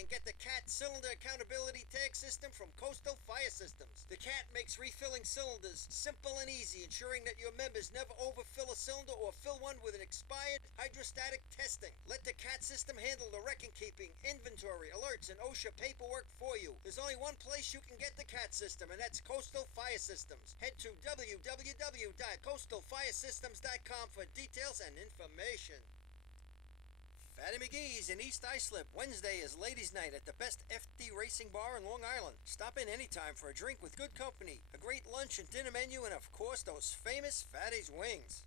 and get the CAT Cylinder Accountability Tag System from Coastal Fire Systems. The CAT makes refilling cylinders simple and easy, ensuring that your members never overfill a cylinder or fill one with an expired hydrostatic testing. Let the CAT system handle the record-keeping, inventory, alerts, and OSHA paperwork for you. There's only one place you can get the CAT system, and that's Coastal Fire Systems. Head to www.coastalfiresystems.com for details and information. Fdny McGee's in East Islip. Wednesday is Ladies' Night at the best FD Racing Bar in Long Island. Stop in anytime for a drink with good company, a great lunch and dinner menu, and of course those famous Fdny's wings.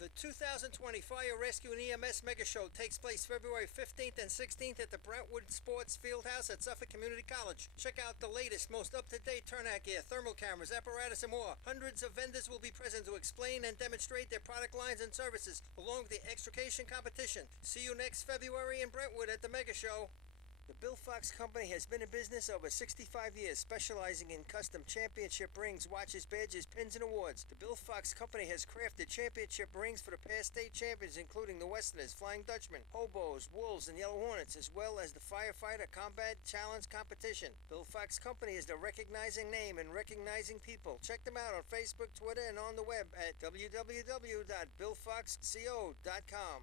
The 2020 Fire Rescue and EMS Mega Show takes place February 15th and 16th at the Brentwood Sports Fieldhouse at Suffolk Community College. Check out the latest, most up-to-date turnout gear, thermal cameras, apparatus, and more. Hundreds of vendors will be present to explain and demonstrate their product lines and services, along with the extrication competition. See you next February in Brentwood at the Mega Show. The Bill Fox Company has been in business over 65 years, specializing in custom championship rings, watches, badges, pins, and awards. The Bill Fox Company has crafted championship rings for the past state champions, including the Westerners, Flying Dutchmen, Hobos, Wolves, and Yellow Hornets, as well as the Firefighter Combat Challenge Competition. Bill Fox Company is the recognizing name and recognizing people. Check them out on Facebook, Twitter, and on the web at www.billfoxco.com.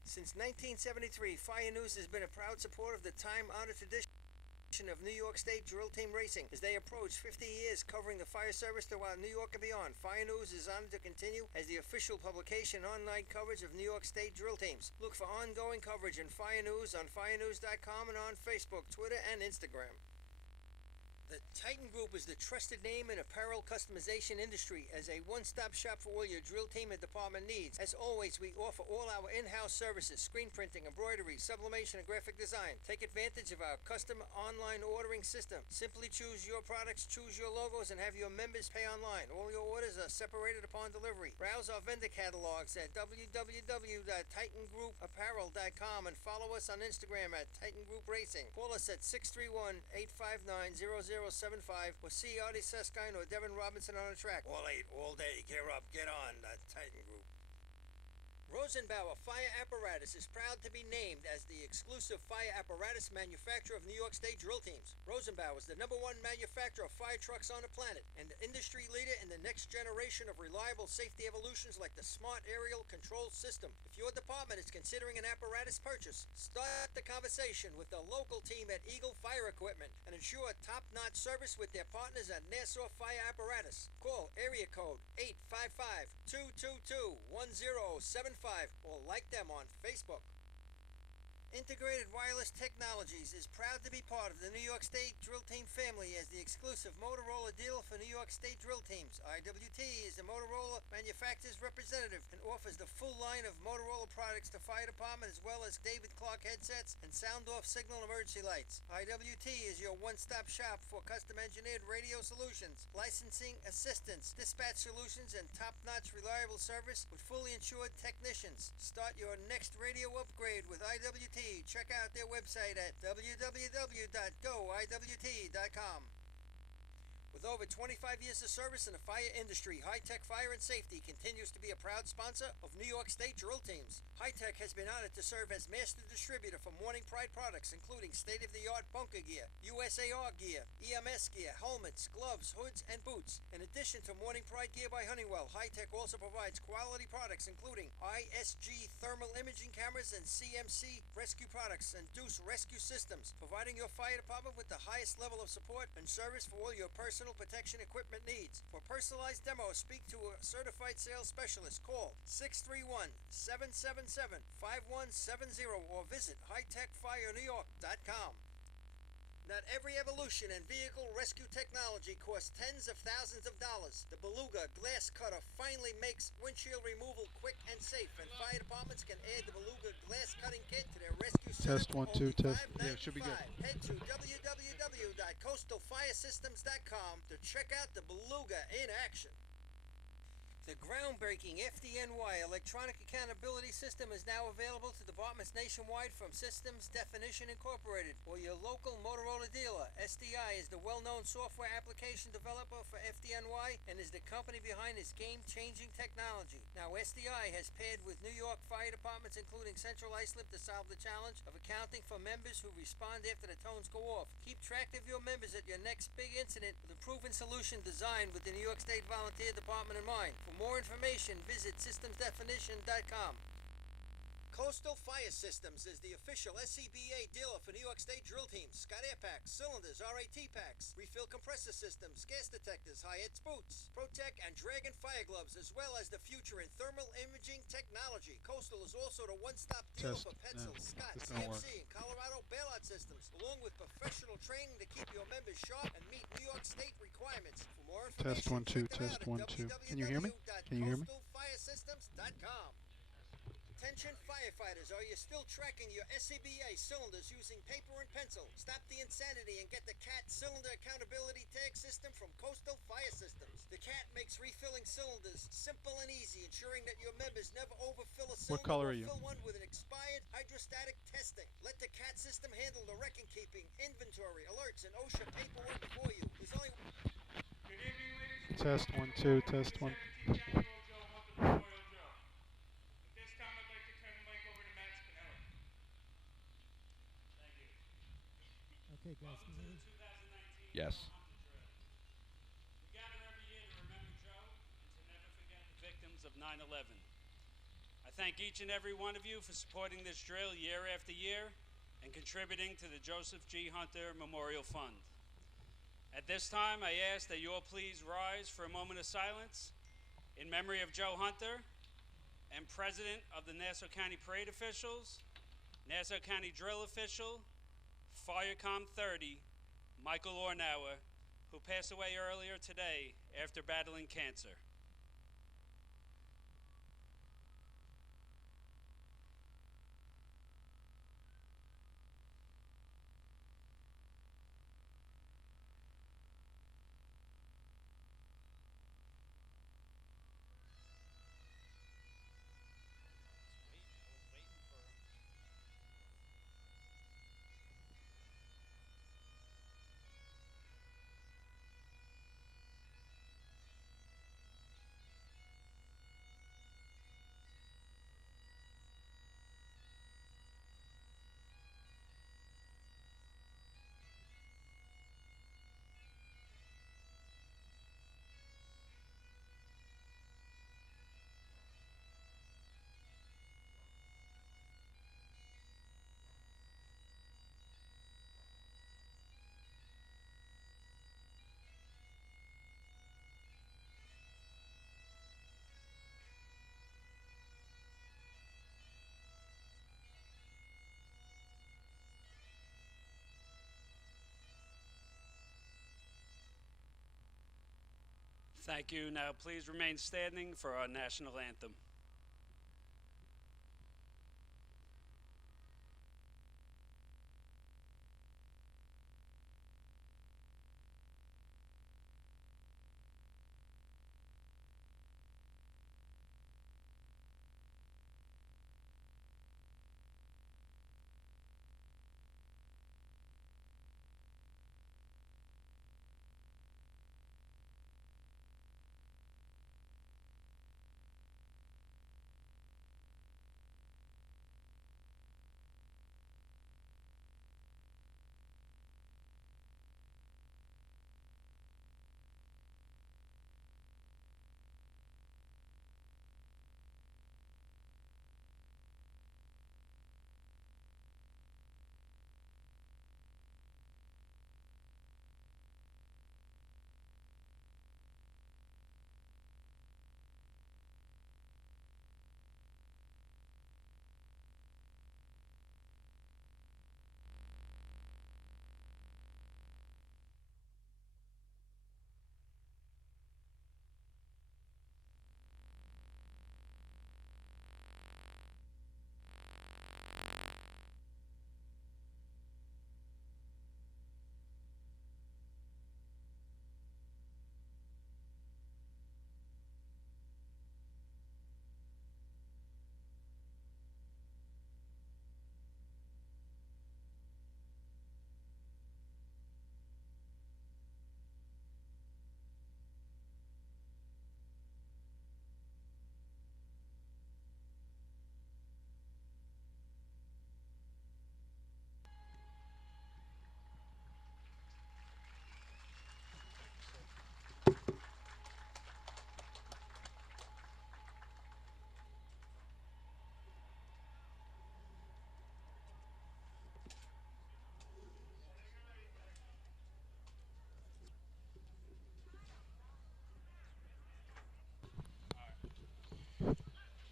Since 1973, Fire News has been a proud supporter of the time-honored tradition of New York State Drill Team Racing. As they approach 50 years covering the fire service throughout New York and beyond, Fire News is honored to continue as the official publication and online coverage of New York State drill teams. Look for ongoing coverage in Fire News on firenews.com and on Facebook, Twitter, and Instagram. The Titan Group is the trusted name in apparel customization industry as a one-stop shop for all your drill team and department needs. As always, we offer all our in-house services, screen printing, embroidery, sublimation, and graphic design. Take advantage of our custom online ordering system. Simply choose your products, choose your logos, and have your members pay online. All your orders are separated upon delivery. Browse our vendor catalogs at www.titangrouapparel.com and follow us on Instagram at Titan Group Racing. Call us at 631-859-0075 or see Artie Suskind or Devin Robinson on the track. All 8, all day, gear up, get on, the Titan Group. Rosenbauer Fire Apparatus is proud to be named as the exclusive fire apparatus manufacturer of New York State drill teams. Rosenbauer is the #1 manufacturer of fire trucks on the planet and the industry leader in the next generation of reliable safety evolutions like the Smart Aerial Control System. If your department is considering an apparatus purchase, start the conversation with the local team at Eagle Fire Equipment and ensure top-notch service with their partners at Nassau Fire Apparatus. Call area code 855-222-1075 or like them on Facebook. Integrated Wireless Technologies is proud to be part of the New York State Drill Team family as the exclusive Motorola dealer for New York State drill teams. IWT is the Motorola manufacturer's representative and offers the full line of Motorola products to fire department as well as David Clark headsets and sound-off signal emergency lights. IWT is your one-stop shop for custom-engineered radio solutions, licensing assistance, dispatch solutions, and top-notch reliable service with fully insured technicians. Start your next radio upgrade with IWT. Check out their website at www.goiwt.com. With over 25 years of service in the fire industry, High-Tech Fire and Safety continues to be a proud sponsor of New York State drill teams. High-Tech has been honored to serve as master distributor for Morning Pride products, including state-of-the-art bunker gear, USAR gear, EMS gear, helmets, gloves, hoods, and boots. In addition to Morning Pride gear by Honeywell, High-Tech also provides quality products, including ISG thermal imaging cameras and CMC rescue products and Deuce rescue systems, providing your fire department with the highest level of support and service for all your personal protection equipment needs. For personalized demos, speak to a certified sales specialist. Call 631-777-5170 or visit hightechfirenewyork.com. Not every evolution in vehicle rescue technology costs tens of thousands of dollars. The Beluga glass cutter finally makes windshield removal quick and safe, and fire departments can add the Beluga glass cutting kit to their rescue Test 1 2 test. Yeah, it should be good. Head to www.coastalfiresystems.com to check out the Beluga in action. The groundbreaking Fdny electronic accountability system is now available to departments nationwide from Systems Definition Incorporated or your local Motorola dealer. SDI is the well-known software application developer for Fdny and is the company behind this game-changing technology. Now, SDI has paired with New York fire departments, including Central Islip, to solve the challenge of accounting for members who respond after the tones go off. Keep track of your members at your next big incident with a proven solution designed with the New York State Volunteer Department in mind. For more information, visit systemsdefinition.com. Coastal Fire Systems is the official SCBA dealer for New York State drill teams. Scott Air Packs, cylinders, RAT packs, refill compressor systems, gas detectors, Hi-Ets boots, Protec and Dragon fire gloves, as well as the future in thermal imaging technology. Coastal is also the one-stop dealer for Petzl, Scott, CMC, and Colorado bailout systems, along with professional training to keep your members sharp and meet New York State requirements. For more information, Test 1 2. Can you hear me? Can you hear me? www.coastalfiresystems.com. Attention firefighters, are you still tracking your SCBA cylinders using paper and pencil? Stop the insanity and get the CAT Cylinder Accountability Tag System from Coastal Fire Systems. The CAT makes refilling cylinders simple and easy, ensuring that your members never overfill a cylinder What color are or you? fill one with an expired hydrostatic testing. Let the CAT system handle the record keeping, inventory, alerts, and OSHA paperwork for you. There's only Good evening, ladies and Test gentlemen. 1 2. Test 1. 17th Annual Joe Hunter Memorial Drill. At this time, I'd like to turn the mic over to Matt Spinelli. Thank you. Okay, guys. Welcome to the 2019 Yes. Joe Hunter Drill. We gather every year to remember Joe and to never forget the victims of 9/11. I thank each and every one of you for supporting this drill year after year and contributing to the Joseph G. Hunter Memorial Fund. At this time, I ask that you all please rise for a moment of silence in memory of Joe Hunter and President of the Nassau County Parade Officials, Nassau County Drill Official, Firecom 30, Michael Ornauer, who passed away earlier today after battling cancer. Thank you. Now please remain standing for our national anthem.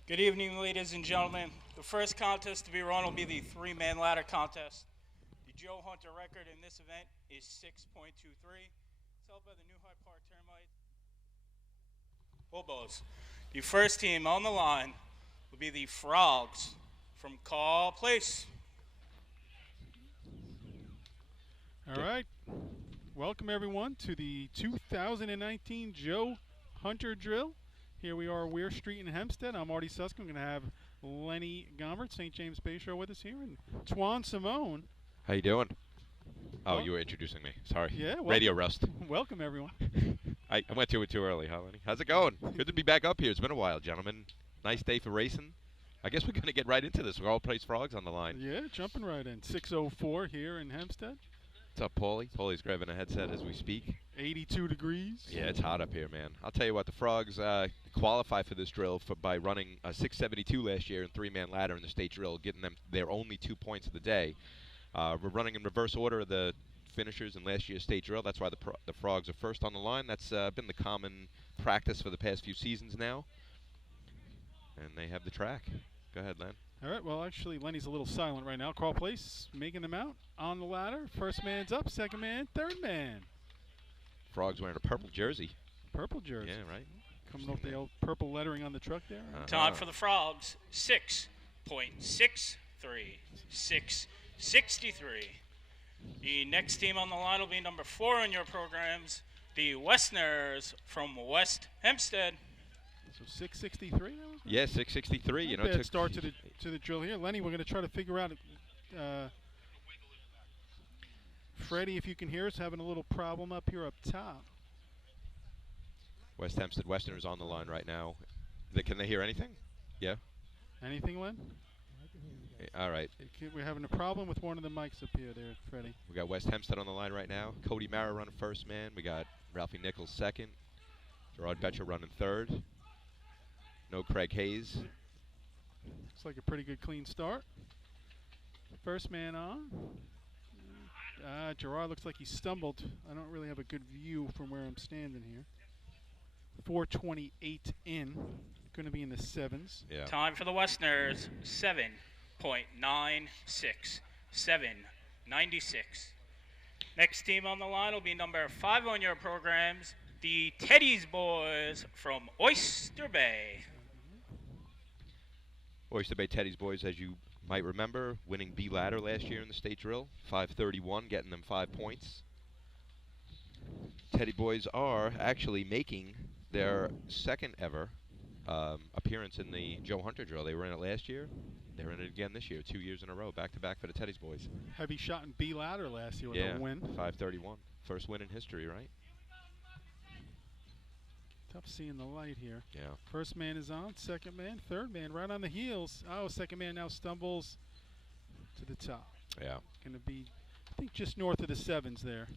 Good evening, ladies and gentlemen. The first contest to be run will be the three-man ladder contest. The Joe Hunter record in this event is 6.23. It's held by the New Hyde Park Termite Hobos. The first team on the line will be the Frogs from Call Place. All right. Welcome, everyone, to the 2019 Joe Hunter Drill. Here we are, Weir Street in Hempstead. I'm Artie Suskind. I'm going to have Lenny Gombert, St. James Bay Show, with us here, and Twan Simone. How you doing? Oh, Well- you were introducing me. Sorry. Yeah, well- Radio rust. Welcome, everyone. I went to it too early, huh, Lenny? How's it going? Good to be back up here. It's been a while, gentlemen. Nice day for racing. I guess we're going to get right into this. We're all place Frogs on the line. Yeah, jumping right in. 6:04 here in Hempstead. What's up, Paulie? Paulie's grabbing a headset as we speak. 82 degrees. Yeah, it's hot up here, man. I'll tell you what, the Frogs qualify for this drill by running a 672 last year in three-man ladder in the state drill, getting them their only 2 points of the day. We're running in reverse order of the finishers in last year's state drill. That's why the Frogs are first on the line. That's been the common practice for the past few seasons now. And they have the track. Go ahead, Len. All right, well, actually, Lenny's a little silent right now. Call Place, making them out on the ladder. First man's up, second man, third man. Frogs wearing a purple jersey. Purple jersey. Yeah, right. Coming off the old purple lettering on the truck there. Time for the Frogs, 6.63. 6.63. The next team on the line will be number 4 on your programs, the Westerners from West Hempstead. So 663. That was Yeah, 663. You know, bad took start to the drill here. Lenny, we're going to try to figure out. Freddie, if you can hear us, having a little problem up here up top. West Hempstead Westerners on the line right now. Can they hear anything? Yeah. Anything, Len? All right. We're having a problem with one of the mics up here there, Freddie. We got West Hempstead on the line right now. Cody Mara running first man. We got Ralphie Nichols second. Gerard Betcher running third. No Craig Hayes. Looks like a pretty good clean start. First man on. Gerard looks like he stumbled. I don't really have a good view from where I'm standing here. 428 in. Going to be in the sevens. Yeah. Time for the Westerners, 7.96. 7.96. Next team on the line will be number 5 on your programs, the Teddy's Boys from Oyster Bay. Oyster Bay Teddy's boys, as you might remember, winning B ladder last year in the state drill. 531, getting them 5 points. Teddy boys are actually making their second ever appearance in the Joe Hunter drill. They were in it last year. They're in it again this year, 2 years in a row, back-to-back for the Teddy's boys. Heavy shot in B ladder last year with Yeah, a win. 531. First win in history, right? Tough seeing the light here. Yeah. First man is on, second man, third man right on the heels. Oh, second man now stumbles to the top. Yeah. Going to be, I think, just north of the sevens there.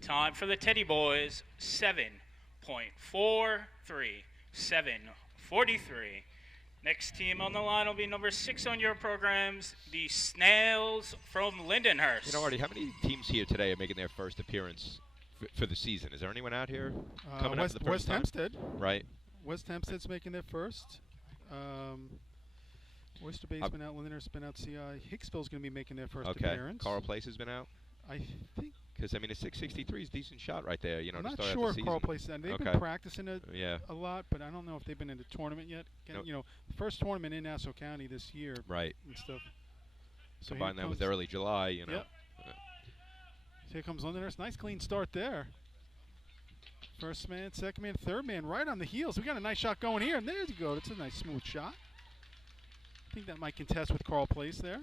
Time for the Teddy Boys, 7.43. 7.43. Next team on the line will be number 6 on your programs, the Snails from Lindenhurst. You know, Artie, how many teams here today are making their first appearance for the season? Is there anyone out here coming up for the first West time? Hempstead. Right. West Hempstead's making their first. Oyster Bay's been out, Lindenhurst's been out, CI. Hicksville's going to be making their first appearance. Carl Place has been out? I think. Because, I mean, a 663 is a decent shot right there, you know, I'm to not start out sure the if season. Carl Place, and they've been practicing it a lot, but I don't know if they've been in the tournament yet. Again, you know, the first tournament in Nassau County this year. Right. And stuff. So combine that with early July, you know. Yep. So here comes Lindenhurst. Nice clean start there. First man, second man, third man, right on the heels. We got a nice shot going here, and there you go. That's a nice smooth shot. I think that might contest with Carl Place there.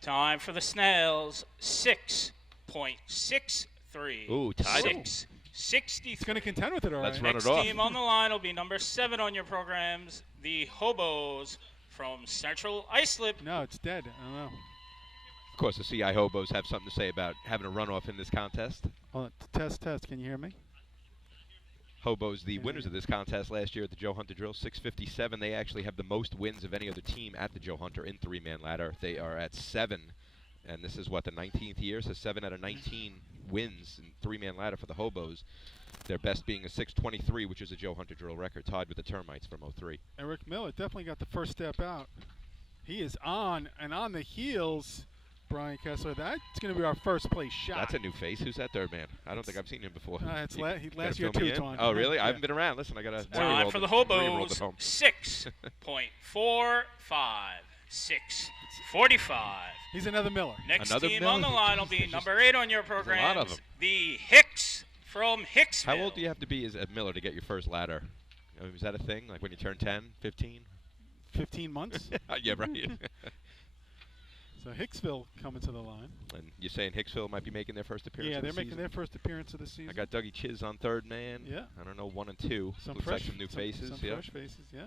Time for the Snails, 6.63. Ooh, tied 6.63. It's going to contend with it, all right. Let's run Next it off. team on the line will be number 7 on your programs, the Hobos from Central Islip. No, it's dead. I don't know. Of course, the CI Hobos have something to say about having a runoff in this contest. Hold on. Test. Can you hear me? Hobos, the winners of this contest last year at the Joe Hunter Drill, 657. They actually have the most wins of any other team at the Joe Hunter in three-man ladder. They are at 7, and this is, what, the 19th year? So 7 out of 19 wins in three-man ladder for the Hobos. Their best being a 6:23, which is a Joe Hunter drill record, tied with the Termites from '03. Eric Miller definitely got the first step out. He is on the heels. Brian Kessler, that's going to be our first place shot. That's a new face. Who's that third man? I don't think I've seen him before. It's You last gotta year fill me too, in? Twan. Oh, really? I Yeah. haven't been around. Listen, I got a Time for the 3-year-old at Hobos. home. 6.45. 6:45. He's another Miller. Next Another team Miller? on the line will be There's number 8 on your a lot of programs, them. the Hicks from Hicksville. How old do you have to be as a Miller to get your first ladder? Is that a thing? Like when you turn 10, 15? 15 months. Yeah, right. So Hicksville coming to the line. And you're saying Hicksville might be making their first appearance Yeah, of the they're making season? their first appearance of the season. I got Dougie Chiz on third man. Yeah. I don't know, 1 and 2. Some Looks fresh, like some new faces. Some Yeah. fresh faces, yeah.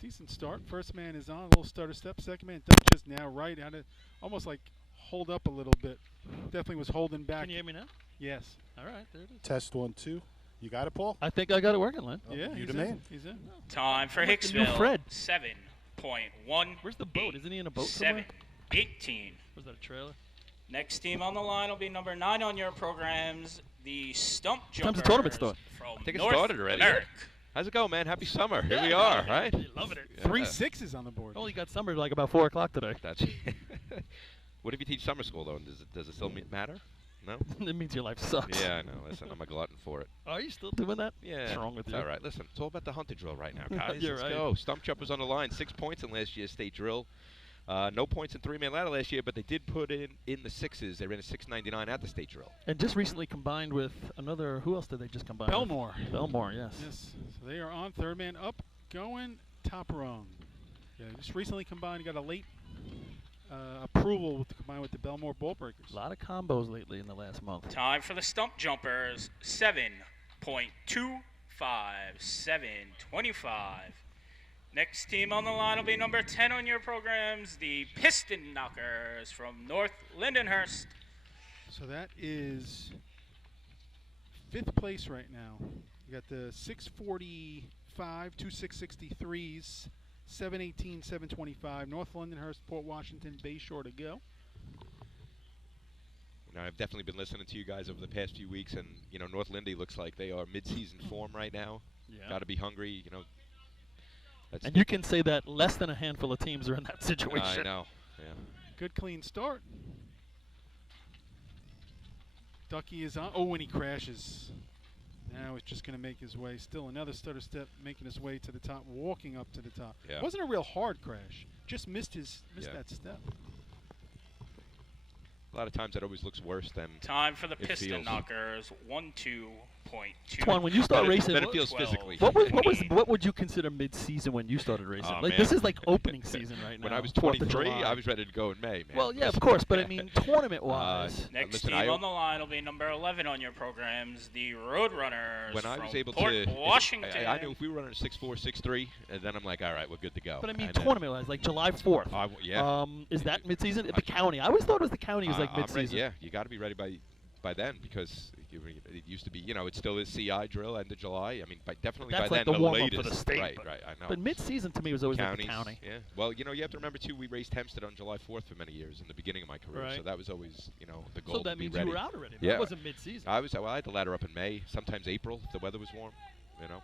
Decent start. First man is on, a little stutter step. Second man, Dutch is now right at it, almost like hold up a little bit. Definitely was holding back. Can you hear me now? Yes. All right, there it is. Test 1, 2. You got it, Paul? I think I got it working, Len. Oh, Yeah, you he's the in. man. He's in. Time for I'm like the new Hicksville. Fred. 7.1. Where's the boat? Isn't he in a boat 7. somewhere? 18. Was that a trailer? Next team on the line will be number 9 on your programs, the Stump Jumpers. Time's the tournament start. From I think it North started already. America. How's it going, man? Happy summer. Here we Yeah, are, man. right? Loving it. Yeah. 3 6s on the board. Only got summer like about 4 o'clock today. That's What if you teach summer school, though? Does it still matter? No? It means your life sucks. Yeah, I know. Listen, I'm a glutton for it. Are you still doing that? Yeah. What's wrong with It's you? all right. Listen, it's all about the hunter drill right now, guys. You're Let's right. go. Stump jumpers on the line. 6 points in last year's state drill. No points in 3-man ladder last year, but they did put in the 6s. They ran a 6.99 at the state drill. And just recently combined with another. Who else did they just combine? Belmore. With? Belmore, yes. Yes. So they are on third man up, going top rung. Yeah, just recently combined. Got a late approval to combine with the Belmore Ball Breakers. A lot of combos lately in the last month. Time for the Stump Jumpers. 7.25. 7.25. Next team on the line will be number 10 on your programs, the Piston Knockers from North Lindenhurst. So that is 5th place right now. You got the 645, 2663s, 718, 725, North Lindenhurst, Port Washington, Bayshore to go. You know, I've definitely been listening to you guys over the past few weeks, and you know, North Lindy looks like they are mid-season form right now. Yeah. Got to be hungry, you know. That's And you can say that less than a handful of teams are in that situation. I know. Yeah. Good clean start. Ducky is on. Oh, and he crashes. Now he's just going to make his way. Still another stutter step, making his way to the top, walking up to the top. Yeah. Wasn't a real hard crash. Just missed Yeah. that step. A lot of times that always looks worse than. Time for the It Piston feels. Knockers. 1-2.2. Twan, when you start racing, Then it what, feels 12. physically. what would you consider mid-season when you started racing? Oh, like man. this is like opening season right now. When I was 4th of 23, July. I was ready to go in May, man. Well, yeah, of Listen. course, but I mean tournament-wise. Next Listen, team I- on the line will be number 11 on your programs, the Roadrunners when I from was able Port to, Washington. I knew if we were running a 6.4, 6.3, and then I'm like, all right, we're good to go. But I mean And then- tournament-wise, like July 4th. Yeah. Is that mid-season? The county. I always thought it was the county was like I'm ready, mid-season. yeah, you got to be ready by then because it used to be, you know, it still is CI drill end of July. I mean, definitely That's by like then the warm-up latest. for the state, Right, but- right. I know. But mid-season to me was always like Counties, the county. yeah. Well, you know, you have to remember too. We raced Hempstead on July 4th for many years in the beginning of my career, so Right. that was always, you know, the goal. So that to be means ready. you were out already. Yeah. That wasn't mid-season. Well, I had to ladder up in May, sometimes April if the weather was warm. You know.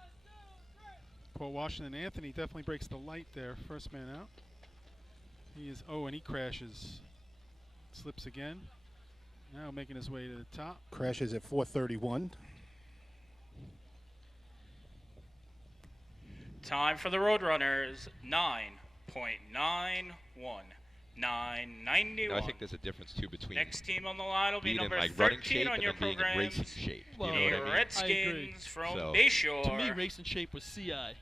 Port Washington, Anthony definitely breaks the light there. First man out. He is, and he crashes. Slips again. Now making his way to the top. Crashes at 431. Time for the Roadrunners. 9.91. 991. I think there's a difference too between Next team on the line will be being in number like running 13 shape on and your then being in programs. racing shape. Well, you know the what I mean? Redskins from So- Bayshore. To me, racing shape was CI.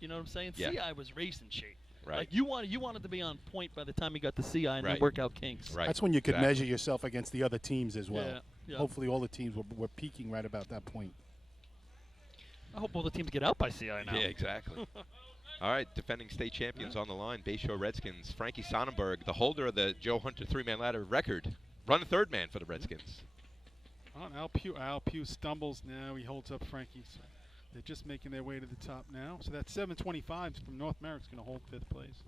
You know what I'm saying? Yeah. CI was racing shape. Right. Like you wanted to be on point by the time you got to CI and then Right. work out kinks. Right. That's when you could Exactly. measure yourself against the other teams as well. Yeah, yeah. Hopefully all the teams were peaking right about that point. I hope all the teams get out by CI now. Yeah, exactly. All right, defending state champions on the line, Bayshore Redskins. Frankie Sonnenberg, the holder of the Joe Hunter 3-man ladder record, run third man for the Redskins. Al Pugh stumbles now. He holds up Frankie. So they're just making their way to the top now. So that 725 from North Merrick's going to hold 5th place.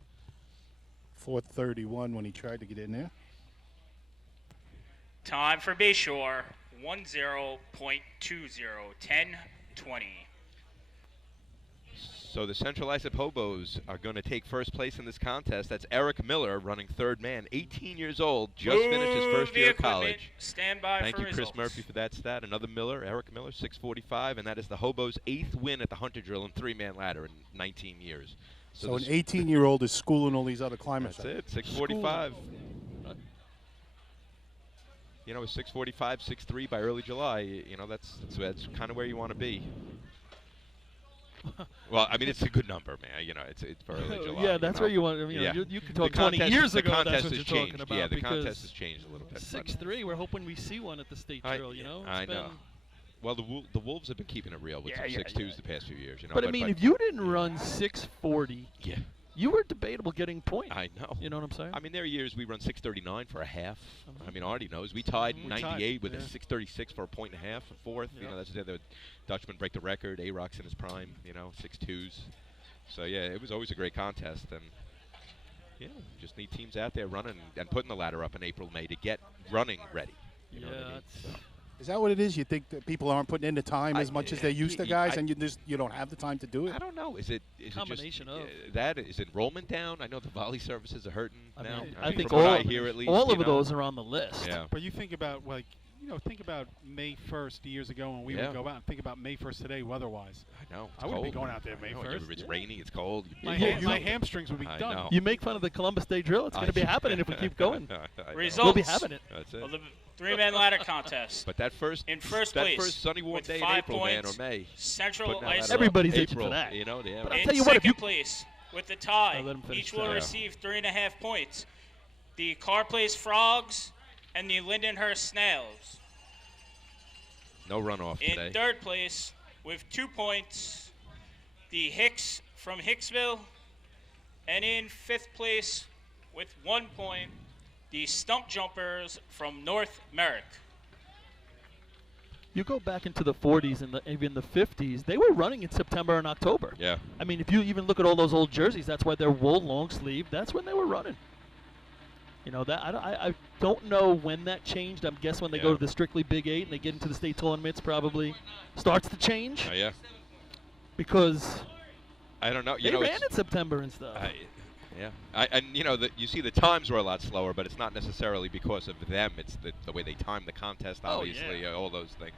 431 when he tried to get in there. Time for Bayshore, 10.20, 10:20. So the Central Islip Hobos are going to take first place in this contest. That's Eric Miller running third man, 18 years old, just finished his first the year of equipment. college. Stand by Thank for you, Chris results. Murphy, for that stat. Another Miller, Eric Miller, 6:45, and that is the Hobos' 8th win at the Hunter Drill and three-man ladder in 19 years. So an 18-year-old is schooling all these other climbers. That's it, 6:45. You know, 6:45, 6:3 by early July. You know, that's kind of where you want to be. Well, I mean, it's a good number, man. You know, it's for early July. Yeah, that's where you want. I mean, Yeah. you could talk The 20 contest- years the ago. contest That's what has you're changed. talking about. Yeah, the because contest has changed a little bit. 6'3", we're hoping we see one at the state drill. You know. It's I been- know. Well, the Wolves have been keeping it real with some 6'2s the past few years. You know, But I mean, if you didn't run 6:40, yeah, you were debatable getting points. I know. You know what I'm saying? I mean, there are years we run 6:39 for a half. I mean, Artie knows. We tied in We tied, 98 with a yeah. 6:36 for a point and a half, a fourth. You know, that's the other Dutchman break the record. A-Rock's in his prime, you know, 6'2s. So, yeah, it was always a great contest. And, yeah, just need teams out there running and putting the ladder up in April, May to get running ready. You know what I mean? So. Is that what it is? You think that people aren't putting in the time as much as they used to, guys, and you don't have the time to do it? I don't know. Is it Combination just, of. that? Is enrollment down? I know the volley services are hurting now. I think from what all I hear at least, all you of know. those are on the list. Yeah. But you think about, like, you know, think about May 1st years ago when we would go out and think about May 1st today weather-wise. I know. I wouldn't be going out there May 1st. It's rainy. It's cold. My hamstrings would be I done. know. You make fun of the Columbus Day drill. It's going to be happening if we keep going. Results. We'll be having it. That's it. Of the three-man ladder contest. But that first place first sunny warm with day in 5 April, man, or points, May. Central Putting that ladder Islip. up. Everybody's aiming April, for that. You know, yeah. But I'll In tell you what, if second you place with the tie, let him finish each will that. receive 3.5 points. The Car Place Frogs and the Lindenhurst Snails. No runoff In today. third place with 2 points, the Hicks from Hicksville. And in fifth place with 1 point, the Stump Jumpers from North Merrick. You go back into the 40s and even the 50s, they were running in September and October. Yeah. I mean, if you even look at all those old jerseys, that's why they're wool long sleeve. That's when they were running. You know, that I don't know when that changed. I'm guessing when they go to the strictly Big 8 and they get into the state tournaments, probably starts to change. Yeah. Because I don't know. You they know, ran in September and stuff. Yeah. And you know, you see the times were a lot slower, but it's not necessarily because of them. It's the way they timed the contest, obviously, all those things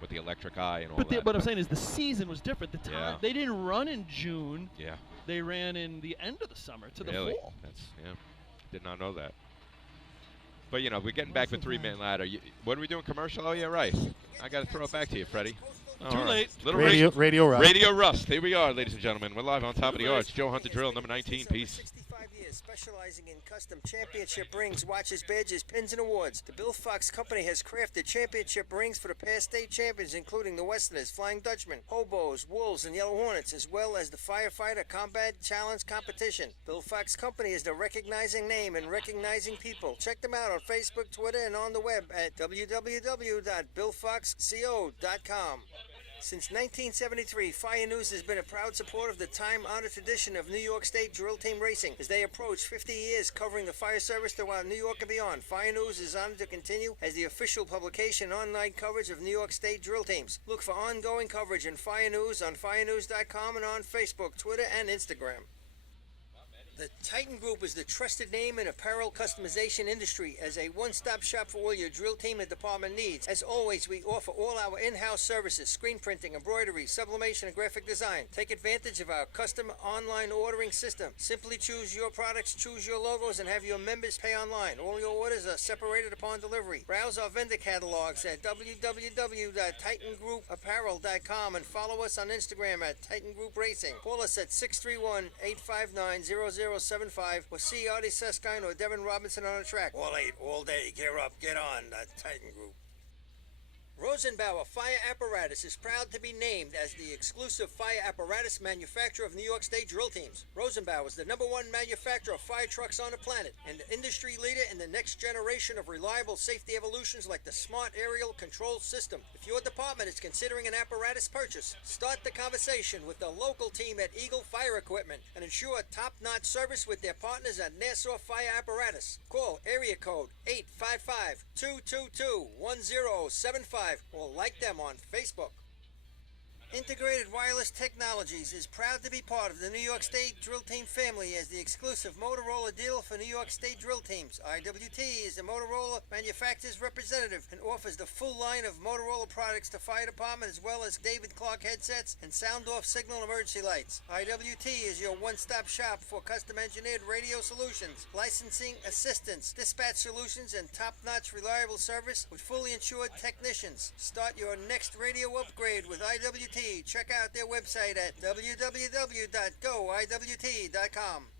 with the electric eye and all that. But what I'm saying is the season was different. The time they didn't run in June. Yeah. They ran in the end of the summer to the Really? fall. Did not know that. But, you know, we're getting back with three-man ladder. What are we doing, commercial? Oh, yeah, right. I got to throw it back to you, Freddie. Too late. Little Radio Rust. Radio Rust. Here we are, ladies and gentlemen. We're live on top of the arts. Joe Hunter Drill, number 19. Peace. 65 years specializing in custom championship rings, watches, badges, pins, and awards. The Bill Fox Company has crafted championship rings for the past state champions, including the Westerners, Flying Dutchmen, Hobos, Wolves, and Yellow Hornets, as well as the Firefighter Combat Challenge Competition. Bill Fox Company is the recognizing name and recognizing people. Check them out on Facebook, Twitter, and on the web at www.billfoxco.com. Since 1973, Fire News has been a proud supporter of the time-honored tradition of New York State drill team racing. As they approach 50 years covering the fire service throughout New York and beyond, Fire News is honored to continue as the official publication and online coverage of New York State drill teams. Look for ongoing coverage in Fire News on firenews.com and on Facebook, Twitter, and Instagram. The Titan Group is the trusted name in apparel customization industry as a one-stop shop for all your drill team and department needs. As always, we offer all our in-house services, screen printing, embroidery, sublimation, and graphic design. Take advantage of our custom online ordering system. Simply choose your products, choose your logos, and have your members pay online. All your orders are separated upon delivery. Browse our vendor catalogs at www.titangrouapparel.com and follow us on Instagram at Titan Group Racing. Call us at 631-859-0075 or see Artie Seskine or Devin Robinson on the track. All 8, all day. Gear up, get on. The Titan Group. Rosenbauer Fire Apparatus is proud to be named as the exclusive fire apparatus manufacturer of New York State drill teams. Rosenbauer is the #1 manufacturer of fire trucks on the planet and the industry leader in the next generation of reliable safety evolutions like the Smart Aerial Control System. If your department is considering an apparatus purchase, start the conversation with the local team at Eagle Fire Equipment and ensure top-notch service with their partners at Nassau Fire Apparatus. Call area code 855-222-1075 or like them on Facebook. Integrated Wireless Technologies is proud to be part of the New York State Drill Team family as the exclusive Motorola dealer for New York State drill teams. IWT is the Motorola manufacturer's representative and offers the full line of Motorola products to fire department as well as David Clark headsets and sound-off signal emergency lights. IWT is your one-stop shop for custom-engineered radio solutions, licensing assistance, dispatch solutions, and top-notch reliable service with fully insured technicians. Start your next radio upgrade with IWT. Check out their website at www.goiwt.com.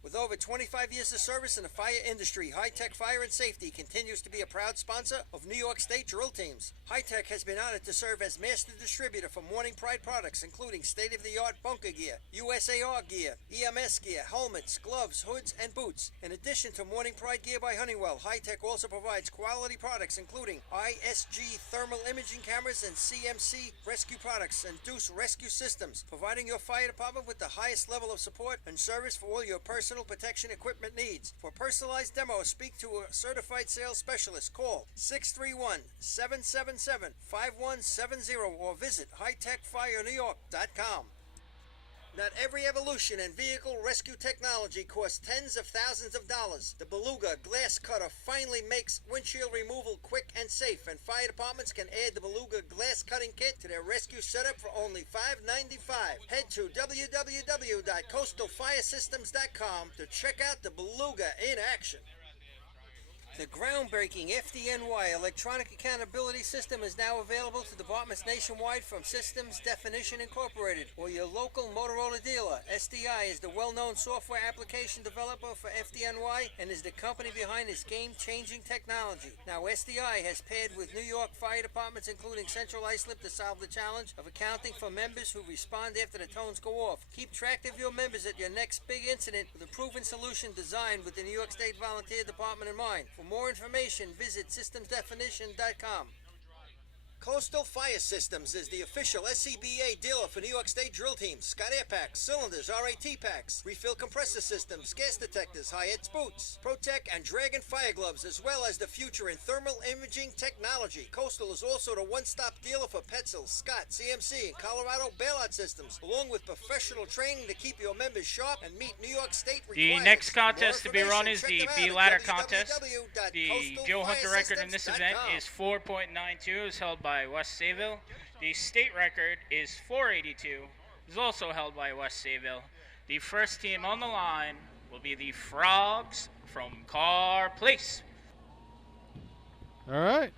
With over 25 years of service in the fire industry, High Tech Fire and Safety continues to be a proud sponsor of New York State drill teams. High Tech has been honored to serve as master distributor for Morning Pride products, including state-of-the-art bunker gear, USAR gear, EMS gear, helmets, gloves, hoods, and boots. In addition to Morning Pride gear by Honeywell, High Tech also provides quality products, including ISG thermal imaging cameras and CMC rescue products and Deuce rescue systems, providing your fire department with the highest level of support and service for all your personal protection equipment needs. For personalized demos, speak to a certified sales specialist. Call 631-777-5170 or visit hightechfirenewyork.com. Not every evolution in vehicle rescue technology costs tens of thousands of dollars. The Beluga glass cutter finally makes windshield removal quick and safe, and fire departments can add the Beluga glass cutting kit to their rescue setup for only $5.95. Head to www.coastalfiresystems.com to check out the Beluga in action. The groundbreaking Fdny electronic accountability system is now available to departments nationwide from Systems Definition Incorporated or your local Motorola dealer. SDI is the well-known software application developer for Fdny and is the company behind this game-changing technology. Now SDI has paired with New York fire departments including Central Islip to solve the challenge of accounting for members who respond after the tones go off. Keep track of your members at your next big incident with a proven solution designed with the New York State Volunteer Department in mind. For more information, visit systemsdefinition.com. Coastal Fire Systems is the official SCBA dealer for New York State drill teams. Scott Air Packs, cylinders, RAT packs, refill compressor systems, gas detectors, high-edge boots, Protec and Dragon fire gloves, as well as the future in thermal imaging technology. Coastal is also the one-stop dealer for Petzl, Scott, CMC, and Colorado bailout systems, along with professional training to keep your members sharp and meet New York State requirements. The next contest to be run is the B-Ladder contest. The Joe Hunter record in this event is 4.92, is held by West Sayville. The state record is 482, is also held by West Sayville. The first team on the line will be the Frogs from Carr Place. All right.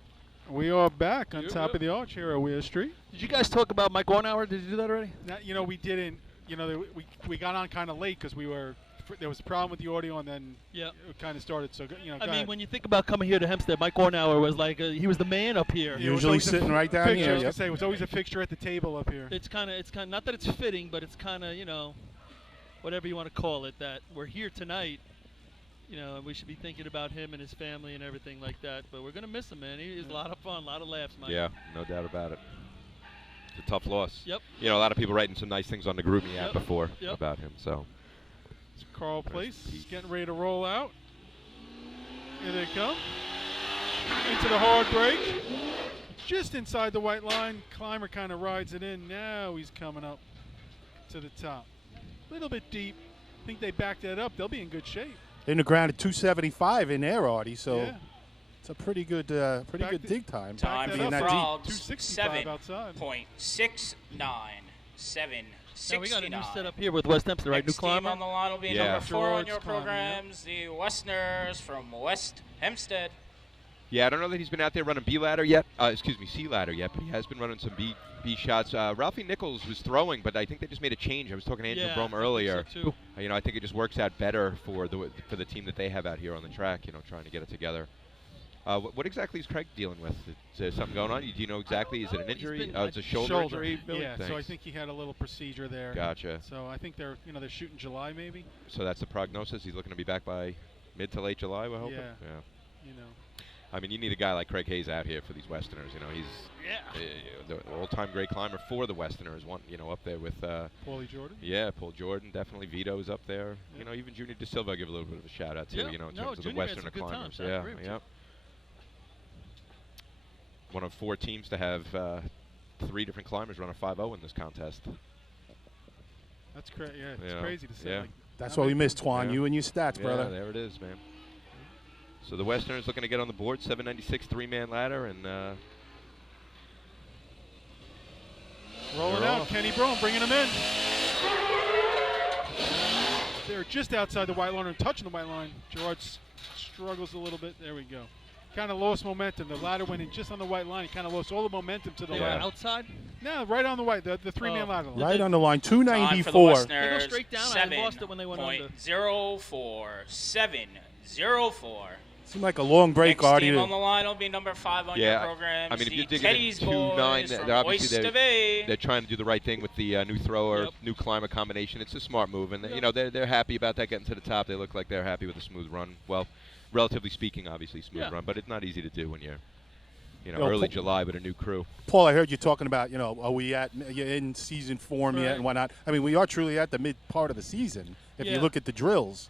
We are back on top of the arch here at Weir Street. Did you guys talk about Mike Warnauer? Did you do that already? Now, we didn't. We got on kind of late because there was a problem with the audio, and then it kind of started. So I mean, when you think about coming here to Hempstead, Mike Warnauer was like he was the man up here. Usually sitting right down here. I was gonna say, it was always a fixture at the table up here. It's kind of not that it's fitting, but it's kind of whatever you want to call it. That we're here tonight, and we should be thinking about him and his family and everything like that. But we're gonna miss him, man. He's a lot of fun, a lot of laughs, Mike. Yeah, no doubt about it. It's a tough loss. Yep. A lot of people writing some nice things on the GroupMe app before about him. So. Carl Place is getting ready to roll out. Here they come. Into the hard break. Just inside the white line. Climber kind of rides it in. Now he's coming up to the top. A little bit deep. I think they backed that up. They'll be in good shape. In the ground at 275 in there, Artie. So it's a pretty good dig time. Time for the Frogs, 7.697. Now we got a new setup here with West Hempstead, right? New climber. Next team on the line will be number 4 on your programs, the Westerners from West Hempstead. Yeah, I don't know that he's been out there running C-ladder yet, but he has been running some B shots. Ralphie Nichols was throwing, but I think they just made a change. I was talking to Andrew Brome earlier. So I think it just works out better for the team that they have out here on the track, trying to get it together. What exactly is Craig dealing with? Is there something going on? Do you know exactly? Is it an injury? been- It's a shoulder injury. Billy? Yeah, so I Thanks. think he had a little procedure there. Gotcha. So I think they're shooting July maybe. So that's the prognosis. He's looking to be back by mid to late July. We're hoping. Yeah. Yeah. You know. I mean, you need a guy like Craig Hayes out here for these Westerners. You know, he's the all-time great climber for the Westerners. One, up there with. Paulie Jordan. Yeah, Paul Jordan, definitely. Vito's up there. Yep. Even Junior De Silva, I give a little bit of a shout out to. Yeah. In No, terms of the Junior had some Westerner good climbers. times. I agree with you. One of 4 teams to have 3 different climbers run a 5.0 in this contest. That's crazy. Yeah, it's Yeah. crazy to say. Yeah. Like, That's not what we many missed, people- Twan. Yeah. You and your stats, Yeah, brother. there it is, man. So the Westerners looking to get on the board, 796 3-man ladder, and Rolling They're out, off. Kenny Brown bringing him in. They're just outside the white line and touching the white line. Gerard struggles a little bit. There we go. Kind of lost momentum. The ladder went in just on the white line. He kind of lost all the momentum to the They were left. outside. No, right on the white, the 3-man ladder line. Right on the line, Time for the 294. Westerners, They go straight down. I lost it when they went under. 7.04. 7.04. Seemed like a long break, Next Artie. team on the line will be number 5 on your program. I mean, if the you're digging Teddy's at boys 2.9, from they're obviously Oyster Bay. they're trying to do the right thing with the new thrower, Yep. new climber combination. It's a smart move, and Yep. they're happy about that getting to the top. They look like they're happy with a smooth run. Well, relatively speaking, obviously smooth Yeah. run, but it's not easy to do when you're Yo, early Paul- July with a new crew. Paul, I heard you talking about, are we in season form yet Right. and whatnot. I mean, we are truly at the mid part of the season if you Yeah. look at the drills.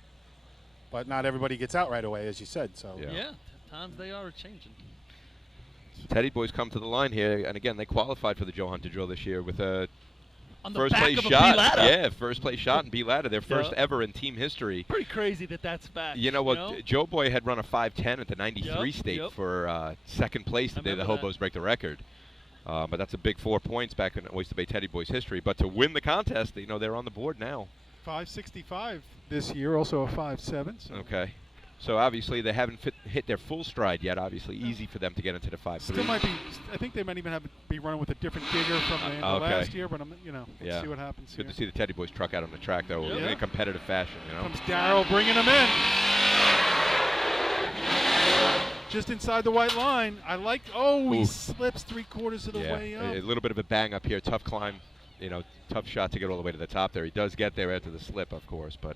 But not everybody gets out right away, as you said. So Yeah. Yeah. Times they are changing. Teddy boys come to the line here, and again, they qualified for the Joe Hunter drill this year with a On the first back place of a shot. B-ladder. Yeah, first place shot in B ladder, their first Yeah. ever in team history. Pretty crazy that's back. You know what? Joe Boy had run a 5:10 at the 93 Yep, state yep. for second place the day the remember that. Hobos break the record. But that's a big 4 points back in Oyster Bay Teddy Boys history. But to win the contest, they're on the board now. 565 this year, also a 5.7. So Okay. So obviously they haven't hit their full stride yet. Obviously easy for them to get into the 5.3. still might be. I think they might even be running with a different digger from the end of Okay. last year. But let's Yeah. see what happens Good here. to see the Teddy Boys truck out on the track though in Yeah. a competitive fashion. Comes Darryl bringing him in. Just inside the white line. I like. Oh, he Oof. slips 3/4 of the way up. A little bit of a bang up here. Tough climb. Tough shot to get all the way to the top there. He does get there after the slip, of course, but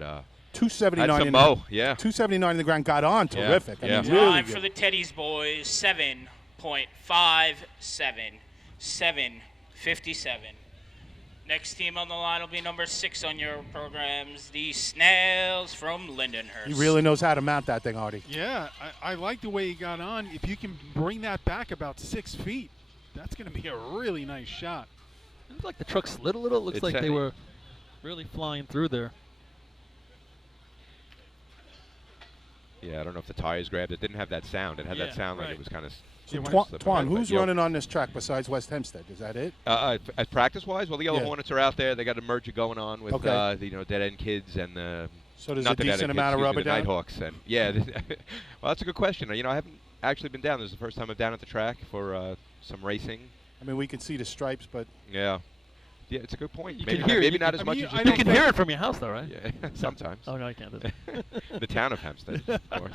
279 had some in mo. Yeah. 279 in the ground, got on. Yeah, Terrific. yeah. I mean, really Time good. for the Teddy's boys, 7.57. 7.57. Next team on the line will be number 6 on your programs, the Snails from Lindenhurst. He really knows how to mount that thing, Artie. Yeah, I like the way he got on. If you can bring that back about 6 feet, that's going to be a really nice shot. It looks like the truck slid a little. It looks It's like they heavy. were really flying through there. Yeah, I don't know if the tires grabbed it. Didn't have that sound. It had Yeah, that sound like right. it was kind of. So Yeah, Twan, who's running on this track besides West Hempstead? Is that it? At practice-wise, well, the Yellow Yeah. Hornets are out there. They got a merger going on with Okay. the Dead End Kids and So there's not a the Dead decent End amount of Kids, rubber excuse me, the down? Nighthawks. And yeah, well, that's a good question. I haven't actually been down. This is the first time I'm down at the track for some racing. I mean, we can see the stripes, but Yeah. Yeah, it's a good point. You Maybe, can hear it. maybe You not can- as much mean, as I you don't You think. can hear it from your house, though, right? Yeah, sometimes. Oh, no, I can't. The town of Hempstead, of course.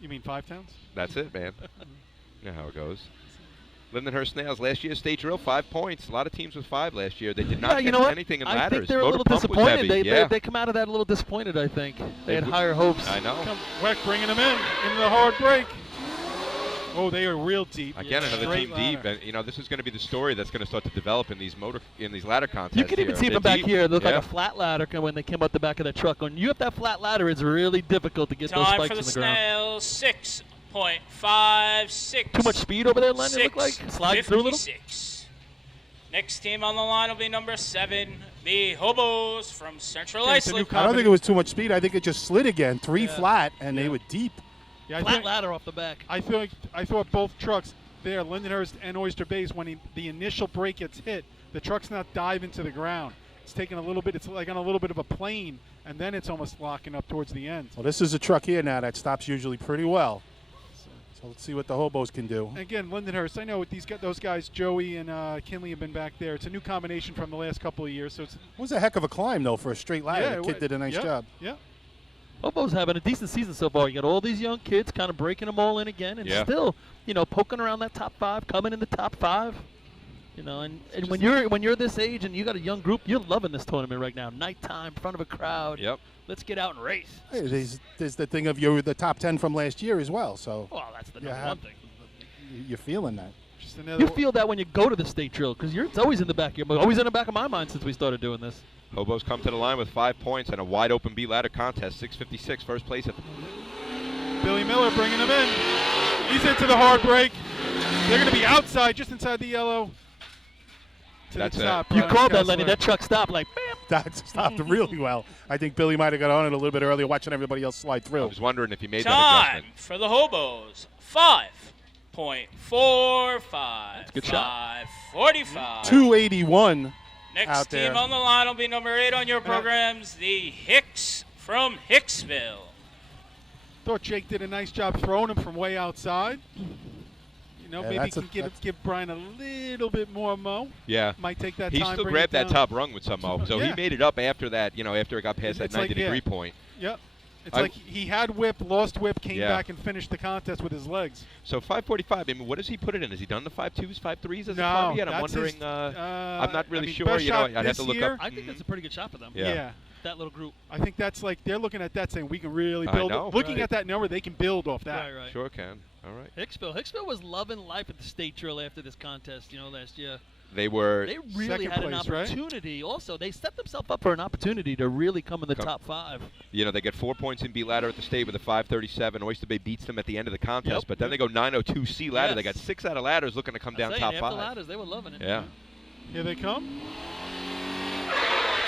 You mean 5 towns? That's it, man. You know how it goes. Lindenhurst Snails, last year's state drill, 5 points. A lot of teams with 5 last year. They did not Yeah, you get know what? anything in I ladders. think they're a Motor little pump was disappointed. heavy. They come out of that a little disappointed, I think. They had w- higher hopes. I know. Come Weck bringing him in into the hard break. Oh, they are real deep. Again, another Straight team deep, ladder. and this is going to be the story that's going to start to develop in these ladder contests. You can even here. see They're them back deep. here. It looked Yeah. like a flat ladder when they came up the back of the truck. When you have that flat ladder, it's really difficult to get those Time spikes for the in the ground. Snails, 6.56. Too much speed over there, Len, it looked like? Sliding through a little? 6.56. Next team on the line will be number 7, the Hobos from Central Okay, it's a new Islip. I don't think it was too much speed. I think it just slid again. 3 flat, and they were deep. Yeah, I Flat think- ladder off the back. I thought both trucks there, Lindenhurst and Oyster Bay, when the initial brake gets hit, the truck's not diving to the ground. It's taking a little bit. It's like on a little bit of a plane, and then it's almost locking up towards the end. Well, this is a truck here now that stops usually pretty well. So let's see what the Hobos can do. Again, Lindenhurst. I know those guys, Joey and Kinley, have been back there. It's a new combination from the last couple of years. So it's It was a heck of a climb, though, for a straight ladder. yeah, The it kid wa- did a nice yeah, job. Yeah. Hobo's having a decent season so far. You got all these young kids kind of breaking them all in again, and Yeah. still, poking around that top 5, coming in the top 5. And when you're this age and you got a young group, you're loving this tournament right now. Nighttime, in front of a crowd. Yep. Let's get out and race. Hey, there's the thing of you're the top 10 from last year as well. So Well, that's the you number one thing. You're feeling that. Just another You feel that when you go to the state drill because it's always in the back of your mind. Always in the back of my mind since we started doing this. Hobos come to the line with 5 points and a wide open B ladder contest. 6:56, first place at the Billy Miller bringing him in. He's into the hard break. They're going to be outside, just inside the yellow. To That's the it. top, You Brian called that, Kessler. Lenny. That truck stopped like, bam. That stopped really well. I think Billy might have got on it a little bit earlier, watching everybody else slide I through. was wondering if he made that Time adjustment. for the Hobos. 5.45. That's a good shot. 5:45. 281 Next out team there. on the line will be number 8 on your programs, the Hicks from Hicksville. Thought Jake did a nice job throwing him from way outside. Yeah, Maybe that's he can give Brian a little bit more mo. Yeah. Might take that He time. still bring grabbed it that down. top rung with some mo. So he Yeah. made it up after that, after it got past that It's like, 90-degree point. Yep. It's I- like he had whip, lost whip, came Yeah. back and finished the contest with his legs. So 5:45, what does he put it in? Has he done the 5.2s, 5.3s as a No, part yet? I'm that's wondering. his, I'm not really sure. best shot I'd have this to look year, up. I think that's a pretty good shot for them. Yeah. That little group. I think that's like they're looking at that saying we can really I build. know. Looking Right. at that number, they can build off that. Right. Sure can. All right. Hicksville was loving life at the state drill after this contest, last year. They were. They really Second had an place, right? opportunity. Also, they set themselves up for an opportunity to really come in the top 5. They get 4 points in B ladder at the state with a 5:37. Oyster Bay beats them at the end of the contest, Yep. but then they go 9:02 C ladder. Yes. They got 6 out of ladders looking to come down top after 5. ladders, they were loving it. Yeah. Here they come.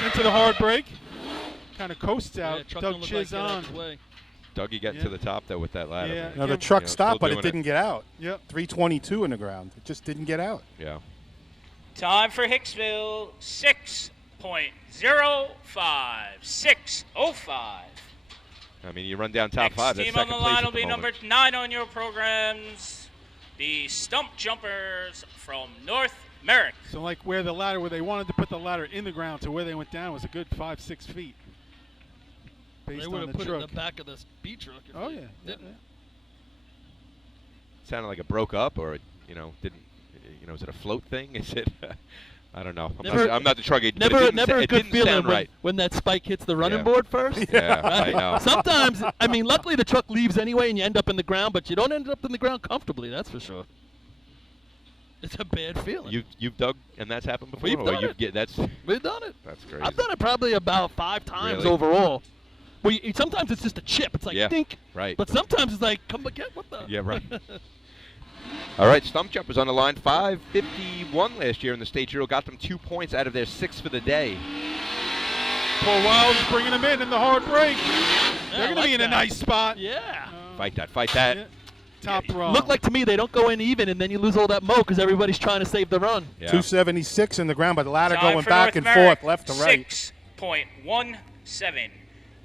Into the hard break. Kind of coasts Yeah, out. truck Doug don't look like Chiz get out on. of his way. Dougie getting Yeah. to the top though with that ladder. Yeah. Now the truck still stopped, but it doing didn't get out. Yep. 322 in the ground. It just didn't get out. Yeah. Time for Hicksville. 6.05. 6:05. I mean, you run down top Next 5. That's team on second the place line at will the be moment. number 9 on your programs, the Stump Jumpers from North Merrick. So like where they wanted to put the ladder in the ground to where they went down was a good 5-6 feet. Based They would on have the put truck. it in the back of this beat truck. if Oh they- yeah. Yep. Sounded like it broke up, or didn't. Is it a float thing? Is it? I don't know. I'm not the truck agent. but it Never a it good didn't feeling sound right. when that spike hits the running Yeah. board first. Yeah, Right? I know. Sometimes, luckily the truck leaves anyway and you end up in the ground, but you don't end up in the ground comfortably, that's for sure. It's a bad feeling. You've dug and that's happened before. We've or done it. That's We've done it. crazy. I've done it probably about 5 times Really? overall. Sometimes it's just a chip. It's like, Yeah, dink. right. But sometimes it's like, come again, what the? Yeah, right. All right, Stump Jumpers on the line. 5:51 last year in the state drill. Got them 2 points out of their 6 for the day. Paul Wiles bringing them in the hard break. Yeah, They're I going to like be in that. a nice spot. Yeah. Fight that. Yeah. Top rung. Look like to me they don't go in even, and then you lose all that mo because everybody's trying to save the run. Yeah. 276 in the ground, but the ladder Time going for back North and Merrick. forth, left to right. 6.17.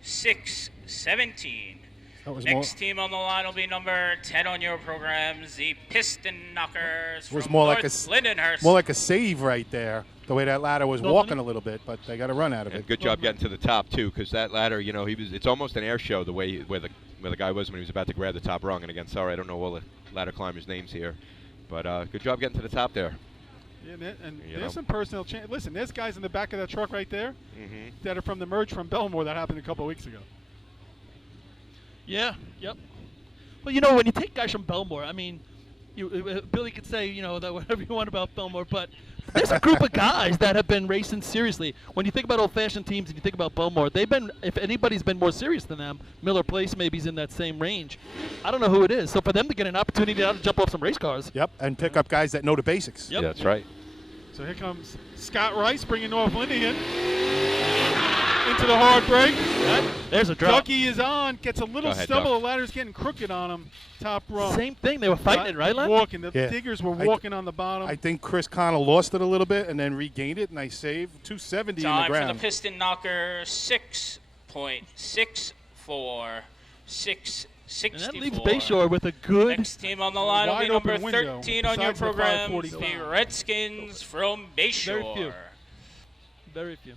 6:17. That was more, Next team on the line will be number 10 on your programs, the Piston Knockers was from more North like a Lindenhurst. more like a save right there. The way that ladder was No, walking Lenny? a little bit, but they got a run out of And it. good job getting to the top too, because that ladder, it's almost an air show the way where the guy was when he was about to grab the top rung. And again, sorry, I don't know all the ladder climbers' names here, but good job getting to the top there. Yeah, and You know. there's some personal change. Listen, there's guys in the back of that truck right there Mm-hmm. that are from the merge from Belmore that happened a couple of weeks ago. Yeah. Yep. Well, when you take guys from Belmore, Billy could say, that whatever you want about Belmore, but there's a group of guys that have been racing seriously. When you think about old-fashioned teams and you think about Belmore, if anybody's been more serious than them, Miller Place maybe is in that same range. I don't know who it is. So for them to get an opportunity now to jump off some race cars. Yep, and pick up guys that know the basics. Yep. Yeah, that's right. So here comes Scott Rice bringing North Lindy in. Into the hard break. There's a drop. Ducky is on, gets a little Go ahead, stumble. Duck. The ladder's getting crooked on him. Top rung. Same thing. They were fighting it, right, Len? Walking. The Yeah. diggers were I- walking on the bottom. I think Chris Connell lost it a little bit and then regained it, and they saved 270 in the Time for the ground. Piston Knocker. 6.64. 6.64. And that leaves Bayshore with a good. Next team on the line will be wide number open window, 13 on your besides the programs, 545. the Redskins from Very Bayshore. few. Very few.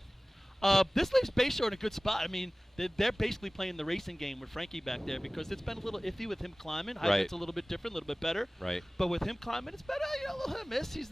This leaves Bayshore in a good spot. they're basically playing the racing game with Frankie back there because it's been a little iffy with him climbing. Right. It's a little bit different, a little bit better. Right. But with him climbing, it's better. A little hit and miss. He's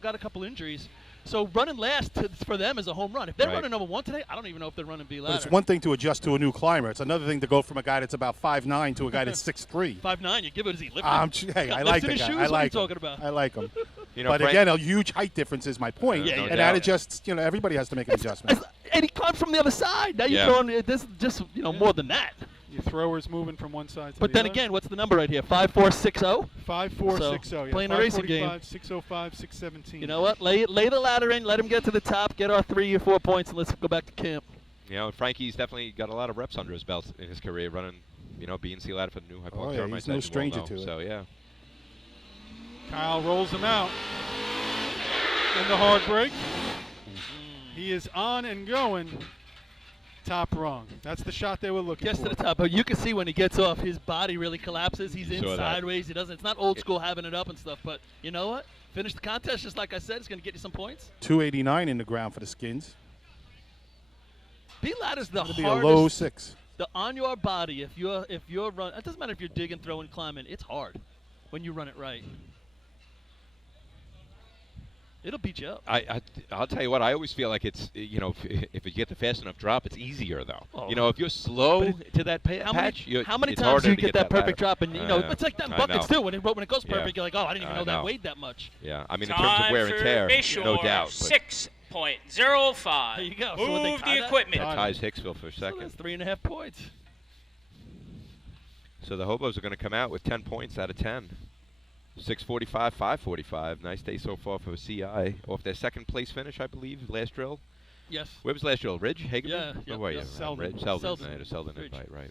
got a couple injuries. So running last for them is a home run. If they're running number 1 today, I don't even know if they're running B ladder. But it's one thing to adjust to a new climber. It's another thing to go from a guy that's about 5'9" to a guy that's 6'3". 5'9", you give it as he lifted. Hey, I like the guy. I like him. Talking about? I like him. But again, a huge height difference is my point. Yeah, and that adjusts. Everybody has to make an adjustment. And he climbed from the other side. Now you're throwing this is just more than that. Your thrower's moving from one side to but the then other. again, what's the number right here? 5460. 5460. Yeah. Playing a racing game. 605, 617. You know what? Lay the ladder in. Let him get to the top. Get our 3 or 4 points, and let's go back to camp. Frankie's definitely got a lot of reps under his belt in his career, running, B and C ladder for the new High Park Tournament. He's no stranger to it. So yeah. Kyle rolls him out in the hard break. He is on and going. Top rung. That's the shot they were looking for. Gets to the top, but you can see when he gets off, his body really collapses. He's in Saw that. sideways. He doesn't. It's not old school having it up and stuff. But you know what? Finish the contest just like I said. It's going to get you some points. 289 in the ground for the Skins. B ladder's the It'll hardest. be a low 6. On your body, if you're run, it doesn't matter if you're digging, throwing, climbing. It's hard when you run it right. It'll beat you up. I'll tell you what. I always feel like it's if you get the fast enough drop, it's easier though. Oh. If you're slow to that patch, how many it's times harder do you to get that perfect ladder. drop? And it's like that in buckets too. When it goes Yeah. perfect, you're like, oh, I didn't even know that know. weighed that much. Yeah, I mean in terms of wear and tear, no doubt. 6.05. There you go. Move So when they tie the that- equipment. That ties Hicksville for So second. that's 3.5 points. So the Hobos are going to come out with 10 points out of 10. 645, 545. Nice day so far for CI. Off their second place finish, I believe, last drill. Yes. Where was last drill? Ridge? Hagerman? Yeah, Where were you? Selden. Ridge? Selden. Selden. Right, a Selden Ridge. invite, right.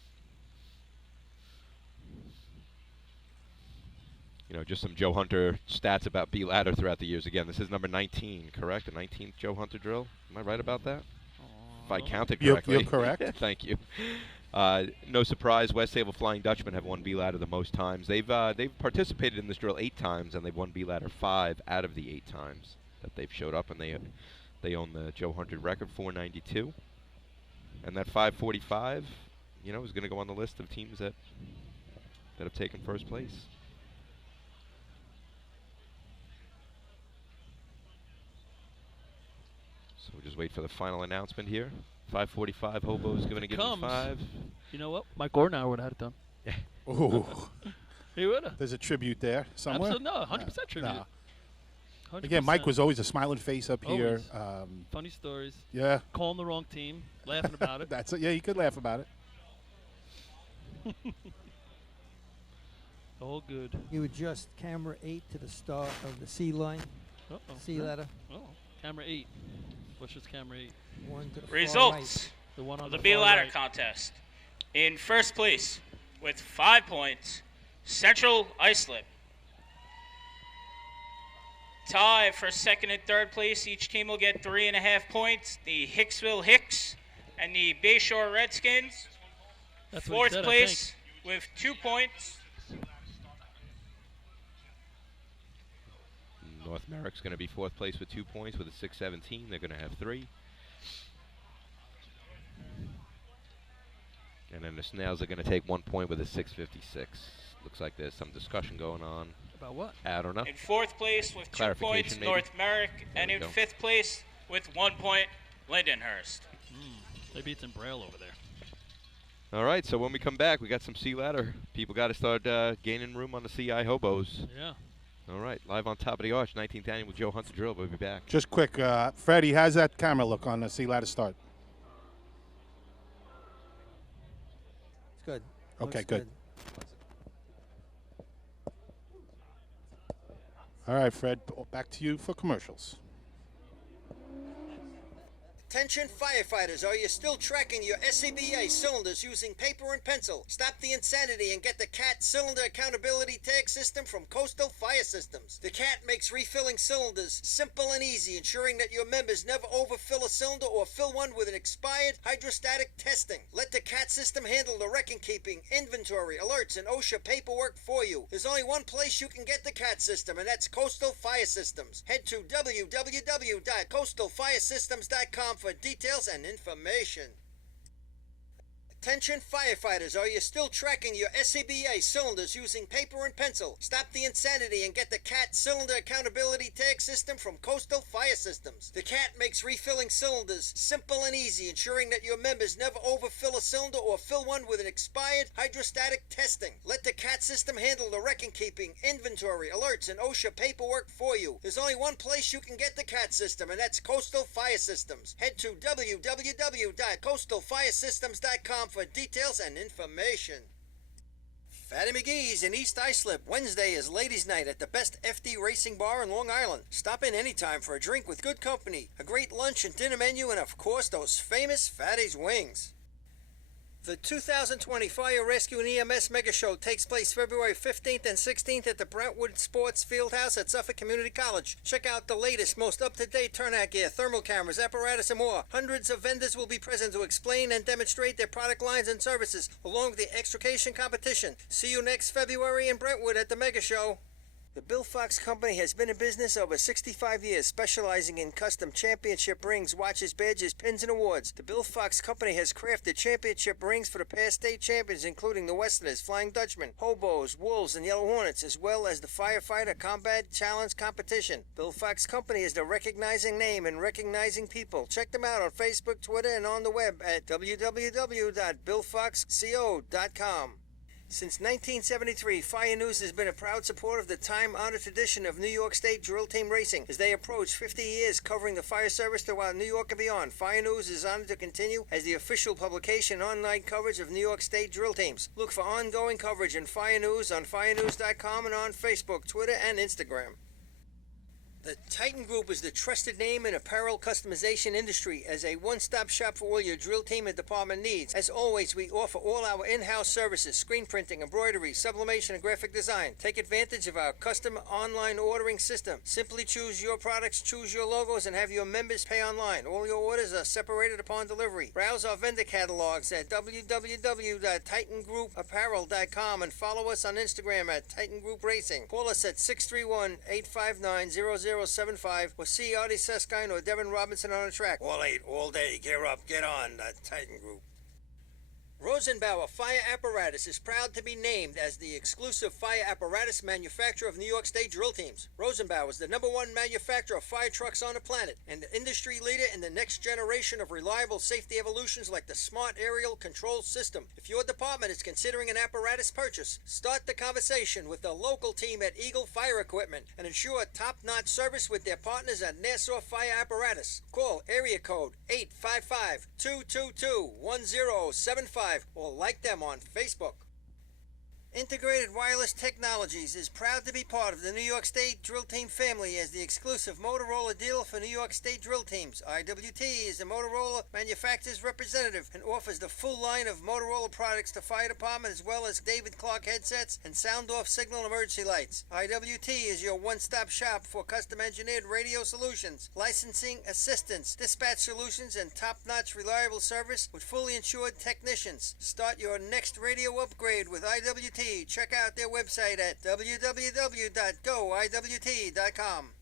Just some Joe Hunter stats about B ladder throughout the years. Again, this is number 19, correct? The 19th Joe Hunter drill. Am I right about that? If I counted correctly. You're correct. Thank you. No surprise, West Sable Flying Dutchman have won B ladder the most times. They've participated in this drill 8 times, and they've won B ladder 5 out of the 8 times that they've showed up, and they own the Joe Hunter record, 492. And that 545, is going to go on the list of teams that have taken first place. So we'll just wait for the final announcement here. 545, Hobo's going to give him 5. You know what? Mike Ornauer would have had it done. Ooh. He would have. There's a tribute there somewhere. Absolutely, no, 100% tribute. No. 100%. Again, Mike was always a smiling face up here. Always. Funny stories. Yeah. Calling the wrong team, laughing about it. That's it. Yeah, you could laugh about it. All good. You adjust camera 8 to the start of the C line. Uh-oh. C ladder. Oh, camera 8. What's just camera 8? 1 to the far Results The one on of the the B far ladder right. contest. In first place with 5 points, Central Islip. Tie for second and third place. Each team will get 3.5 points. The Hicksville Hicks and the Bayshore Redskins. That's what he Fourth said, I place with 2 points. North Merrick's going to be 4th place with 2 points with a 617. They're going to have 3. And then the Snails are going to take 1 point with a 656. Looks like there's some discussion going on. About what? I don't know. In fourth place with 2 Clarification, points, maybe? North Merrick. There And we in go. 5th place with 1 point, Lindenhurst. Maybe it's in Braille over there. All right, so when we come back, we got some C ladder. People got to start gaining room on the CI Hobos. Yeah. All right, live on Top of the Arch, 19th annual Joe Hunter Drill. We'll be back. Just quick, Freddie, how's that camera look on the C ladder start? It's good. Okay, Looks good. All right, Fred, back to you for commercials. Attention firefighters, are you still tracking your SCBA cylinders using paper and pencil? Stop the insanity and get the CAT Cylinder Accountability Tag System from Coastal Fire Systems. The CAT makes refilling cylinders simple and easy, ensuring that your members never overfill a cylinder or fill one with an expired hydrostatic testing. Let the CAT system handle the record keeping, inventory, alerts, and OSHA paperwork for you. There's only one place you can get the CAT system, and that's Coastal Fire Systems. Head to www.coastalfiresystems.com for details and information. Attention firefighters, are you still tracking your SCBA cylinders using paper and pencil? Stop the insanity and get the CAT Cylinder Accountability Tag System from Coastal Fire Systems. The CAT makes refilling cylinders simple and easy, ensuring that your members never overfill a cylinder or fill one with an expired hydrostatic testing. Let the CAT system handle the record keeping, inventory, alerts, and OSHA paperwork for you. There's only one place you can get the CAT system, and that's Coastal Fire Systems. Head to www.coastalfiresystems.com for details and information. Fatty McGee's in East Islip. Wednesday is ladies' night at the best FD racing bar in Long Island. Stop in anytime for a drink with good company, a great lunch and dinner menu, and of course those famous Fatty's wings. The 2020 Fire Rescue and EMS Mega Show takes place February 15th and 16th at the Brentwood Sports Fieldhouse at Suffolk Community College. Check out the latest, most up-to-date turnout gear, thermal cameras, apparatus, and more. Hundreds of vendors will be present to explain and demonstrate their product lines and services, along with the extrication competition. See you next February in Brentwood at the Mega Show. The Bill Fox Company has been in business over 65 years, specializing in custom championship rings, watches, badges, pins, and awards. The Bill Fox Company has crafted championship rings for the past state champions, including the Westerners, Flying Dutchmen, Hobos, Wolves, and Yellow Hornets, as well as the Firefighter Combat Challenge Competition. Bill Fox Company is the recognizing name and recognizing people. Check them out on Facebook, Twitter, and on the web at www.billfoxco.com. Since 1973, Fire News has been a proud supporter of the time-honored tradition of New York State drill team racing. As they approach 50 years covering the fire service throughout New York and beyond, Fire News is honored to continue as the official publication online coverage of New York State drill teams. Look for ongoing coverage in Fire News on firenews.com and on Facebook, Twitter, and Instagram. The Titan Group is the trusted name in apparel customization industry as a one-stop shop for all your drill team and department needs. As always, we offer all our in-house services, screen printing, embroidery, sublimation, and graphic design. Take advantage of our custom online ordering system. Simply choose your products, choose your logos, and have your members pay online. All your orders are separated upon delivery. Browse our vendor catalogs at www.titangrouapparel.com and follow us on Instagram at Titan Group Racing. Call us at 631-859-0075 or see Artie Suskind or Devin Robinson on the track. All 8, all day. Gear up, get on, the Titan Group. Rosenbauer Fire Apparatus is proud to be named as the exclusive fire apparatus manufacturer of New York State drill teams. Rosenbauer is the #1 manufacturer of fire trucks on the planet and the industry leader in the next generation of reliable safety evolutions like the Smart Aerial Control System. If your department is considering an apparatus purchase, start the conversation with the local team at Eagle Fire Equipment and ensure top-notch service with their partners at Nassau Fire Apparatus. Call area code 855-222-1075 or like them on Facebook. Integrated Wireless Technologies is proud to be part of the New York State Drill Team family as the exclusive Motorola dealer for New York State drill teams. IWT is the Motorola manufacturer's representative and offers the full line of Motorola products to fire department as well as David Clark headsets and sound-off signal emergency lights. IWT is your one-stop shop for custom-engineered radio solutions, licensing assistance, dispatch solutions, and top-notch reliable service with fully insured technicians. Start your next radio upgrade with IWT. Check out their website at www.goiwt.com.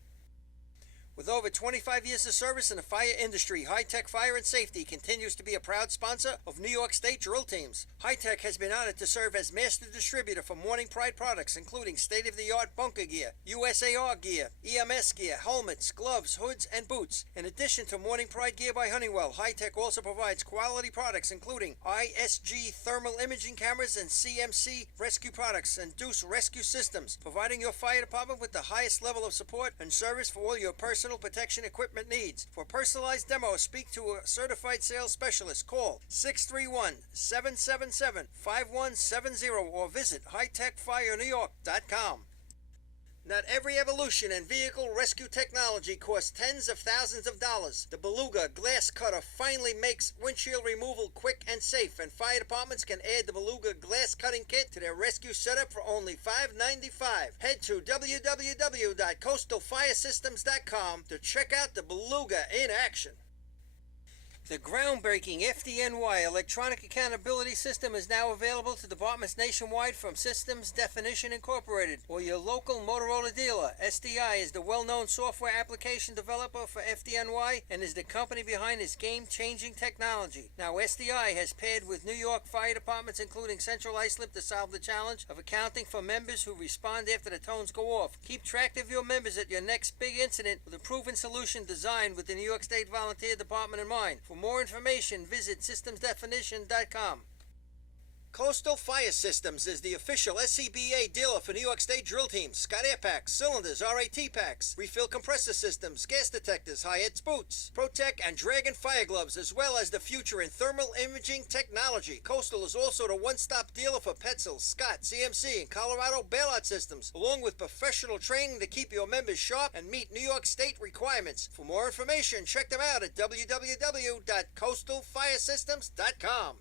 With over 25 years of service in the fire industry, High Tech Fire and Safety continues to be a proud sponsor of New York State drill teams. High Tech has been honored to serve as master distributor for Morning Pride products, including state-of-the-art bunker gear, USAR gear, EMS gear, helmets, gloves, hoods, and boots. In addition to Morning Pride gear by Honeywell, High Tech also provides quality products, including ISG thermal imaging cameras and CMC rescue products and Deuce rescue systems, providing your fire department with the highest level of support and service for all your personal protection equipment needs. For personalized demos, speak to a certified sales specialist. Call 631-777-5170 or visit hightechfirenewyork.com. Not every evolution in vehicle rescue technology costs tens of thousands of dollars. The Beluga glass cutter finally makes windshield removal quick and safe, and fire departments can add the Beluga glass cutting kit to their rescue setup for only $5.95. Head to www.coastalfiresystems.com to check out the Beluga in action. The groundbreaking Fdny electronic accountability system is now available to departments nationwide from Systems Definition Incorporated or your local Motorola dealer. SDI is the well-known software application developer for Fdny and is the company behind this game-changing technology. Now, SDI has paired with New York fire departments, including Central Islip, to solve the challenge of accounting for members who respond after the tones go off. Keep track of your members at your next big incident with a proven solution designed with the New York State Volunteer Department in mind. For more information, visit systemsdefinition.com. Coastal Fire Systems is the official SCBA dealer for New York State drill teams. Scott Air Packs, cylinders, RAT packs, refill compressor systems, gas detectors, Hi-Eds boots, Protec and Dragon fire gloves, as well as the future in thermal imaging technology. Coastal is also the one-stop dealer for Petzl, Scott, CMC, and Colorado bailout systems, along with professional training to keep your members sharp and meet New York State requirements. For more information, check them out at www.coastalfiresystems.com.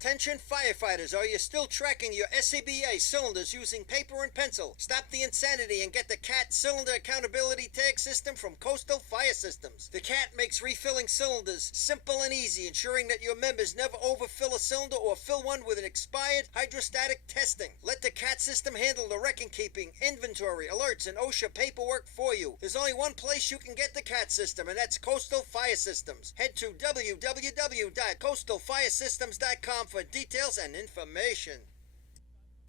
Attention firefighters, are you still tracking your SCBA cylinders using paper and pencil? Stop the insanity and get the CAT Cylinder Accountability Tag System from Coastal Fire Systems. The CAT makes refilling cylinders simple and easy, ensuring that your members never overfill a cylinder or fill one with an expired hydrostatic testing. Let the CAT system handle the record-keeping, inventory, alerts, and OSHA paperwork for you. There's only one place you can get the CAT system, and that's Coastal Fire Systems. Head to www.coastalfiresystems.com for details and information.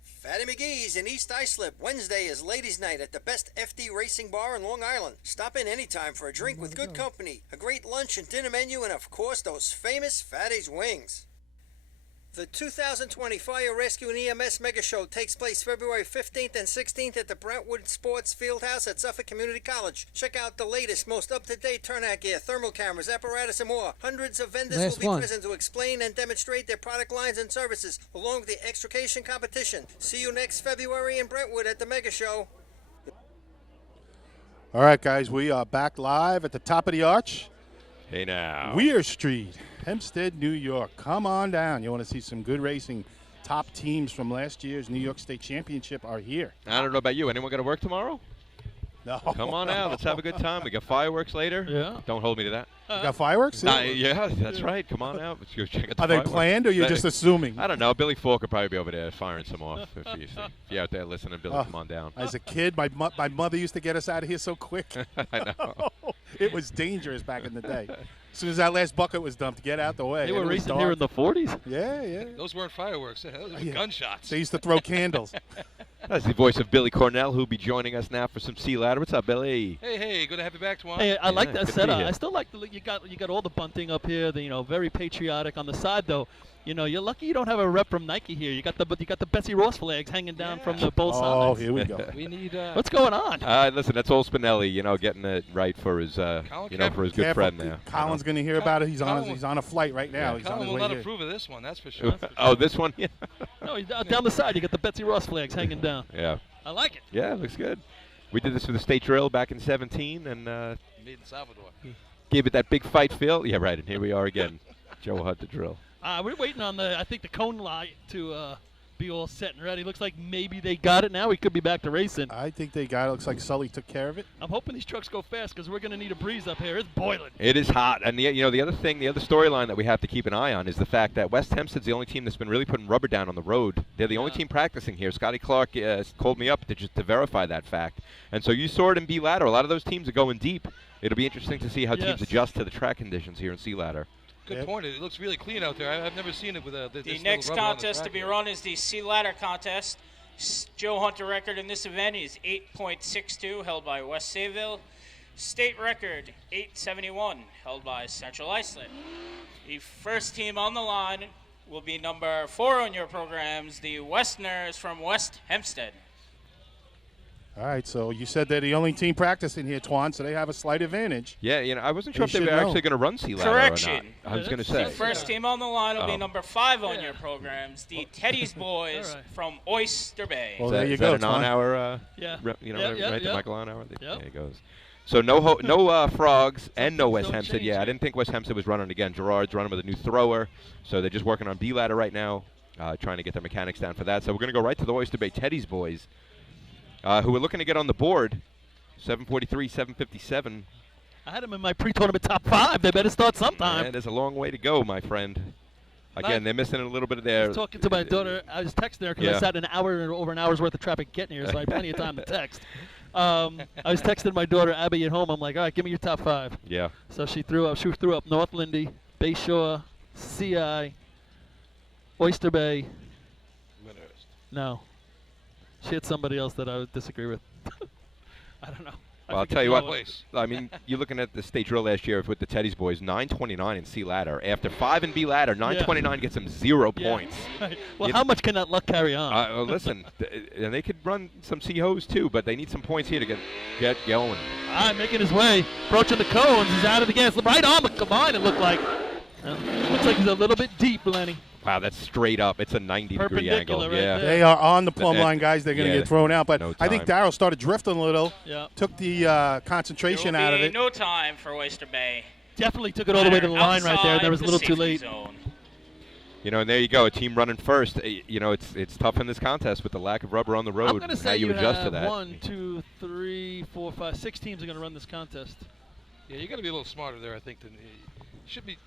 Fatty McGee's in East Islip. Wednesday is ladies' night at the best FD racing bar in Long Island. Stop in anytime for a drink with good company, a great lunch and dinner menu, and of course those famous Fatty's wings. The 2020 Fire Rescue and EMS Mega Show takes place February 15th and 16th at the Brentwood Sports Fieldhouse at Suffolk Community College. Check out the latest, most up-to-date turnout gear, thermal cameras, apparatus, and more. Hundreds of vendors will be present to explain and demonstrate their product lines and services, along with the extrication competition. See you next February in Brentwood at the Mega Show. All right, guys, we are back live at the top of the arch. Hey now. Weir Street, Hempstead, New York. Come on down. You want to see some good racing. Top teams from last year's New York State Championship are here. I don't know about you. Anyone got to work tomorrow? No. Come on out. Let's have a good time. We got fireworks later. Yeah. Don't hold me to that. You got fireworks? Yeah, that's right. Come on out. Let's go check out the Are they fireworks. planned, or you're just assuming? I don't know. Billy Falk could probably be over there firing some off. If you're out there listening, Billy, come on down. As a kid, my mother used to get us out of here so quick. I know. It was dangerous back in the day. As soon as that last bucket was dumped, get out the way. They were It was racing dark. here in the 40s. Yeah, yeah. Those weren't fireworks. Those were Yeah. gunshots. They used to throw candles. That's the voice of Billy Cornell, who'll be joining us now for some Sea Ladder. What's up, Billy? Hey, good to have you back, Twan. Hey, I like Yeah, that good to be setup. here. I still like the you got all the bunting up here. Very patriotic on the side though. You're lucky you don't have a rep from Nike here. You got the Betsy Ross flags hanging down from the both Oh, sides. here we go. We need. What's going on? Listen, that's old Spinelli, getting it right for his, for his good Careful. friend there. Colin's going to hear about it. He's Colin- on a flight right now. Yeah. He's on Colin his will way not here. approve of this one. That's for sure. Oh, this one? Yeah. No, down the side you got the Betsy Ross flags hanging down. Yeah. I like it. Yeah, it looks good. We did this for the state drill back in 17 and Made in Salvador. gave it that big fight feel. Yeah, right. And here we are again. Joe Hunt the drill. We're waiting on the cone light to be all set and ready. Looks like maybe they got it now. We could be back to racing. I think they got it. Looks like Sully took care of it. I'm hoping these trucks go fast because we're going to need a breeze up here. It's boiling. It is hot. And the other storyline that we have to keep an eye on is the fact that West Hempstead's the only team that's been really putting rubber down on the road. They're the only team practicing here. Scotty Clark called me up to verify that fact. And so you saw it in B Ladder. A lot of those teams are going deep. It'll be interesting to see how teams adjust to the track conditions here in C Ladder. Good point. It looks really clean out there. I've never seen it with this The little next rubber on the contest to track be here. run is the Sea Ladder contest. Joe Hunter record in this event is 8.62, held by West Sayville. State record 871, held by Central Islip. The first team on the line will be number 4 on your programs, the Westerners from West Hempstead. All right, so you said they're the only team practicing here, Twan, so they have a slight advantage. Yeah, I wasn't sure if they should were know. actually going to run C Ladder Correction. or not. I was going to The say. first team on the line will be Oh. number 5 on your programs, the Teddy's Boys All right. from Oyster Bay. Well, Is there that- you is go, that an Twan. on-hour, Yeah. right, Yeah. the Michael on-hour? Yep. There it goes. So no Frogs and no West Don't Hempstead. change Yeah, I it. didn't think West Hempstead was running again. Gerard's running with a new thrower. So they're just working on B Ladder right now, trying to get their mechanics down for that. So we're going to go right to the Oyster Bay Teddy's Boys, who are looking to get on the board. 743, 757. I had them in my pre-tournament top 5. They better start sometime. And there's a long way to go, my friend. Again, they're missing a little bit of their. I was talking to my daughter. I was texting her because I sat over an hour's worth of traffic getting here, so I had plenty of time to text. I was texting my daughter Abby at home. I'm like, all right, give me your top 5. Yeah. So she threw up North Lindy, Bayshore, CI, Oyster Bay. No. She had somebody else that I would disagree with. I don't know. Well, I'll tell you what. I mean, you're looking at the state drill last year with the Teddy's boys, 929 in C ladder. After 5 in B ladder, 929 gets them 0 points. Right. Well, how much can that luck carry on? Well, listen, and they could run some C-Hos too, but they need some points here to get going. All right, making his way, approaching the cones. He's out of the gas. Right on the combine, it looked like. Looks like he's a little bit deep, Lenny. Wow, that's straight up. It's a 90-degree angle. Right yeah, they are on the plumb line, guys. They're going to get thrown out. But I think Darryl started drifting a little. Yeah. Took the concentration out of it. No time for Oyster Bay. Definitely took it all the way to the line right there. There was a little too late. You know, and there you go. A team running first. You know, it's tough in this contest with the lack of rubber on the road. I'm going to say how you adjust to that. 1, 2, 3, 4, 5, 6 teams are going to run this contest. Yeah, you got to be a little smarter there, I think. Than should be.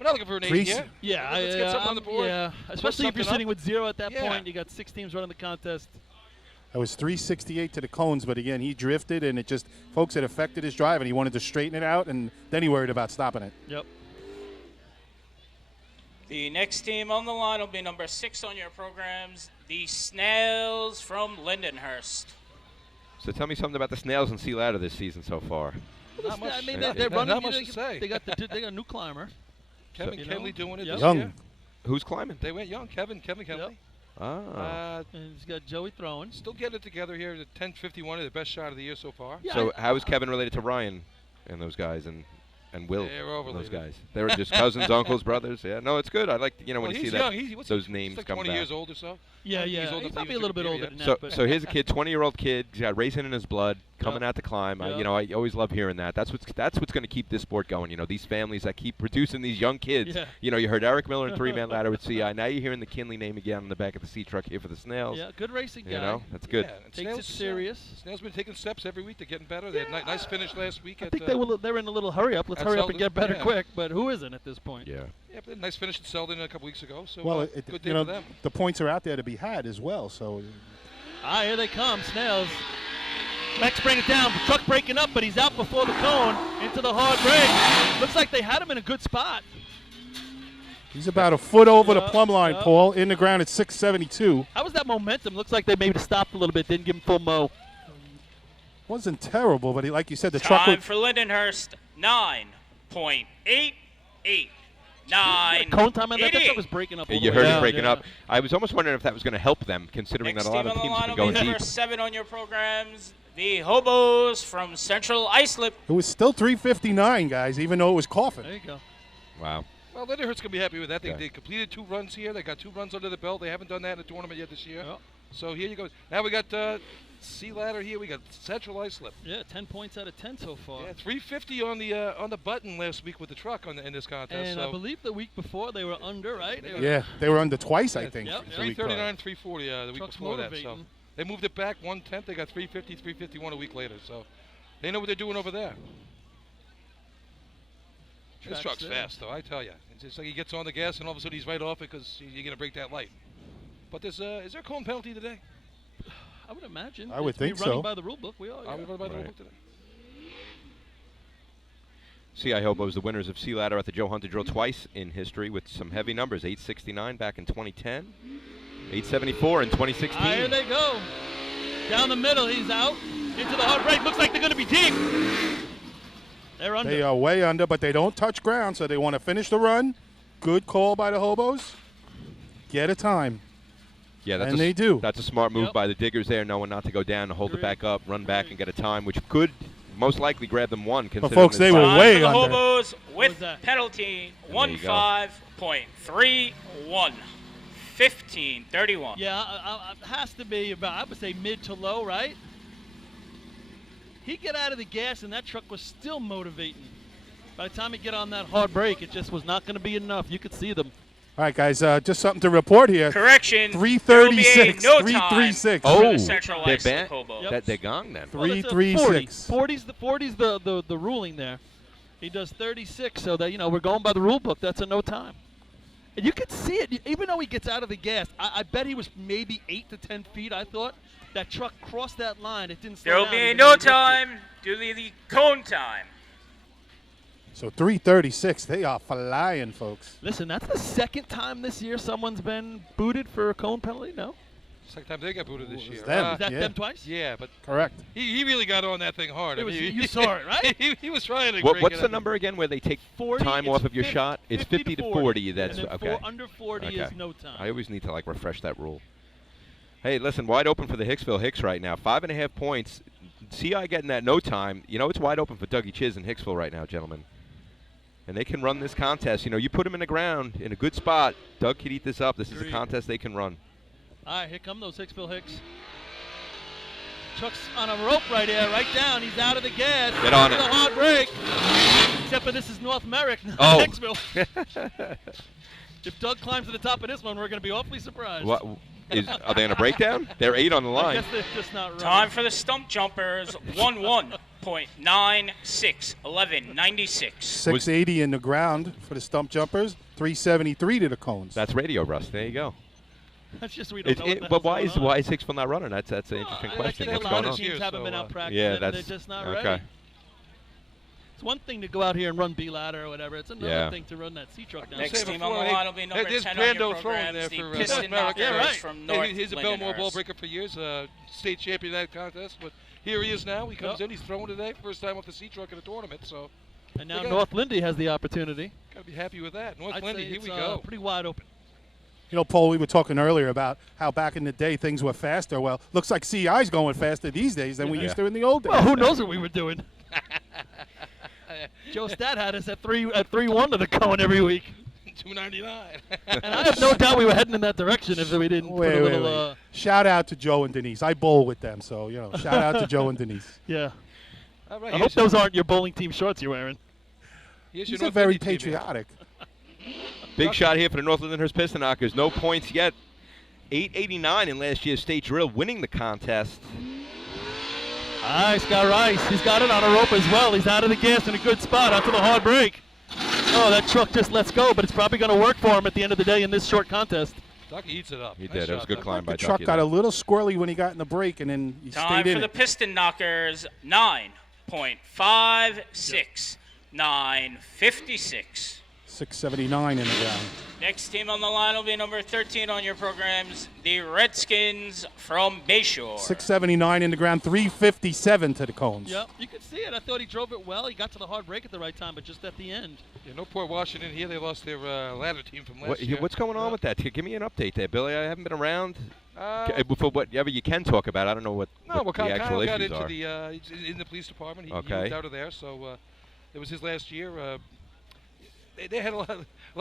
We're not looking for an 8 here. Yeah, let's get something on the board. Yeah, especially if you're sitting with 0 at that point. You got 6 teams running the contest. That was 368 to the cones, but again, he drifted, and it affected his drive, and he wanted to straighten it out, and then he worried about stopping it. Yep. The next team on the line will be number 6 on your programs, the Snails from Lindenhurst. So tell me something about the Snails and C ladder this season so far. Well, Not much. I mean, they're running. Not much to say. They got a new climber. Kevin Kenley doing it this young. year. Who's climbing? They went young. Kevin Kenley. Yep. Ah. And he's got Joey throwing. Still getting it together here. The 10:51 is the best shot of the year so far. Yeah, So how is Kevin related to Ryan and those guys and Will? They're and those overrated. guys. They're just cousins, uncles, brothers. Yeah, no, it's good. I like when you see he's that young. What's those he, names he's like come 20 back. years old or so. Yeah, He's yeah. old He's enough to probably a use little the bit older computer, than So, that. But so here's a kid, 20-year-old kid. He's got racing in his blood, coming Yep. out to climb. Yep. I always love hearing that. That's what's going to keep this sport going. These families that keep producing these young kids. Yeah. You heard Eric Miller in 3-man ladder with CI. Now you're hearing the Kinley name again on the back of the C truck here for the Snails. yeah, good racing guy. That's good. Yeah, and Takes it Snails, serious. Snails been taking steps every week. They're getting better. They had a nice finish last week. I think they're in a little hurry up. Let's at hurry up and Selden, get better yeah. quick. But who isn't at this point? Yeah. Yeah, but a nice finish at Selden a couple weeks ago. So Well, good day for them. the points are out there to be had as well. So Here they come, Snails. Max bring it down. Truck breaking up, but he's out before the cone into the hard break. Looks like they had him in a good spot. he's about a foot over the plumb line, Paul. In the ground at 672. How was that momentum? Looks like they maybe stopped a little bit, didn't give him full mo. Wasn't terrible, but like you said, the truck. Time for Lindenhurst, 9.88. 9. Cone time on that truck was breaking up. All the You way heard down. it breaking Yeah. up. I was almost wondering if that was going to help them, considering Next that a lot team of on the teams line have will been be going number deep. 7 on your programs, the Hobos from Central Islip. It was still 359, guys, even though it was coughing. There you go. Wow. Well, Lindenhurst's going to be happy with that. Yeah. They completed 2 runs here. They got 2 runs under the belt. They haven't done that in the tournament yet this year. Yep. So here you go. Now we got C ladder here. We got Central Islip. Yeah, 10 points out of 10 so far. Yeah, 350 on the button last week with the truck in this contest. And so I believe the week before they were under, right? Yeah, they were under twice, I think. Yep. the week prior. 339, 340 the week Truck's before that. So motivating. they moved it back 1/10. They got 350, 351 a week later. So they know what they're doing over there. This truck's there. fast, though. I tell you, it's just like he gets on the gas and all of a sudden he's right off it because you're going to break that light. But is there a cone penalty today? I would imagine. I would If we think running so. by the rule book, we are. Are we Yeah. running by the rule Right. book today? CI Hobos, the winners of C ladder at the Joe Hunter Drill twice in history with some heavy numbers. 869 back in 2010, 874 in 2016. Here they go. Down the middle, he's out. Into the hard break. Looks like they're going to be deep. They're under. They are way under, but they don't touch ground, so they want to finish the run. Good call by the Hobos. Get a time. Yeah, that's And a, they do. That's a smart move Yep. by the diggers there, knowing not to go down, to hold it Agreed. back up, run back, and get a time, which could most likely grab them one. But considering folks, the they size. were Time way for the under. Hobos was with that? penalty, There you go. 15.31. 15.31. Yeah, it has to be about, I would say, mid to low, right? He get out of the gas, and that truck was still motivating. By the time he get on that hard break, it just was not going to be enough. You could see them. All right, guys, just something to report here. Correction. 336. No 336. time. Oh, the Central they're Islip ban- Hobo. that they're gone then. Well, it's a 336. 40's the ruling there. He does 36, so that we're going by the rule book. That's a no time. And you could see it, even though he gets out of the gas. I bet he was maybe 8 to 10 feet. I thought that truck crossed that line. It didn't slow There will down be even no though he gets it. time due to the cone time. So 336. They are flying, folks. Listen, that's the second time this year someone's been booted for a cone penalty. No, Second time they got booted this It was year. them. is that Yeah. them twice? Yeah, but Correct. he really got on that thing hard. It I was- mean, you saw it, right? he was trying to. What's break it the up. number again where they take 40, time it's off of your 50 shot? It's 50 to 40. And That's then okay. Under 40 Okay. is no time. I always need to refresh that rule. Hey, listen, wide open for the Hicksville Hicks right now. 5.5 points. CI getting that no time. It's wide open for Dougie Chiz in Hicksville right now, gentlemen. And they can run this contest. You put him in the ground in a good spot. Doug could eat this up. This is a Agreed. contest they can run. All right, here come those Hicksville Hicks. Chuck's on a rope right there, right down. He's out of the gas. Get on It's it. a hard break. Except for this is North Merrick, not Oh. Hicksville. If Doug climbs to the top of this one, we're going to be awfully surprised. What are they on a breakdown? They're 8 on the I line. guess they're just not running. Time for the stump jumpers. 1:1.96. 11:96. 680 in the ground for the stump jumpers. 373 to the cones. That's radio, Russ. There you go. That's just we don't know what the But hell's why going is Hicksville not running? That's an interesting on. question. I What's think a lot going of on? teams haven't been out practicing, Yeah, and that's they're just not okay. ready. It's one thing to go out here and run B-ladder or whatever. It's another Yeah. thing to run that C-truck down. Next Say team on before, the hey, line will be number there's 10 on your Brando throwing programs, there the for, Piston North America. Knockers Yeah, right. from North He's a Belmore ball Lindner's. breaker for years, state champion in that contest. But here he is now. He comes Yep. in. He's throwing today. First time with the C-truck in a tournament. So And now They got- North Lindy has the opportunity. got to be happy with that. North I'd Lindy, say here it's we go. pretty wide open. Paul, we were talking earlier about how back in the day things were faster. Well, looks like CI's going faster these days than we Yeah. used to in the old days. Well, who knows what we were doing? Joe Stat had us at 3-1 to the cone every week. $2.99. And I have no doubt we were heading in that direction if we didn't Wait, put a wait, little, wait. Shout out to Joe and Denise. I bowl with them, so, shout out to Joe and Denise. yeah. All right, I hope those aren't your bowling team shorts you're wearing. here's He's your a very North Lindy team. patriotic. Big shot here for the North Lindner's Piston Knockers. No points yet. 889 in last year's state drill, winning the contest. Nice, got Rice. He's got it on a rope as well. He's out of the gas in a good spot onto the hard break. Oh, that truck just lets go, but it's probably going to work for him at the end of the day in this short contest. Ducky eats it up. He Nice did. It was shot, a good Ducky. cline by The truck Ducky got there. a little squirrely when he got in the break, and then he Time stayed for in the it. Piston Knockers. 9.56. 9:56. 679 in the ground. Next team on the line will be number 13 on your programs, the Redskins from Bayshore. 679 in the ground, 357 to the cones. Yep, you could see it. I thought he drove it well. He got to the hard break at the right time, but just at the end. Yeah, no Port Washington here. They lost their ladder team from last year. What's going on with that? Give me an update there, Billy. I haven't been around. Uh, For whatever you can talk about, I don't know what, No, well, what the Kyle actual got issues into are. the he's in the police department. He Okay. moved out of there, so it was his last year. They had a lot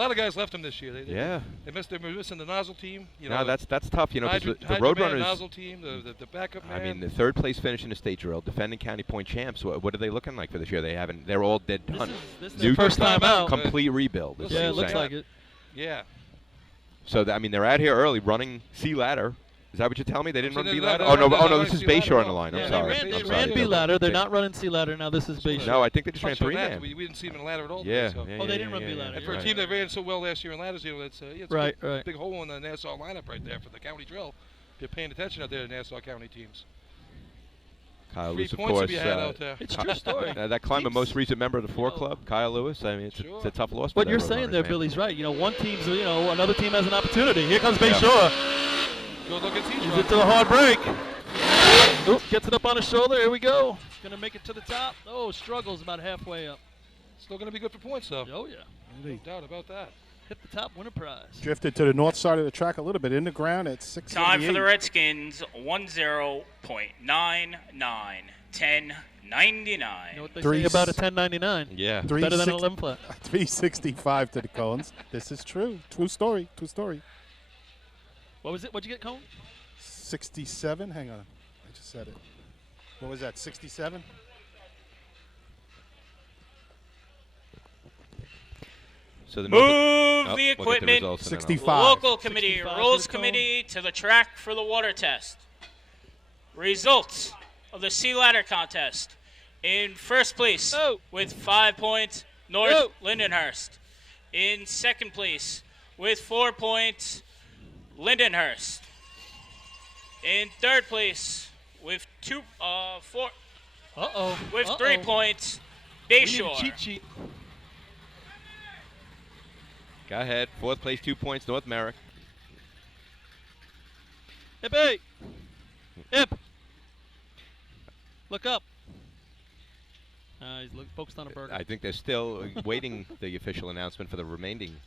of guys left him this year. Yeah. They were missing the nozzle team. No, that's tough. 'Cause the Hydro man, Roadrunners. nozzle team, the backup man. I mean, the third place finish in the state drill, defending county point champs. What are they looking like for this year? They're all dead done. This is New their first time out. complete rebuild. is what Yeah, you're it looks saying. like it. Yeah. So they're out here early running C ladder. Is that what you're telling me? They didn't I'm run saying B they're ladder. not- Oh they're no, not this is running C Bayshore on ladder the at line. all. I'm Yeah, sorry. they I'm ran sorry. B ladder. They're not running C ladder now. This is Bayshore. No, I think they just ran Touched on three that. man. We didn't see him in ladder at all. Yeah. So. yeah, Oh, they yeah, didn't run yeah, B yeah, ladder. And you're for a right. team that ran so well last year in ladders, it's a Right, big, right. big hole in the Nassau lineup right there for the county drill. If you're paying attention out there to Nassau County teams. Kyle 3 Lewis, of points course. to be had out there. It's a true story. That climber, Teams- most recent member of the four know- club, Kyle Lewis. I mean, it's Sure. a tough loss. for What the you're Roadrunners, saying there, man. Billy's right. One team's, another team has an opportunity. Here comes Bayshore. Good look at He's T-Truck. into the hard break. Oop, gets it up on his shoulder. Here we go. Going to make it to the top. Oh, struggles about halfway up. Still going to be good for points, though. Oh, yeah. No doubt about that. Hit the top, win a prize. Drifted to the north side of the track a little bit in the ground at 678. Time for the Redskins. 10.99. 10.99. You know what they Three say about a s- 1099? Yeah. Three Better than an six- 11 flat. 365 to the cones. This is true. True story. True story. What was it? What'd you get, Cone? 67. Hang on. I just said it. What was that? 67? So the North, Move the equipment. 65. Local committee, 65 rules to the cone. committee to the track for the water test. Results of the sea ladder contest. In first place with 5 points, North Lindenhurst. In second place with 4 points, Lindenhurst. In third place with 3 points, Bayshore. Cheat sheet. Go ahead. Fourth place, 2 points, North Merrick. Hip, hey. Hip. Look up. He's focused on a burger. I think they're still waiting the official announcement for the remaining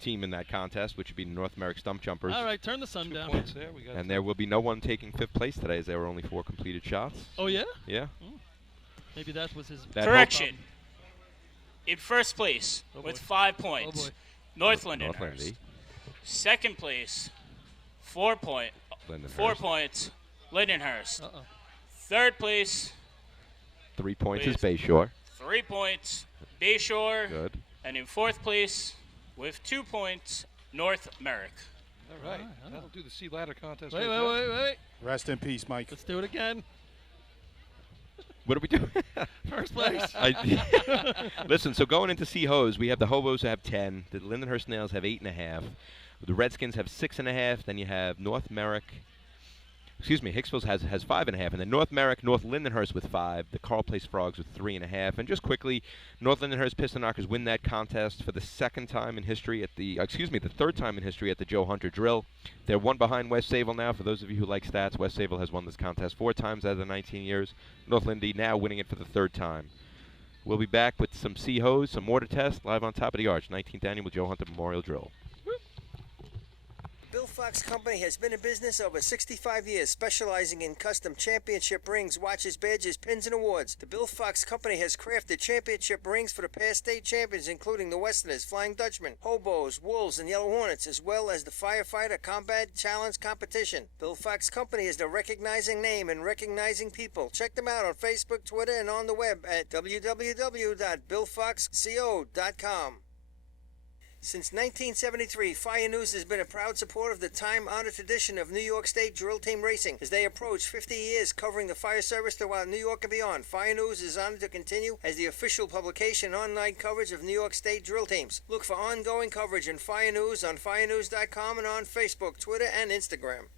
team in that contest, which would be North Merrick Stump Jumpers. All right, turn the sun 2 down. points there. We got And there will be no one taking 5th place today, as there were only 4 completed shots. Oh, yeah? Yeah. Maybe that was his... That Correction. In first place Oh, with boy. 5 points, boy. North North Lindenhurst. Lindy. Second place, 4 points, Lindenhurst. Uh-oh. Third place, 3 points is Please. Bayshore. 3 points, Bayshore. Good. And in fourth place, with 2 points, North Merrick. All right. That'll do the sea ladder contest. Wait, right there. wait. Rest in peace, Mike. Let's do it again. What do we do? First place. Listen, so going into Sea Hose, we have the Hobos have 10. The Lindenhurst Snails have 8.5. The Redskins have 6.5. Then you have North Merrick. Excuse me, Hicksville has 5.5. And then North Merrick, North Lindenhurst with 5. The Carl Place Frogs with 3.5. And just quickly, North Lindenhurst Piston Knockers win that contest for the second time in history at the, the third time in history at the Joe Hunter Drill. They're one behind West Sayville now. For those of you who like stats, West Sayville has won this contest 4 times out of the 19 years. North Lindy now winning it for the 3rd time. We'll be back with some Sea Hose, some mortar tests, live on top of the arch. 19th Annual Joe Hunter Memorial Drill. Bill Fox Company has been in business over 65 years, specializing in custom championship rings, watches, badges, pins, and awards. The Bill Fox Company has crafted championship rings for the past state champions, including the Westerners, Flying Dutchmen, Hobos, Wolves, and Yellow Hornets, as well as the Firefighter Combat Challenge Competition. Bill Fox Company is the recognizing name and recognizing people. Check them out on Facebook, Twitter, and on the web at www.billfoxco.com. Since 1973, Fire News has been a proud supporter of the time-honored tradition of New York State drill team racing. As they approach 50 years covering the fire service throughout New York and beyond, Fire News is honored to continue as the official publication and online coverage of New York State drill teams. Look for ongoing coverage in Fire News on firenews.com and on Facebook, Twitter, and Instagram.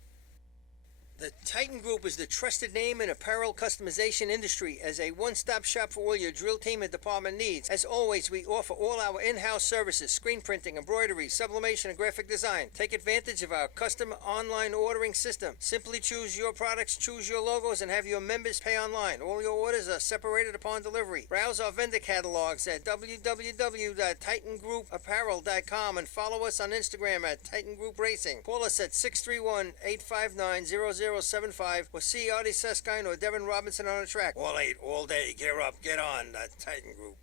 The Titan Group is the trusted name in apparel customization industry as a one-stop shop for all your drill team and department needs. As always, we offer all our in-house services, screen printing, embroidery, sublimation, and graphic design. Take advantage of our custom online ordering system. Simply choose your products, choose your logos, and have your members pay online. All your orders are separated upon delivery. Browse our vendor catalogs at www.titangrouapparel.com and follow us on Instagram at Titan Group Racing. Call us at 631-859-0075 or see Artie Suskind or Devin Robinson on the track. All 8, all day. Gear up, get on, the Titan Group.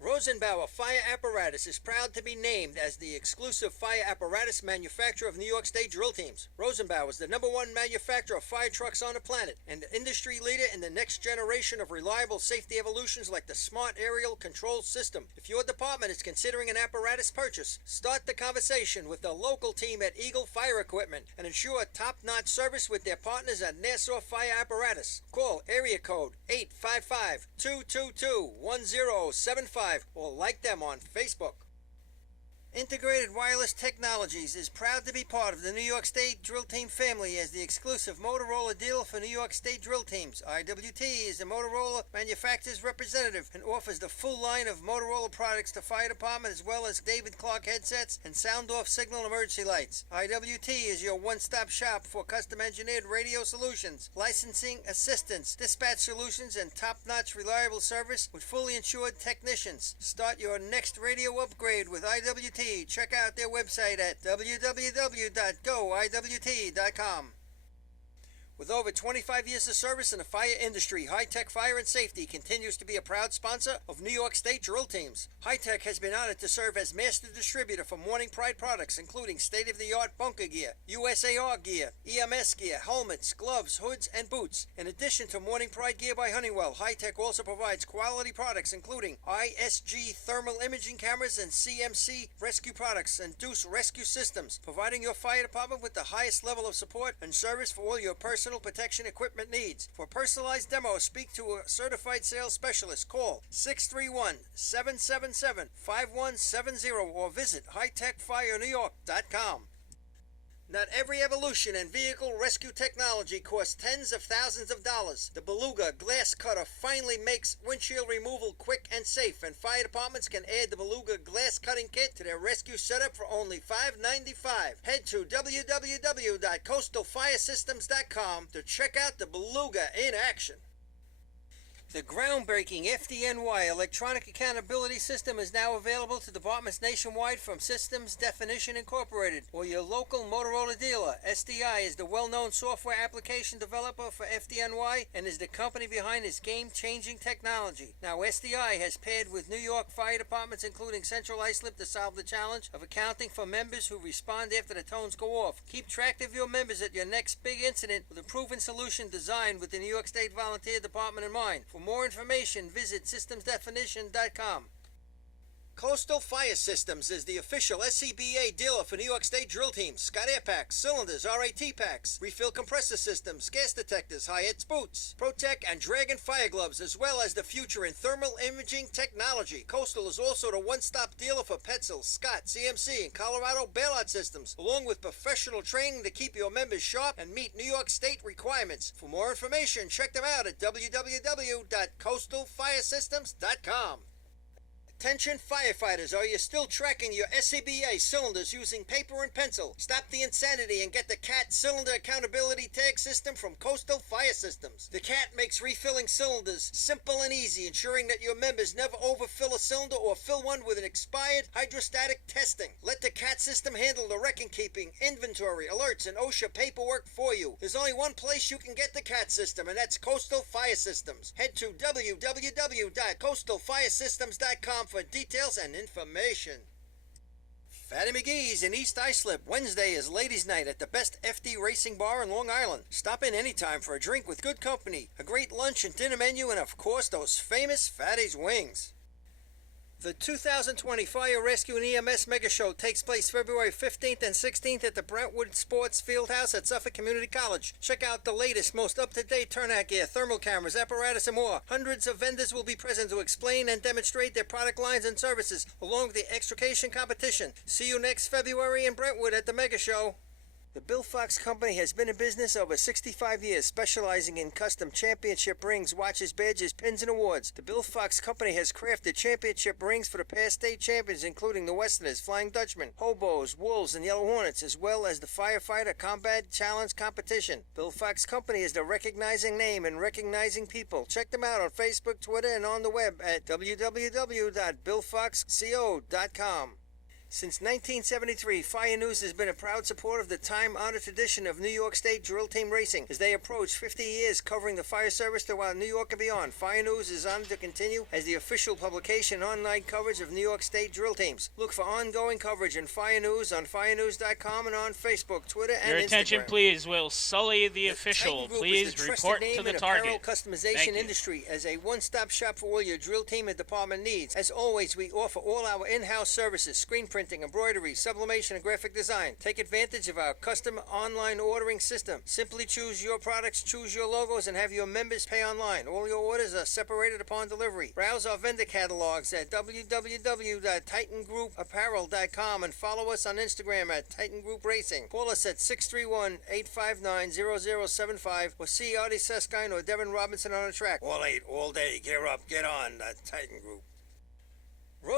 Rosenbauer Fire Apparatus is proud to be named as the exclusive fire apparatus manufacturer of New York State drill teams. Rosenbauer is the #1 manufacturer of fire trucks on the planet and the industry leader in the next generation of reliable safety evolutions like the Smart Aerial Control System. If your department is considering an apparatus purchase, start the conversation with the local team at Eagle Fire Equipment and ensure top-notch service with their partners at Nassau Fire Apparatus. Call area code 855-222-1075 or like them on Facebook. Integrated Wireless Technologies is proud to be part of the New York State Drill Team family as the exclusive Motorola dealer for New York State drill teams. IWT is the Motorola manufacturer's representative and offers the full line of Motorola products to fire department as well as David Clark headsets and sound-off signal emergency lights. IWT is your one-stop shop for custom-engineered radio solutions, licensing assistance, dispatch solutions, and top-notch reliable service with fully insured technicians. Start your next radio upgrade with IWT. Check out their website at www.goiwt.com. With over 25 years of service in the fire industry, High Tech Fire and Safety continues to be a proud sponsor of New York State drill teams. High Tech has been honored to serve as master distributor for Morning Pride products, including state-of-the-art bunker gear, USAR gear, EMS gear, helmets, gloves, hoods, and boots. In addition to Morning Pride gear by Honeywell, High Tech also provides quality products, including ISG thermal imaging cameras and CMC rescue products and Deuce rescue systems, providing your fire department with the highest level of support and service for all your personal protection equipment needs. For personalized demos, speak to a certified sales specialist. Call 631-777-5170 or visit hightechfirenewyork.com. Not every evolution in vehicle rescue technology costs tens of thousands of dollars. The Beluga glass cutter finally makes windshield removal quick and safe, and fire departments can add the Beluga glass cutting kit to their rescue setup for only $5.95. Head to www.coastalfiresystems.com to check out the Beluga in action. The groundbreaking Fdny electronic accountability system is now available to departments nationwide from Systems Definition Incorporated or your local Motorola dealer. SDI is the well-known software application developer for Fdny and is the company behind this game-changing technology. Now, SDI has paired with New York fire departments, including Central Islip, to solve the challenge of accounting for members who respond after the tones go off. Keep track of your members at your next big incident with a proven solution designed with the New York State Volunteer Department in mind. For more information, visit systemsdefinition.com. Coastal Fire Systems is the official SCBA dealer for New York State drill teams. Scott Air Packs, cylinders, RAT packs, refill compressor systems, gas detectors, Hyatt's boots, Protec and Dragon fire gloves, as well as the future in thermal imaging technology. Coastal is also the one-stop dealer for Petzl, Scott, CMC, and Colorado bailout systems, along with professional training to keep your members sharp and meet New York State requirements. For more information, check them out at www.coastalfiresystems.com. Attention firefighters, are you still tracking your SCBA cylinders using paper and pencil? Stop the insanity and get the CAT Cylinder Accountability Tag System from Coastal Fire Systems. The CAT makes refilling cylinders simple and easy, ensuring that your members never overfill a cylinder or fill one with an expired hydrostatic testing. Let the CAT system handle the record-keeping, inventory, alerts, and OSHA paperwork for you. There's only one place you can get the CAT system, and that's Coastal Fire Systems. Head to www.coastalfiresystems.com for details and information. Fatty McGee's in East Islip. Wednesday is ladies' night at the best FD racing bar in Long Island. Stop in anytime for a drink with good company, a great lunch and dinner menu, and of course those famous Fatty's wings. The 2020 Fire Rescue and EMS Mega Show takes place February 15th and 16th at the Brentwood Sports Fieldhouse at Suffolk Community College. Check out the latest, most up-to-date turnout gear, thermal cameras, apparatus, and more. Hundreds of vendors will be present to explain and demonstrate their product lines and services, along with the extrication competition. See you next February in Brentwood at the Mega Show. The Bill Fox Company has been in business over 65 years, specializing in custom championship rings, watches, badges, pins, and awards. The Bill Fox Company has crafted championship rings for the past state champions, including the Westerners, Flying Dutchmen, Hobos, Wolves, and Yellow Hornets, as well as the Firefighter Combat Challenge Competition. Bill Fox Company is the recognizing name and recognizing people. Check them out on Facebook, Twitter, and on the web at www.billfoxco.com. Since 1973, Fire News has been a proud supporter of the time-honored tradition of New York State drill team racing. As they approach 50 years covering the fire service throughout New York and beyond, Fire News is honored to continue as the official publication and online coverage of New York State drill teams. Look for ongoing coverage in Fire News on firenews.com and on Facebook, Twitter, and Your Instagram. attention, please. Will Sully, the official, please report to the target. Customization industry as a one-stop shop for all your drill team and department needs. As always, we offer all our in-house services, screen printing, embroidery, sublimation, and graphic design. Take advantage of our custom online ordering system. Simply choose your products, choose your logos, and have your members pay online. All your orders are separated upon delivery. Browse our vendor catalogs at www.TitanGroupApparel.com and follow us on Instagram at Titan Group Racing. Call us at 631-859-0075 or see Artie Seskine or Devin Robinson on the track. All 8, all day. Gear up, get on, Titan Group.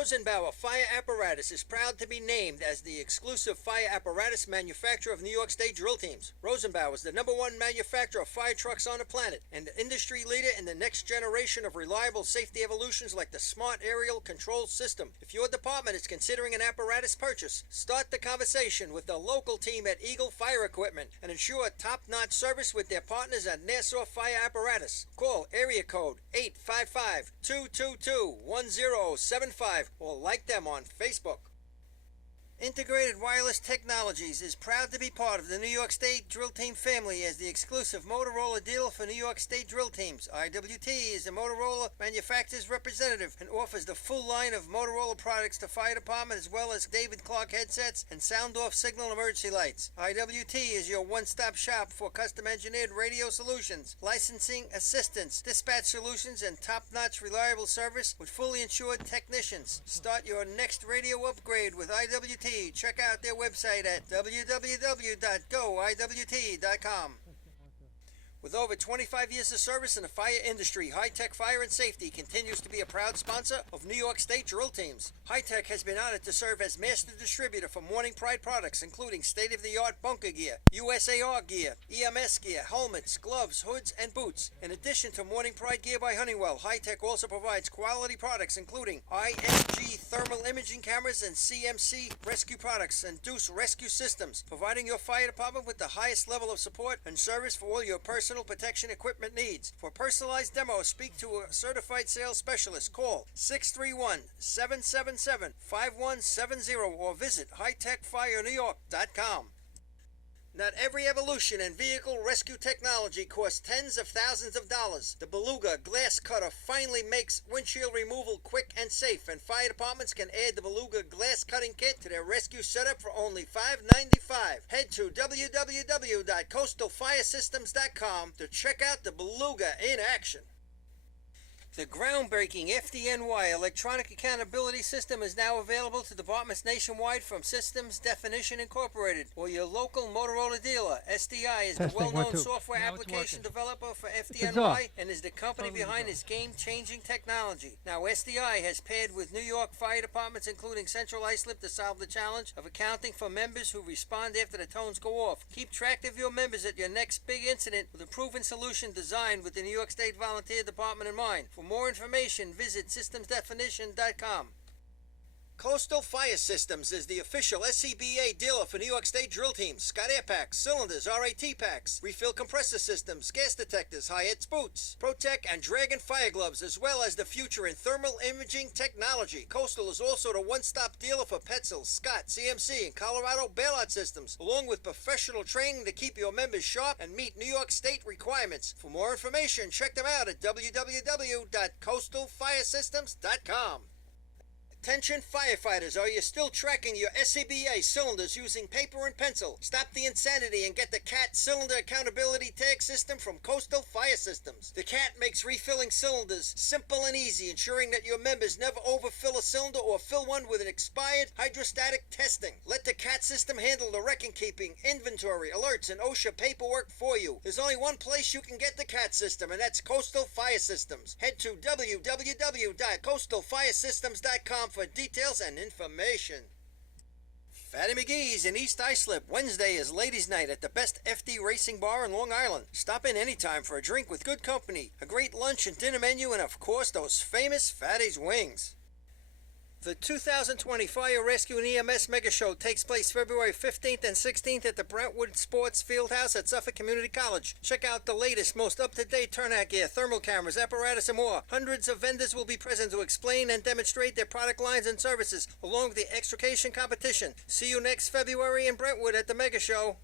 Rosenbauer Fire Apparatus is proud to be named as the exclusive fire apparatus manufacturer of New York State drill teams. Rosenbauer is the #1 manufacturer of fire trucks on the planet and the industry leader in the next generation of reliable safety evolutions like the Smart Aerial Control System. If your department is considering an apparatus purchase, start the conversation with the local team at Eagle Fire Equipment and ensure top-notch service with their partners at Nassau Fire Apparatus. Call area code 855-222-1075 or like them on Facebook. Integrated Wireless Technologies is proud to be part of the New York State Drill Team family as the exclusive Motorola dealer for New York State drill teams. IWT is a Motorola manufacturer's representative and offers the full line of Motorola products to fire department as well as David Clark headsets and sound-off signal emergency lights. IWT is your one-stop shop for custom-engineered radio solutions, licensing assistance, dispatch solutions, and top-notch reliable service with fully insured technicians. Start your next radio upgrade with IWT. Check out their website at www.goiwt.com. With over 25 years of service in the fire industry, High Tech Fire and Safety continues to be a proud sponsor of New York State drill teams. High Tech has been honored to serve as master distributor for Morning Pride products, including state-of-the-art bunker gear, USAR gear, EMS gear, helmets, gloves, hoods, and boots. In addition to Morning Pride gear by Honeywell, High Tech also provides quality products, including ISG thermal imaging cameras and CMC rescue products and Deuce rescue systems, providing your fire department with the highest level of support and service for all your personal protection equipment needs. For personalized demos, speak to a certified sales specialist. Call 631-777-5170 or visit hightechfirenewyork.com. Not every evolution in vehicle rescue technology costs tens of thousands of dollars. The Beluga glass cutter finally makes windshield removal quick and safe, and fire departments can add the Beluga glass cutting kit to their rescue setup for only $5.95. Head to www.coastalfiresystems.com to check out the Beluga in action. The groundbreaking Fdny electronic accountability system is now available to departments nationwide from Systems Definition Incorporated or your local Motorola dealer. SDI is the Testing, well-known 1, 2. software Now it's application working. developer for off. Fdny and is the company Totally behind off. its game-changing technology. Now SDI has paired with New York fire departments including Central Islip to solve the challenge of accounting for members who respond after the tones go off. Keep track of your members at your next big incident with a proven solution designed with the New York State Volunteer Department in mind. For more information, visit systemsdefinition.com. Coastal Fire Systems is the official SCBA dealer for New York State drill teams. Scott Air Packs, cylinders, RAT packs, refill compressor systems, gas detectors, Hyatt's boots, Protec and Dragon fire gloves, as well as the future in thermal imaging technology. Coastal is also the one-stop dealer for Petzl, Scott, CMC, and Colorado bailout systems, along with professional training to keep your members sharp and meet New York State requirements. For more information, check them out at www.coastalfiresystems.com. Attention firefighters, are you still tracking your SCBA cylinders using paper and pencil? Stop the insanity and get the CAT Cylinder Accountability Tag System from Coastal Fire Systems. The CAT makes refilling cylinders simple and easy, ensuring that your members never overfill a cylinder or fill one with an expired hydrostatic testing. Let the CAT system handle the record-keeping, inventory, alerts, and OSHA paperwork for you. There's only one place you can get the CAT system, and that's Coastal Fire Systems. Head to www.coastalfiresystems.com for details and information. Fdny McGee's in East Islip. Wednesday is ladies' night at the best FD racing bar in Long Island. Stop in anytime for a drink with good company, a great lunch and dinner menu, and of course those famous Fatty's wings. The 2020 Fire Rescue and EMS Mega Show takes place February 15th and 16th at the Brentwood Sports Fieldhouse at Suffolk Community College. Check out the latest, most up-to-date turnout gear, thermal cameras, apparatus, and more. Hundreds of vendors will be present to explain and demonstrate their product lines and services, along with the extrication competition. See you next February in Brentwood at the Mega Show.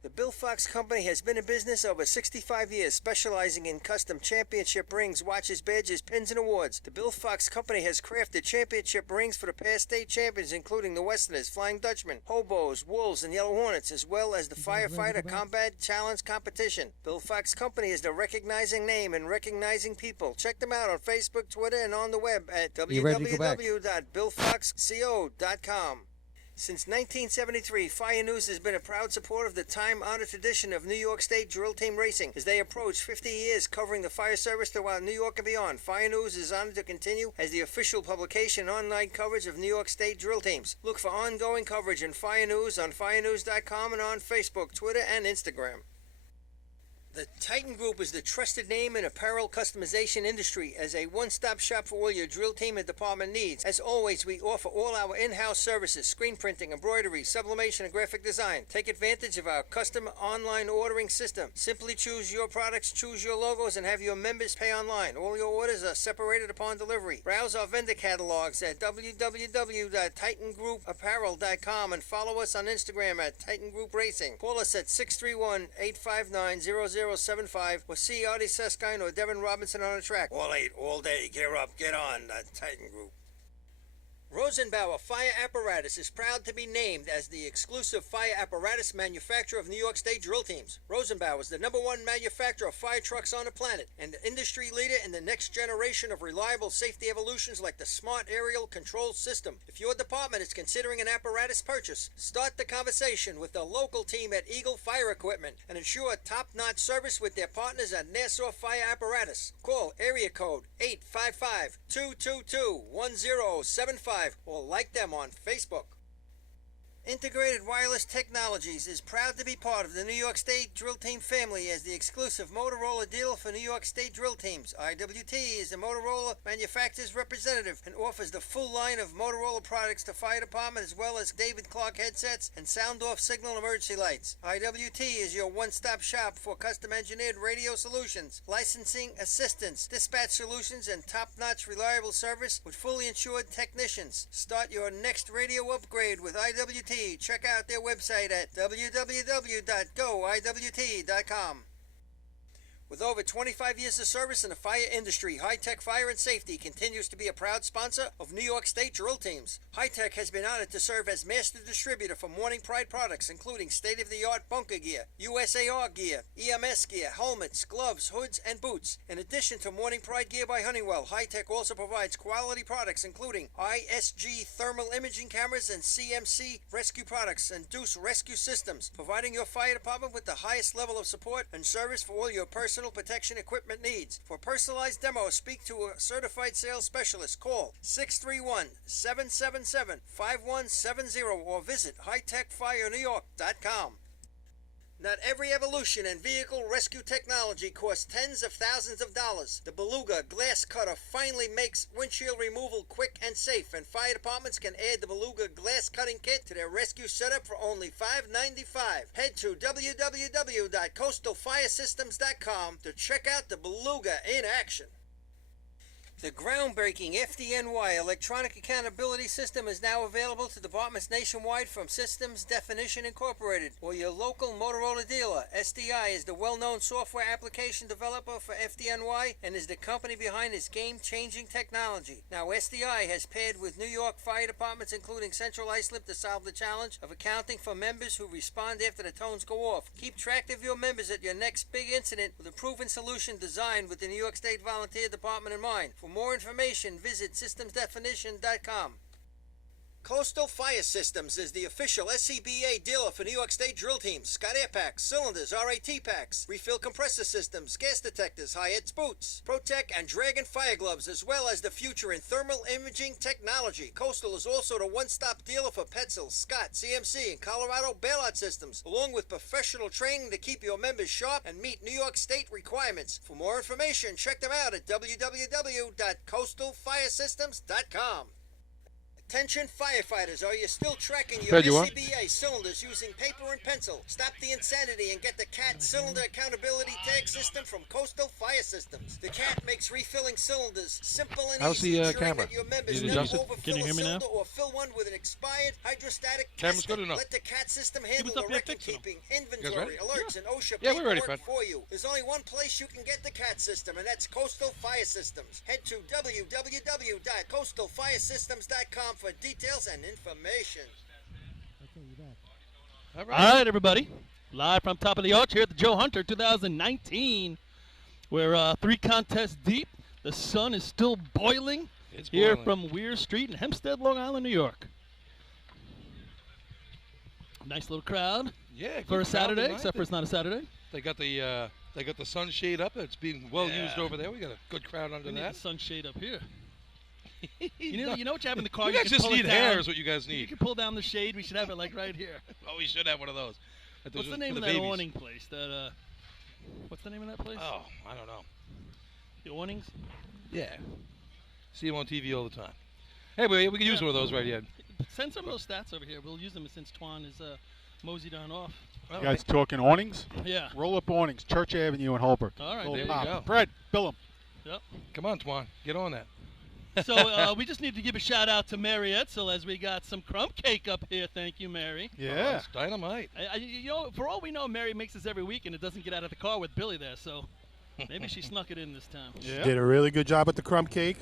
The Bill Fox Company has been in business over 65 years, specializing in custom championship rings, watches, badges, pins, and awards. The Bill Fox Company has crafted championship rings for the past state champions, including the Westerners, Flying Dutchmen, Hobos, Wolves, and Yellow Hornets, as well as the Firefighter Combat Challenge Competition. Bill Fox Company is the recognizing name and recognizing people. Check them out on Facebook, Twitter, and on the web at www.billfoxco.com. Since 1973, Fire News has been a proud supporter of the time-honored tradition of New York State drill team racing. As they approach 50 years covering the fire service throughout New York and beyond, Fire News is honored to continue as the official publication and online coverage of New York State drill teams. Look for ongoing coverage in Fire News on firenews.com and on Facebook, Twitter, and Instagram. The Titan Group is the trusted name in apparel customization industry as a one-stop shop for all your drill team and department needs. As always, we offer all our in-house services, screen printing, embroidery, sublimation, and graphic design. Take advantage of our custom online ordering system. Simply choose your products, choose your logos, and have your members pay online. All your orders are separated upon delivery. Browse our vendor catalogs at www.titangrouapparel.com and follow us on Instagram at Titan Group Racing. Call us at 631-859-0075 or see Artie Suskind or Devin Robinson on the track. All 8, all day. Gear up, get on, the Titan Group. Rosenbauer Fire Apparatus is proud to be named as the exclusive fire apparatus manufacturer of New York State drill teams. Rosenbauer is the #1 manufacturer of fire trucks on the planet and the industry leader in the next generation of reliable safety evolutions like the Smart Aerial Control System. If your department is considering an apparatus purchase, start the conversation with the local team at Eagle Fire Equipment and ensure top-notch service with their partners at Nassau Fire Apparatus. Call area code 855-222-1075 or like them on Facebook. Integrated Wireless Technologies is proud to be part of the New York State Drill Team family as the exclusive Motorola dealer for New York State drill teams. IWT is the Motorola manufacturer's representative and offers the full line of Motorola products to fire department as well as David Clark headsets and sound-off signal emergency lights. IWT is your one-stop shop for custom-engineered radio solutions, licensing assistance, dispatch solutions, and top-notch reliable service with fully insured technicians. Start your next radio upgrade with IWT. Check out their website at www.goiwt.com. With over 25 years of service in the fire industry, High-Tech Fire and Safety continues to be a proud sponsor of New York State drill teams. High-Tech has been honored to serve as master distributor for Morning Pride products, including state-of-the-art bunker gear, USAR gear, EMS gear, helmets, gloves, hoods, and boots. In addition to Morning Pride gear by Honeywell, High-Tech also provides quality products, including ISG thermal imaging cameras and CMC rescue products and Deuce rescue systems, providing your fire department with the highest level of support and service for all your personal protection equipment needs. For personalized demos, speak to a certified sales specialist. Call 631-777-5170 or visit hightechfirenewyork.com. Not every evolution in vehicle rescue technology costs tens of thousands of dollars. The Beluga glass cutter finally makes windshield removal quick and safe, and fire departments can add the Beluga glass cutting kit to their rescue setup for only $5.95. Head to www.coastalfiresystems.com to check out the Beluga in action. The groundbreaking Fdny electronic accountability system is now available to departments nationwide from Systems Definition Incorporated or your local Motorola dealer. SDI is the well-known software application developer for Fdny and is the company behind this game-changing technology. Now, SDI has paired with New York fire departments, including Central Islip, to solve the challenge of accounting for members who respond after the tones go off. Keep track of your members at your next big incident with a proven solution designed with the New York State Volunteer Department in mind. For more information, visit systemsdefinition.com. Coastal Fire Systems is the official SCBA dealer for New York State drill teams. Scott Air Packs, cylinders, RAT packs, refill compressor systems, gas detectors, Hyatt's boots, Protec and Dragon fire gloves, as well as the future in thermal imaging technology. Coastal is also the one-stop dealer for Petzl, Scott, CMC, and Colorado bailout systems, along with professional training to keep your members sharp and meet New York State requirements. For more information, check them out at www.coastalfiresystems.com. Attention firefighters, are you still tracking your SCBA cylinders using paper and pencil? Stop the insanity and get the CAT Cylinder Accountability Tag System from Coastal Fire Systems. The CAT makes refilling cylinders simple and easy, ensuring that your members never overfill a cylinder or fill one with an expired hydrostatic Camera's good enough. Let the CAT system handle the record keeping, inventory, alerts, and OSHA we're ready, paperwork for you. There's only one place you can get the CAT system, and that's Coastal Fire Systems. Head to www.coastalfiresystems.com for details and information. All right, everybody. Live from top of the arch here at the Joe Hunter 2019. We're 3 contests deep. The sun is still boiling It's here boiling. from Weir Street in Hempstead, Long Island, New York. Nice little crowd Yeah, for a good crowd Saturday, tonight. except for it's not a Saturday. They got the sunshade up. It's being well used over there. We got a good crowd under We need that. the sunshade up here. You know what you have in the car? You guys can just pull it need down. hair is what you guys You need. can pull down the shade. We should have it like right here. Oh, we should have one of those. What's the name of that awning place? What's the name of that place? Oh, I don't know. The awnings? Yeah. See them on TV all the time. Hey, we can use one of those right here. Send some of those stats over here. We'll use them since Twan is moseyed on off. You guys talking awnings? Yeah. Roll up awnings, Church Avenue in Holbrook. All right, Little there you pop. go. Fred, bill 'em. Yep. Come on, Twan. Get on that. So we just need to give a shout out to Mary Etzel as we got some crumb cake up here. Thank you, Mary. Oh, Yeah. that's dynamite. For all we know, Mary makes this every week and it doesn't get out of the car with Billy there. So maybe she snuck it in this time. Yeah. Did a really good job with the crumb cake.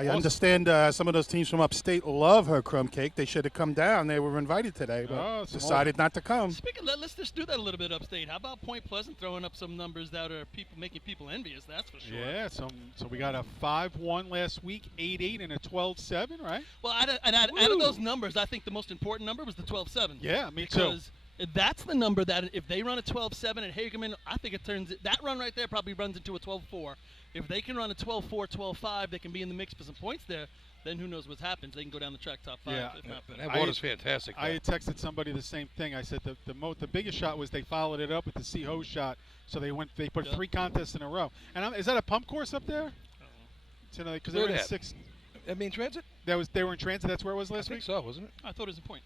I understand some of those teams from upstate love her crumb cake. They should have come down. They were invited today, but Oh, it's decided not to come. Speaking, let's just do that a little bit upstate. How about Point Pleasant throwing up some numbers that are making people envious? That's for sure. Yeah, so we got a 5-1 last week, 8-8, and a 12-7, right? Well, out of those numbers, I think the most important number was the 12-7. Yeah, me too. Because that's the number that if they run a 12-7 at Hagerman, I think that run right there probably runs into a 12-4. If they can run a 12-4, 12-5, they can be in the mix for some points there. Then who knows what happens? They can go down the track top 5. Yeah. If not better. That water's fantastic. I had texted somebody the same thing. I said the biggest shot was they followed it up with the C-Ho shot, so they put 3 contests in a row. And is that a pump course up there? Because they were in 6. That mean Transit? They were in Transit. That's where it was last I week. think so, wasn't it? I thought it was a point.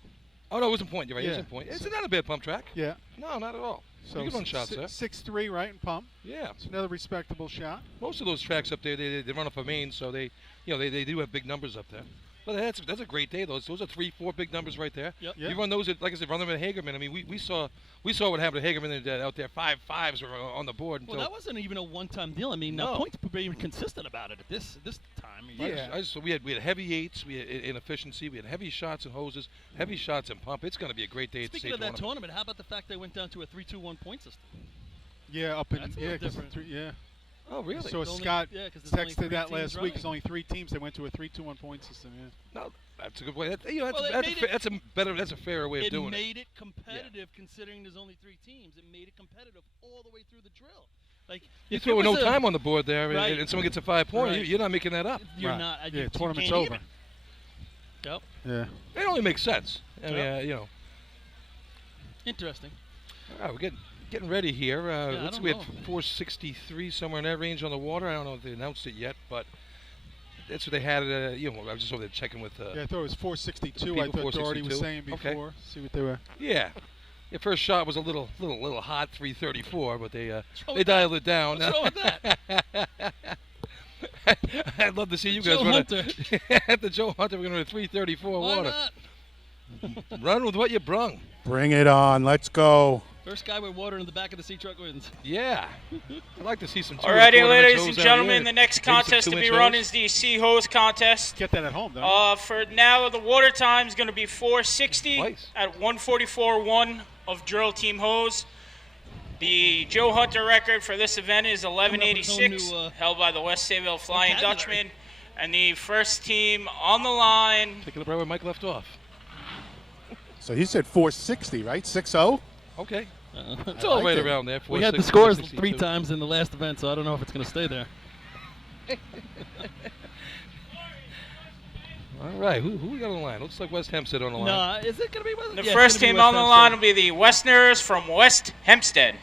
Oh no, it wasn't Point. You're right. It Yeah. wasn't Point. It's not a bad pump track. Yeah. No, not at all. So you can run shots there. 6-3, right, in pump. Yeah. It's another respectable shot. Most of those tracks up there, they run off a main, so they do have big numbers up there. But that's a great day. Those are 3-4 big numbers right there. Yep. Yeah. You run those, like I said, run them at Hagerman. I mean, we saw what happened at Hagerman out there. 5-5s were on the board. Well, that wasn't even a one-time deal. I mean, No. Points were even consistent about it at this time. So we had heavy 8s. We had in efficiency. We had heavy shots and hoses, heavy shots and pump. It's going to be a great day. Speaking of that tournament, how about the fact they went down to a 3-2-1 point system? Yeah, up in That's a little different. Yeah. Oh, really? So It's only- Scott yeah, 'cause there's only texted 3 that teams last week. running. There's only 3 teams. They went to a 3-2-1 point system. Yeah. No, that's a good way. That's a fairer way of doing it. It made it competitive considering there's only 3 teams. It made it competitive all the way through the drill. Like You if throw it no was a- time on the board there, Right. and someone gets a 5 point. Right. You're not making that up. You're Right. not. Yeah, you tournament's can't over. even. Yep. Yeah. It only makes sense. I mean, Yep. Interesting. All right, we're getting ready here. I Let's don't we had know. 463 somewhere in that range on the water. I don't know if they announced it yet, but that's what they had. I was just over there checking with. Yeah, I thought it was 462. People, I thought Doherty was 462. saying before. Okay. See what they were. Yeah. The first shot was a little hot, 334, but they wrong they with dialed it down. What's wrong with that? I'd love to see you guys Joe run Hunter. at the Joe Hunter. We're going to run a 334 Why water. not? Run with what you brung. Bring it on. Let's go. First guy with water in the back of the sea truck wins. Yeah. I'd like to see some. Alrighty, ladies and gentlemen, the next contest to be run is the Sea Hose contest. Get that at home, though. For now, the water time is going to be 460 Twice. at 144.1 of drill team hose. The Joe Hunter record for this event is 1186, new, held by the West Sayville Flying vocabulary. Dutchman. And the first team on the line. Picking up right where Mike left off. So he said 460, right? 6-0? Okay. Uh, It's all like right it. around there. we had the 460, scores 3 462. times in the last event, so I don't know if it's going to stay there. All right. Who we got on the line? Looks like West Hempstead on the line. No, is it going to be West? The yeah, it's first gonna be team West on the Hempstead. line will be the Westerners from West Hempstead.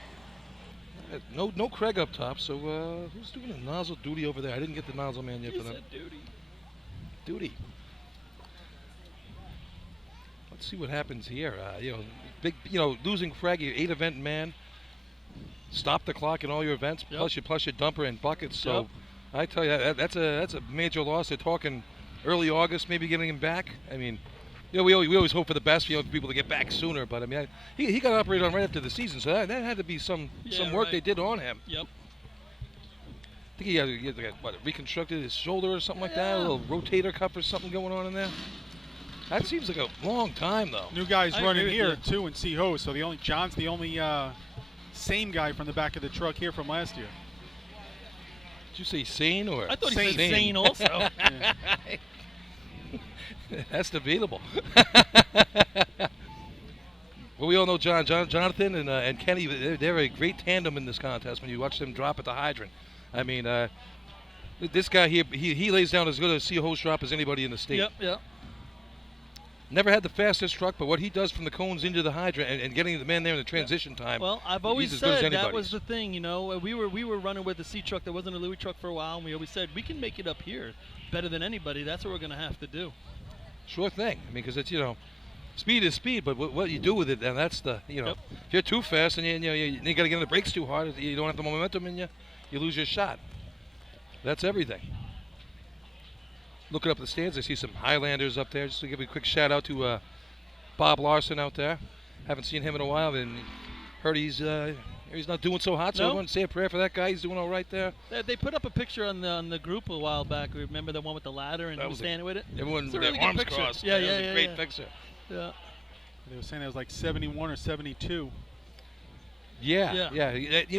No Craig up top. So who's doing the nozzle duty over there? I didn't get the nozzle man yet He for them. said duty. Duty. Let's see what happens here. Losing Craig, 8-event man. Stop the clock in all your events. Yep. Plus your dumper and buckets. So Yep. I tell you, that's a major loss. They're talking early August, maybe getting him back. I mean, we always hope for the best for people to get back sooner. But I mean, he got operated on right after the season, so that had to be some work right. they did on him. Yep. I think he had reconstructed his shoulder or something like that, a Yeah. little rotator cuff or something going on in there. That seems like a long time though. New guys I running agree here with too in C-Ho. So John's the only same guy from the back of the truck here from last year. Did you say sane or? I thought he Sane. said sane also. Yeah. That's debatable. Well, we all know Jonathan and Kenny. They're a great tandem in this contest when you watch them drop at the hydrant. I mean, this guy here, he lays down as good a sea hose drop as anybody in the state. Yep. Never had the fastest truck, but what he does from the cones into the hydrant and getting the man there in the transition time. Well, I've always he's as good as said that anybody's. was the thing. You know, we were running with a C truck that wasn't a Louis truck for a while, and we always said we can make it up here better than anybody. That's what we're going to have to do. Sure thing. I mean, because it's, speed is speed, but what you do with it, and that's the, if you're too fast and you got to get on the brakes too hard, you don't have the momentum in you lose your shot. That's everything. Looking up the stands, I see some Highlanders up there. Just to give a quick shout out to Bob Larson out there. Haven't seen him in a while, and heard he's not doing so hot. So I want to say a prayer for that guy. He's doing all right there. They put up a picture on the group a while back. Remember the one with the ladder and he was standing with it? Everyone It's with a really their arms good picture. crossed. Yeah, It was yeah, a great yeah. picture. Yeah. They were saying it was like 71 or 72. Yeah.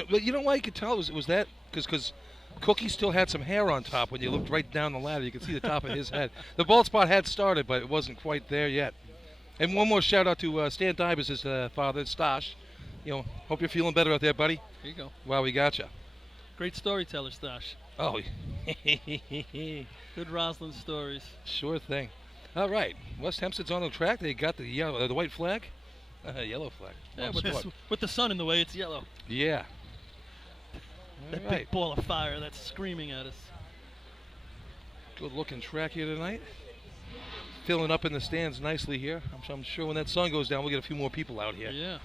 But you know why you could tell it was that? Because Cookie still had some hair on top. When you looked right down the ladder, you could see the top of his head. The bald spot had started, but it wasn't quite there yet. And one more shout out to Stan Dybers, his father, Stash. Hope you're feeling better out there, buddy. Here you go. Wow, we got you. Great storyteller, Stash. Oh, Good Roslyn stories. sure thing. All right, West Hempstead's on the track. They got the white flag, yellow flag. Yeah, Oh, with the sun in the way, it's yellow. yeah. That All right. big ball of fire that's screaming at us. Good looking track here tonight. Filling up in the stands nicely here. I'm sure when that sun goes down, we'll get a few more people out here. Yeah.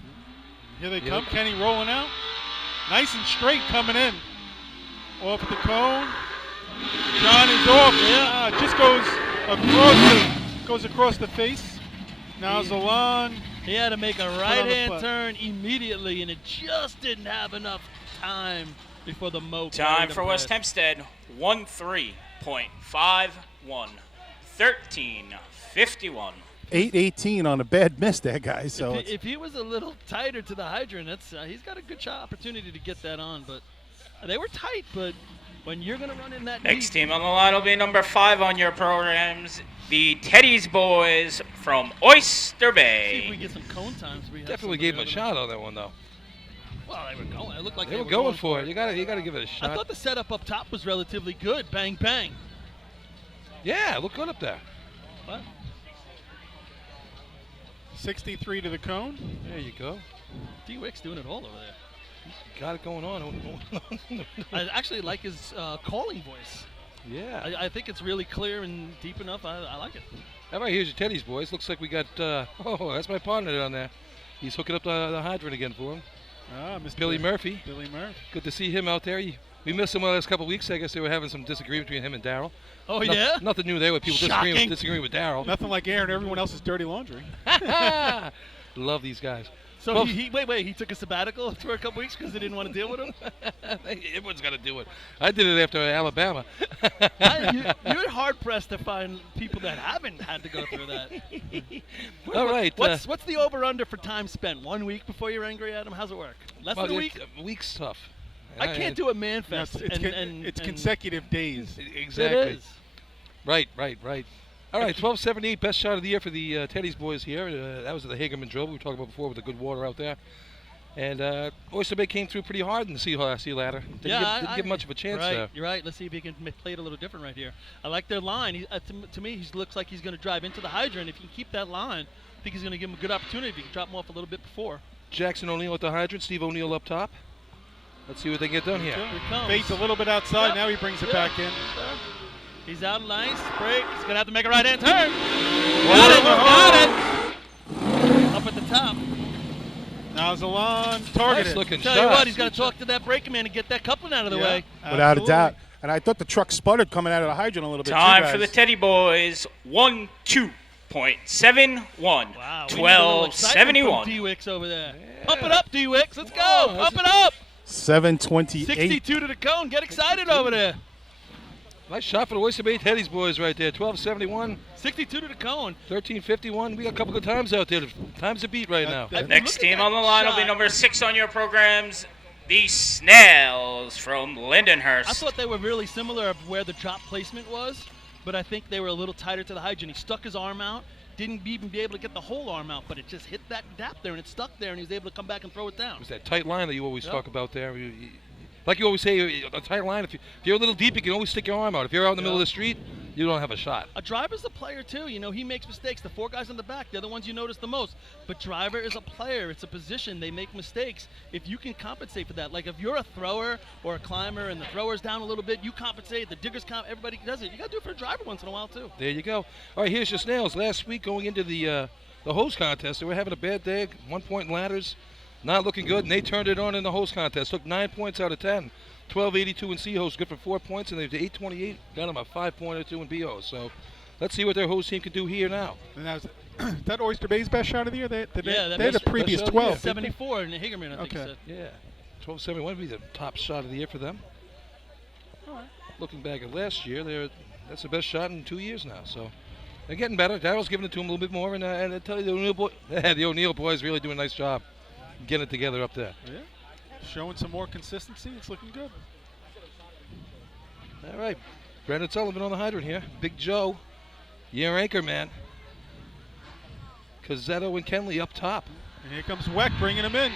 Here they come. Kenny rolling out. Nice and straight coming in. Off the cone. John is off. Yeah. Just goes across the face. Now Zalan. He had to make a on the right-hand foot. turn immediately, and it just didn't have enough time before the moat. Time for West Hempstead, 13.51. 13.51. 8:18 on a bad miss there, guys. So If he was a little tighter to the hydrant, he's got a good opportunity to get that on. But they were tight, but when you're going to run in that Next deep, team on the line will be number 5 on your programs, the Teddy's Boys from Oyster see if we Bay. get some cone times. We have Definitely somebody gave him a other shot on that one, though. than- Well, they were going. It looked like They were going for it. You got to give it a I shot. thought the setup up top was relatively good. Bang, bang. Yeah, look good up there. What? 63 to the cone. There you go. D-Wick's doing it all over there. Got it going on. I actually like his calling voice. Yeah. I think it's really clear and deep enough. I like it. All right, here's your Teddy's Boys. Looks like we got, that's my partner down there. He's hooking up the hydrant again for him. Mr. Billy Murphy. Billy Murphy. Good to see him out there. We missed him the last couple of weeks. I guess they were having some disagreement between him and Daryl. Oh, yeah? Nothing new there with people Shocking. disagreeing with Daryl. Nothing like airing everyone else's dirty laundry. Love these guys. So Well, he took a sabbatical for a couple weeks because they didn't want to deal with him? Everyone's got to do it. I did it after Alabama. You're hard-pressed to find people that haven't had to go through that. All right. What's the over-under for time spent? 1 week before you're angry at him? How's it work? Less than a week? A week's tough. I can't do a man No, fest. it's consecutive days. Exactly. It is. Right. All right, 1278, best shot of the year for the Teddy's Boys here. That was at the Hagerman drill we were talking about before with the good water out there. And Oyster Bay came through pretty hard in the sea ladder. Didn't give much of a chance there. You're right. Let's see if he can play it a little different right here. I like their line. To me, he looks like he's going to drive into the hydrant. If he can keep that line, I think he's going to give him a good opportunity if he can drop him off a little bit before. Jackson O'Neill at the hydrant, Steve O'Neill up top. Let's see what they get done here. Here it comes. Fades a little bit outside. Yep. Now he brings it Yep. back in. He's out nice. Break. He's going to have to make a right-hand turn. Got it. Up at the top. Now Zalan targeted. Nice looking Tell shot. you what, he's got to talk to that braking man and get that coupling out of the way. without a Absolutely. doubt. And I thought the truck sputtered coming out of the hydrant a little bit. Time too, for the guys. Teddy Boys, 12.71. Wow. 12.71. D-Wicks over there. Pump it up, D-Wicks. Let's go. Pump it up. 7:28. 62 to the cone. Get excited over there. Nice shot for the Oyster Bay Teddy's Boys right there. 1271, 62 to the cone. 1351. We got a couple good times out there. Times to beat right now. Next Look at team that on the line will be shot. number 6 on your programs, the Snails from Lindenhurst. I thought they were really similar of where the drop placement was, but I think they were a little tighter to the hydrant. He stuck his arm out, didn't even be able to get the whole arm out, but it just hit that gap there and it stuck there, and he was able to come back and throw it down. It was that tight line that you always talk about there. Like you always say, a tight line, if you're a little deep, you can always stick your arm out. If you're out in the middle of the street, you don't have a shot. A driver's a player, too. You know, he makes mistakes. The 4 guys in the back, they're the ones you notice the most. But driver is a player. It's a position. They make mistakes. If you can compensate for that, like if you're a thrower or a climber and the thrower's down a little bit, you compensate. The digger's everybody does it. You got to do it for a driver once in a while, too. There you go. All right, here's your snails. Last week going into the hose contest, they were having a bad day. 1 point ladders, not looking good, and they turned it on in the hose contest. Took 9 points out of 10. 1282 in C-hose, good for 4 points, and they've 828, got them a 5-pointer or 2 in B-hose. So let's see what their hose team can do here now. And that Oyster Bay's best shot of the year? They had a previous best 12. 74 in Higerman, I think he said. Yeah, 1271 would be the top shot of the year for them. All right. Looking back at last year, that's the best shot in 2 years now. So they're getting better. Darrell's giving it to them a little bit more, and I tell you, the O'Neill boys really doing a nice job getting it together up there. Yeah. Showing some more consistency. It's looking good. All right. Brandon Sullivan on the hydrant here. Big Joe, year anchor man. Cazzetto and Kenley up top. And here comes Weck bringing him in.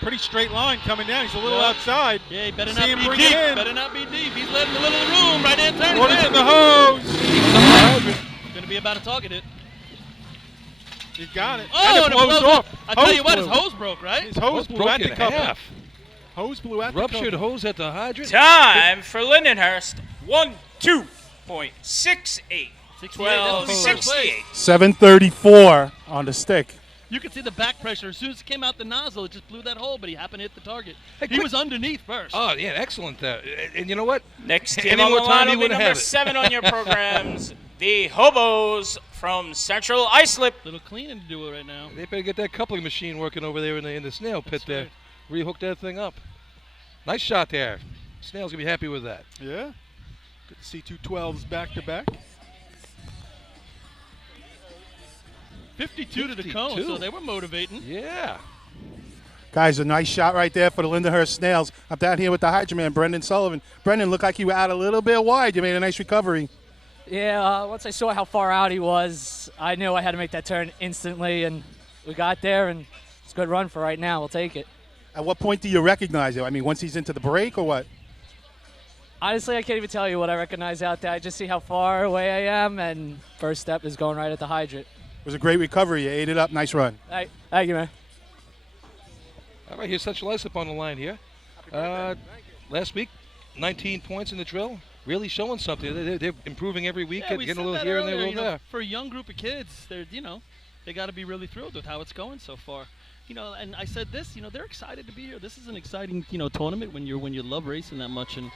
Pretty straight line coming down. He's a little outside. Yeah, he better See not him be bring it deep. in. Better not be deep. He's letting a little room right there. Turn Orders it in the hose. Going to be about to target it. You got it. Oh, and it blows off. I tell you what, his hose broke, right? His hose blew broke at the in cover. half. Hose blew at Ruptured the cover. hose at the hydrant. Time for Lindenhurst. 1-2.68. 12.68. 734 on the stick. You could see the back pressure. As soon as it came out the nozzle, it just blew that hole, but he happened to hit the target. Hey, He was underneath first. Oh, yeah, excellent there. And you know what? Next Any team on more the time, line he will be wouldn't have number it. 7 on your programs, the Hobos from Central Islip. Little cleaning to do it right now. They better get that coupling machine working over there in the snail pit there. right. Rehook that thing up. Nice shot there. Snail's going to be happy with that. Yeah. Good to see 2 12s back to back. 52 to the cone, 52. so they were motivating. Yeah. Guys, a nice shot right there for the Lindenhurst Snails. I'm down here with the Hydra man, Brendan Sullivan. Brendan, looked like you were out a little bit wide. You made a nice recovery. Yeah, once I saw how far out he was, I knew I had to make that turn instantly, and we got there, and it's a good run for right now. We'll take it. At what point do you recognize it? I mean, once he's into the break or what? Honestly, I can't even tell you what I recognize out there. I just see how far away I am, and first step is going right at the hydrant. It was a great recovery. You ate it up. Nice run. Thank you, man. All right, here's Central Islip on the line here. Last week, 19 points in the drill. Really showing something. They're improving every week, Yeah, we getting a said little that here and there, a earlier, little there. For a young group of kids, they got to be really thrilled with how it's going so far. And I said this, they're excited to be here. This is an exciting, tournament when you love racing that much, and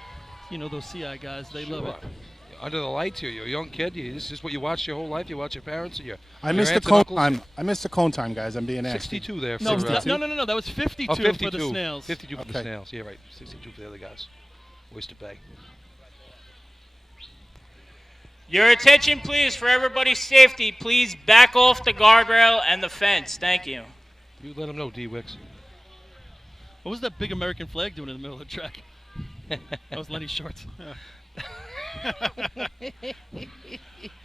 those CI guys, they love it. Under the lights here, you're a young kid. This is what you watched your whole life. You watch your parents and I missed the cone time. I missed the cone time, guys. I'm being asked. 62 there. No, for, no. That was 52, oh, 52 for the Snails. 52 for the Snails. Yeah, right. 62 for the other guys. Oyster Bay. Your attention, please, for everybody's safety. Please back off the guardrail and the fence. Thank you. You let them know, D-Wicks. What was that big American flag doing in the middle of the track? That was Lenny Shorts.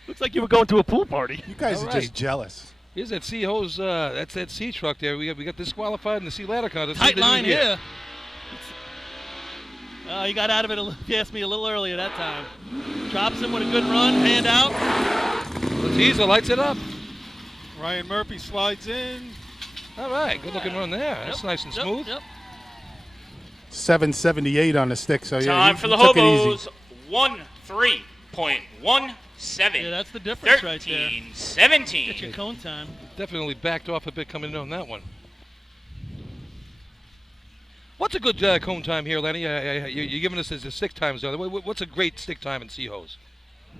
Looks like you were going to a pool party. You guys are just jealous. Here's that C-hose. That's that C truck there. We got disqualified in the C ladder contest. Tight line here. He got out of it, if you asked me, a little earlier that time. Drops him with a good run, hand out. Teaser lights it up. Ryan Murphy slides in. All right, good looking run there. That's nice and smooth. 778 on the stick. So yeah, Time for the Hobos. 13.17. Yeah, that's the difference right there. 17. Get your cone time. Definitely backed off a bit coming in on that one. What's a good cone time here, Lenny? You're giving us the stick time zone. What's a great stick time in C-hose?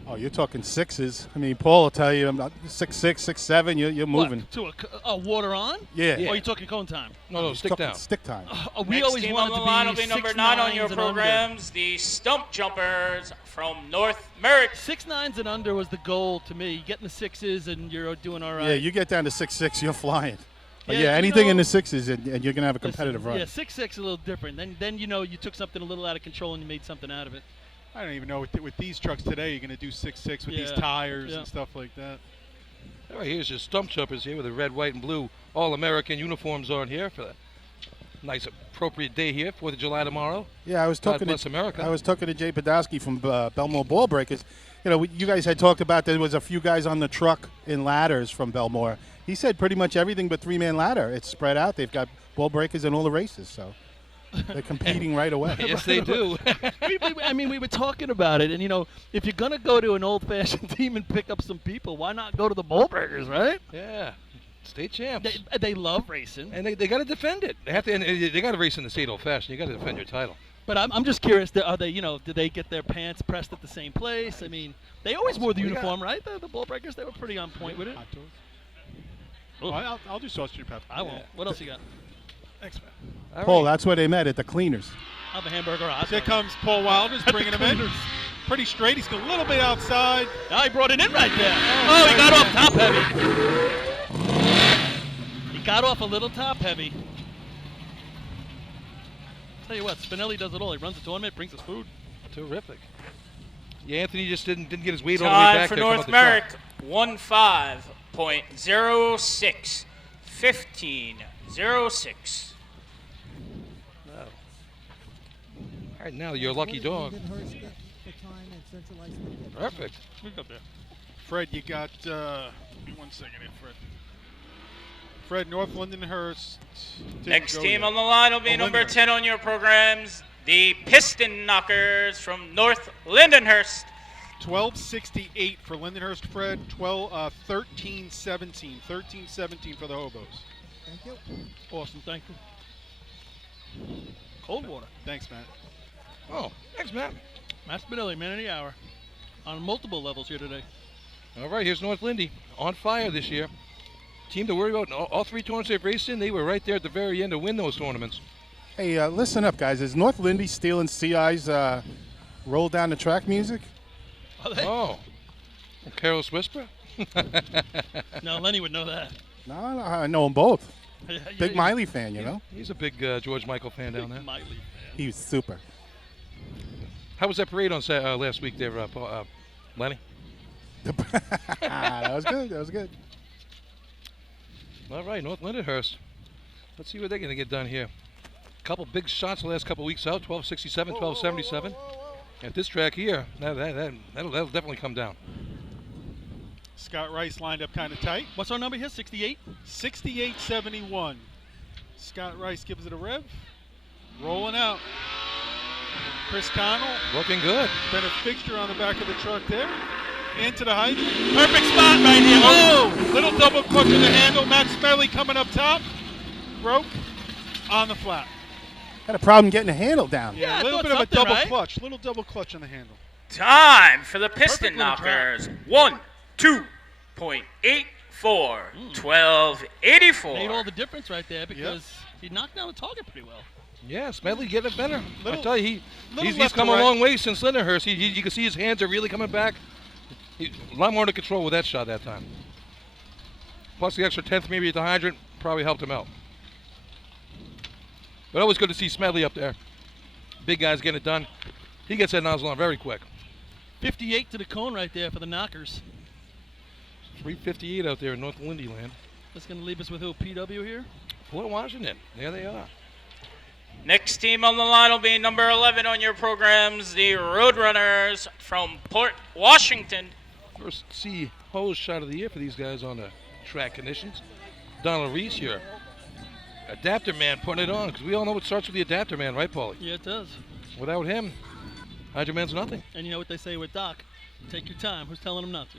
Oh, you're talking sixes. I mean, Paul will tell you I'm not 6'6", 6'7". You're moving. What, to a water on? Yeah. Or are you talking cone time? No, stick down. Stick time. We Next always team wanted on to the line be will be number 6'9" 9 on your and under. programs, the Stump Jumpers from North Merritt. 6'9" and under was the goal to me. Getting the sixes and you're doing all right. Yeah, you get down to 6'6", you're flying. But Yeah, yeah, you anything know- in the sixes, and you're going to have a competitive run. Yeah, 6'6" a little different. Then you took something a little out of control and you made something out of it. I don't even know with these trucks today you're going to do 6'6" with these Yeah, tires yeah. and stuff like that. All right, here's your stump jumpers here with the red, white, and blue All-American uniforms on here for the nice appropriate day here, 4th of July tomorrow. Yeah, I was God talking bless to America. I was talking to Jay Podolsky from Belmore Ball Breakers. You know, you guys had talked about there was a few guys on the truck in ladders from Belmore. He said pretty much everything but three-man ladder. It's spread out. They've got ball breakers in all the races, so they're competing right away. Yes, they do. we were talking about it, and if you're gonna go to an old-fashioned team and pick up some people, why not go to the Bull Breakers, right? Yeah, state champs. They love racing, and they got to defend it. They have to. And they got to race in the state old-fashioned. You got to defend your title. But I'm just curious. Are they? Do they get their pants pressed at the same place? I mean, they always wore the uniform, right? The Bull Breakers. They were pretty on point with it. Oh, I'll do sausage and pepper. I won't. What else you got? Thanks, man. Paul, that's where they met, at the Cleaners. I'll have a hamburger. Here comes Paul Wilders bringing him in. Pretty straight. He's a little bit outside. Oh, he brought it in right there. Oh, he got off top heavy. He got off a little top heavy. Tell you what, Spinelli does it all. He runs the tournament, brings us food. Terrific. Yeah, Anthony just didn't get his weight all the way back. Time for there, North Merrick, 1:05.06, 15:06. Wow. All right, now you're a lucky dog. Perfect. Move up there. Fred, you got, give me 1 second here, Fred. Fred, North Lindenhurst. Next team on the line will be number 10 on your programs, the Piston Knockers from North Lindenhurst. 12:68 for Lindenhurst, Fred. 13:17. 13:17 for the Hobos. Thank you. Awesome, thank you. Cold water. Thanks, Matt. Oh, thanks, Matt. Matt Spinelli, man of the hour. On multiple levels here today. All right, here's North Lindy on fire this year. Team to worry about. All three tournaments they've raced in, they were right there at the very end to win those tournaments. Hey, listen up, guys. Is North Lindy stealing CI's roll down the track music? Oh. Careless Whisper? No, Lenny would know that. No, I know them both. Big Yeah. Miley fan, you know? He's a big George Michael fan down there. Miley fan. He was super. How was that parade on last week there, Lenny? That was good. That was good. All right, North Lindenhurst. Let's see what they're going to get done here. A couple big shots the last couple weeks out, 1267, 1277. At this track here, that'll definitely come down. Scott Rice lined up kind of tight. What's our number here, 68? 68.71. Scott Rice gives it a rev. Rolling out. Chris Connell. Looking good. Been a fixture on the back of the truck there. Into the height. Perfect spot right here. Oh! Little double clutch in the handle. Matt Smelly coming up top. Broke on the flat. Had a problem getting the handle down. Yeah, a little bit of a double clutch. Little double clutch on the handle. Time for the Piston Knockers. 1:02.84, 12:84. Made all the difference right there because he knocked down the target pretty well. Yeah, Smedley getting it better. I tell you, he's left come to a right. long way since Lindenhurst. You can see his hands are really coming back. A lot more under control with that shot that time. Plus the extra 10th maybe at the hydrant probably helped him out. But always good to see Smedley up there. Big guy's getting it done. He gets that nozzle on very quick. 58 to the cone right there for the Knockers. 358 out there in North Lindy land. That's going to leave us with who? PW here? Fort Washington. There they are. Next team on the line will be number 11 on your programs, the Roadrunners from Port Washington. First C hose shot of the year for these guys on the track conditions. Donald Reese, your adapter man, putting it on, because we all know it starts with the adapter man, right, Paulie? Yeah, it does. Without him, Hydro Man's nothing. And you know what they say with Doc? Take your time. Who's telling him not to?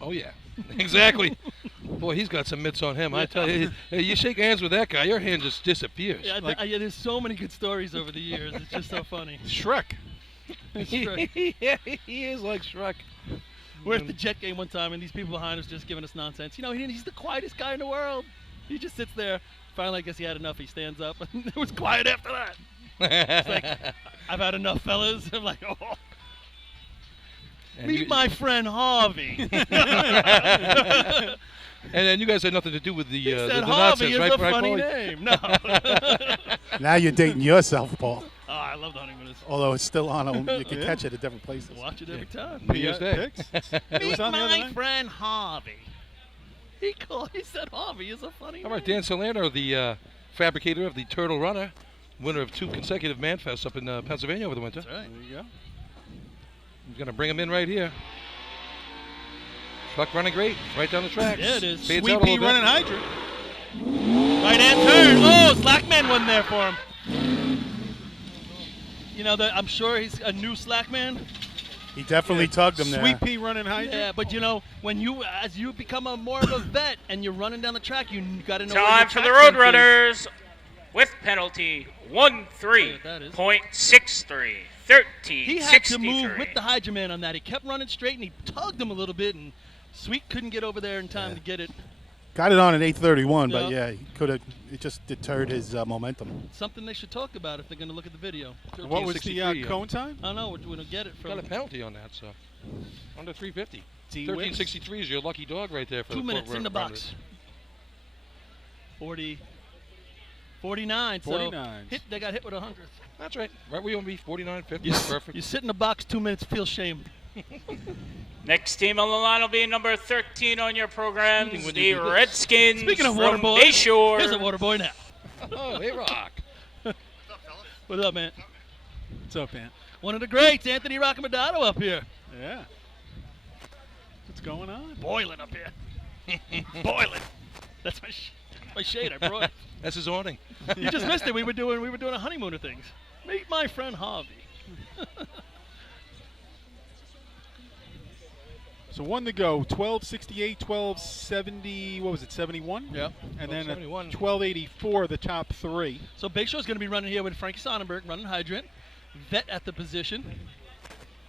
Oh, yeah. Exactly. Boy, he's got some mitts on him. I tell you, you shake hands with that guy, your hand just disappears. Yeah, there's so many good stories over the years. It's just so funny. Shrek. Shrek. Yeah, he is like Shrek. We're at the Jet game one time, and these people behind us just giving us nonsense. You know, he's the quietest guy in the world. He just sits there. Finally, I guess he had enough. He stands up, and it was quiet after that. It's like, I've had enough, fellas. I'm like, oh. Meet my friend Harvey. And then you guys had nothing to do with the Harvey nonsense, is right? a funny name. No. Now you're dating yourself, Paul. Oh, I love the Honeymooners. Although it's still on, you can catch it at different places. Watch it every time. New Year's Day. It was on the other My night. friend Harvey. He said Harvey is a funny All right, name. Dan Salerno, the fabricator of the Turtle Runner, winner of 2 consecutive Manfests up in Pennsylvania over the winter. That's right. There you go. He's going to bring him in right here. Truck running great, right down the tracks. Yeah, it is. Fades Sweet out a pea little running bit. hydrant. Right hand turn. Oh, Slackman wasn't there for him. You know, I'm sure he's a new Slackman. He definitely tugged him there. Sweet pea running hydrant. Yeah, but you know, as you become more of a vet and you're running down the track, you got to know where Time your for the track road sense is. runners with penalty 13.63. 13. He had to move with the Hydra-Man on that. He kept running straight and he tugged him a little bit, and Sweet couldn't get over there in time to get it. Got it on at 8:31, but Yeah. yeah, he could have. It just deterred his momentum. Something they should talk about if they're going to look at the video. What was the 13.63, cone time? I don't know. We're going to get it Got from a penalty on that, so under 350. T 13.63 is your lucky dog right there for 2 the minutes foot in the runners. box. 49. 49. So they got hit with 100. That's right. Right where you want to be, 49, 50. You, Perfect. you sit in the box 2 minutes, feel shame. Next team on the line will be number 13 on your program, Speaking when the you do this. Redskins Speaking of from water boy, Bayshore. here's a water boy now. Oh, they rock. What's up, man? What's up, man? One of the greats, Anthony Roccamadano up here. Yeah. What's going on? Boiling up here. Boiling. That's my shade I brought. That's his awning. You just missed it. We were doing a honeymoon of things. Meet my friend Harvey. So 1 to go. 1268, 1270. What was it? 71. Yep. And then a 1271. 1284. The top 3. So Bayshore's going to be running here with Frankie Sonnenberg running hydrant. Vet at the position.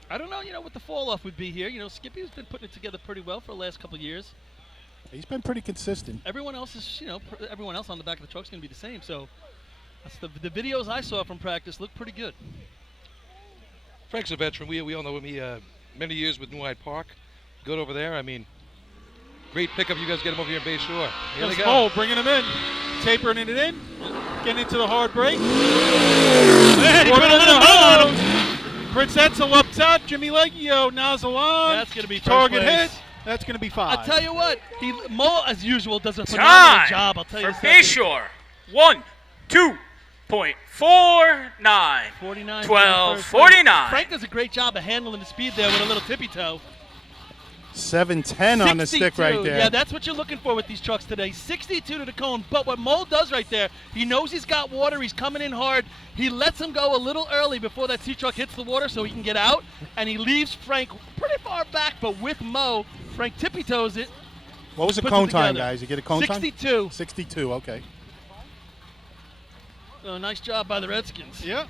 I don't know, what the fall off would be here. Skippy's been putting it together pretty well for the last couple of years. He's been pretty consistent. Everyone else is, everyone else on the back of the truck's going to be the same. So that's the videos I saw from practice look pretty good. Frank's a veteran. We all know him. Many years with New Hyde Park. Good over there. I mean, great pickup. You guys get him over here in Bayshore. Here they go. Oh, bringing him in. Tapering it in. Getting into the hard break. Man, he put a little hole on him. Prince Etzel up top. Jimmy Leggio. Nozzle on. That's going to be first Target place. hit. That's going to be 5. I'll tell you what, Mo, as usual, does a phenomenal Time job. I'll tell you for something. Bayshore. 1:02.49. 49. 12:49. Frank does a great job of handling the speed there with a little tippy toe. 710 on the stick 62. right there. Yeah, that's what you're looking for with these trucks today. 62 to the cone. But what Mo does right there, he knows he's got water. He's coming in hard. He lets him go a little early before that C-truck hits the water so he can get out. And he leaves Frank pretty far back. But with Mo, Frank tippy toes it. What was the puts cone it time, together. guys? You get a cone time? 62. 62, okay. Oh, nice job by the Redskins. Yeah.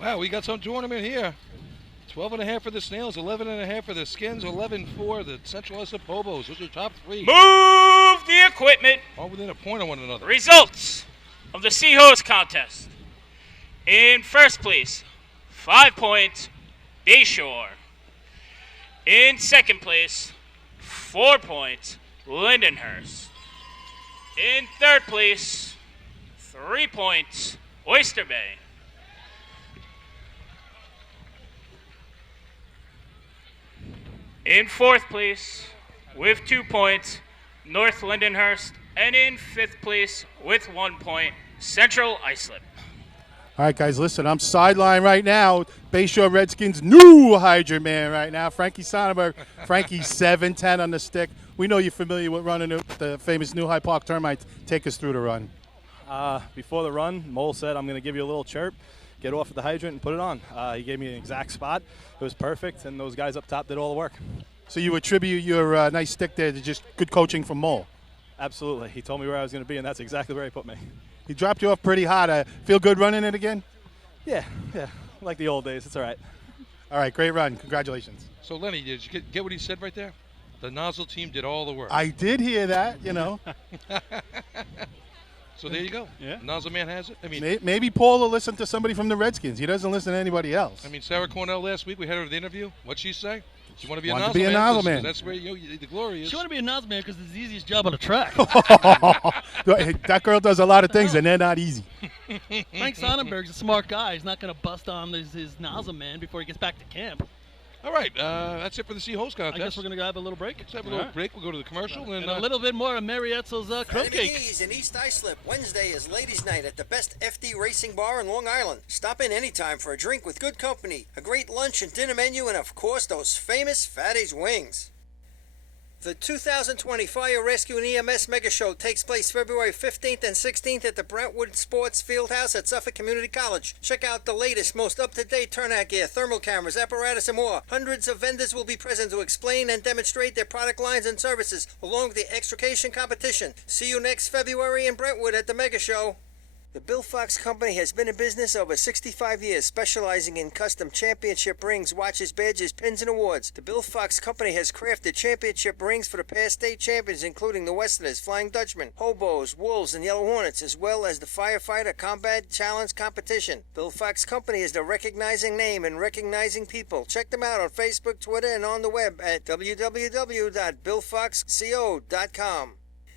Wow, we got some tournament here. 12.5 for the Snails, 11.5 for the Skins, 11 for the Central Islip Bobos. Those are top 3. Move the equipment. All within a point of one another. Results of the Sea Hose contest. In first place, 5 points, Bayshore. In second place, 4 points, Lindenhurst. In third place, 3 points, Oyster Bay. In fourth place, with 2 points, North Lindenhurst. And in fifth place, with 1 point, Central Islip. All right, guys, listen, I'm sideline right now. Bayshore Redskins new hydrant man right now. Frankie Sonnenberg. Frankie 710 on the stick. We know you're familiar with running the famous New Hyde Park Termites. Take us through the run. Before the run, Mole said, I'm going to give you a little chirp. Get off at the hydrant and put it on. He gave me an exact spot. It was perfect, and those guys up top did all the work. So you attribute your nice stick there to just good coaching from Mole? Absolutely. He told me where I was going to be, and that's exactly where he put me. He dropped you off pretty hard. Feel good running it again? Yeah, like the old days. It's all right. All right, great run. Congratulations. So, Lenny, did you get what he said right there? The nozzle team did all the work. I did hear that, So there you go. Yeah. Nozzle man has it. I mean, Maybe Paul will listen to somebody from the Redskins. He doesn't listen to anybody else. I mean, Sarah Cornell last week, we had her at the interview. What'd she say? She want to be a Wanted nozzle to be a man. nozzle 'cause man. That's where the glory is. She want to be a nozzle man because it's the easiest job on the track. That girl does a lot of things, and they're not easy. Frank Sonnenberg's a smart guy. He's not going to bust on his nozzle man before he gets back to camp. All right, that's it for the Sea Host I contest. guess we're going to have a little break. Let's have a little break. We'll go to the commercial. And a little bit more of Mary Etzel's crumb Fdny cake. McGee's in East Islip. Wednesday is ladies' night at the best FD racing bar in Long Island. Stop in anytime for a drink with good company, a great lunch and dinner menu, and of course those famous Fatty's wings. The 2020 Fire Rescue and EMS Mega Show takes place February 15th and 16th at the Brentwood Sports Fieldhouse at Suffolk Community College. Check out the latest, most up-to-date turnout gear, thermal cameras, apparatus, and more. Hundreds of vendors will be present to explain and demonstrate their product lines and services, along with the extrication competition. See you next February in Brentwood at the Mega Show. The Bill Fox Company has been in business over 65 years, specializing in custom championship rings, watches, badges, pins, and awards. The Bill Fox Company has crafted championship rings for the past state champions, including the Westerners, Flying Dutchmen, Hobos, Wolves, and Yellow Hornets, as well as the Firefighter Combat Challenge competition. Bill Fox Company is the recognizing name and recognizing people. Check them out on Facebook, Twitter, and on the web at www.billfoxco.com.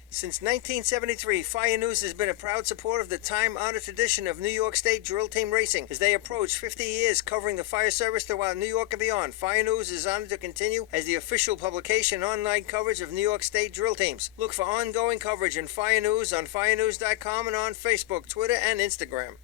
Since 1973, Fire News has been a proud supporter of the time-honored tradition of New York State Drill Team Racing. As they approach 50 years covering the fire service throughout New York and beyond, Fire News is honored to continue as the official publication and online coverage of New York State Drill Teams. Look for ongoing coverage in Fire News on firenews.com and on Facebook, Twitter, and Instagram.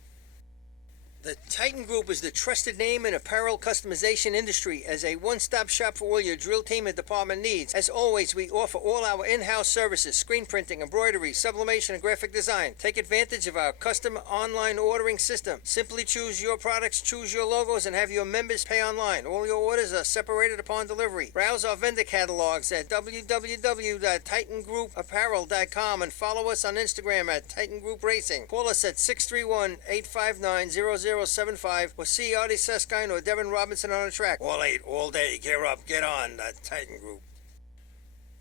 The Titan Group is the trusted name in apparel customization industry as a one-stop shop for all your drill team and department needs. As always, we offer all our in-house services, screen printing, embroidery, sublimation, and graphic design. Take advantage of our custom online ordering system. Simply choose your products, choose your logos, and have your members pay online. All your orders are separated upon delivery. Browse our vendor catalogs at www.titangrouapparel.com and follow us on Instagram at Titan Group Racing. Call us at 631-859-0075 or see Artie Suskind or Devin Robinson on the track. All 8, all day. Gear up, get on, the Titan Group.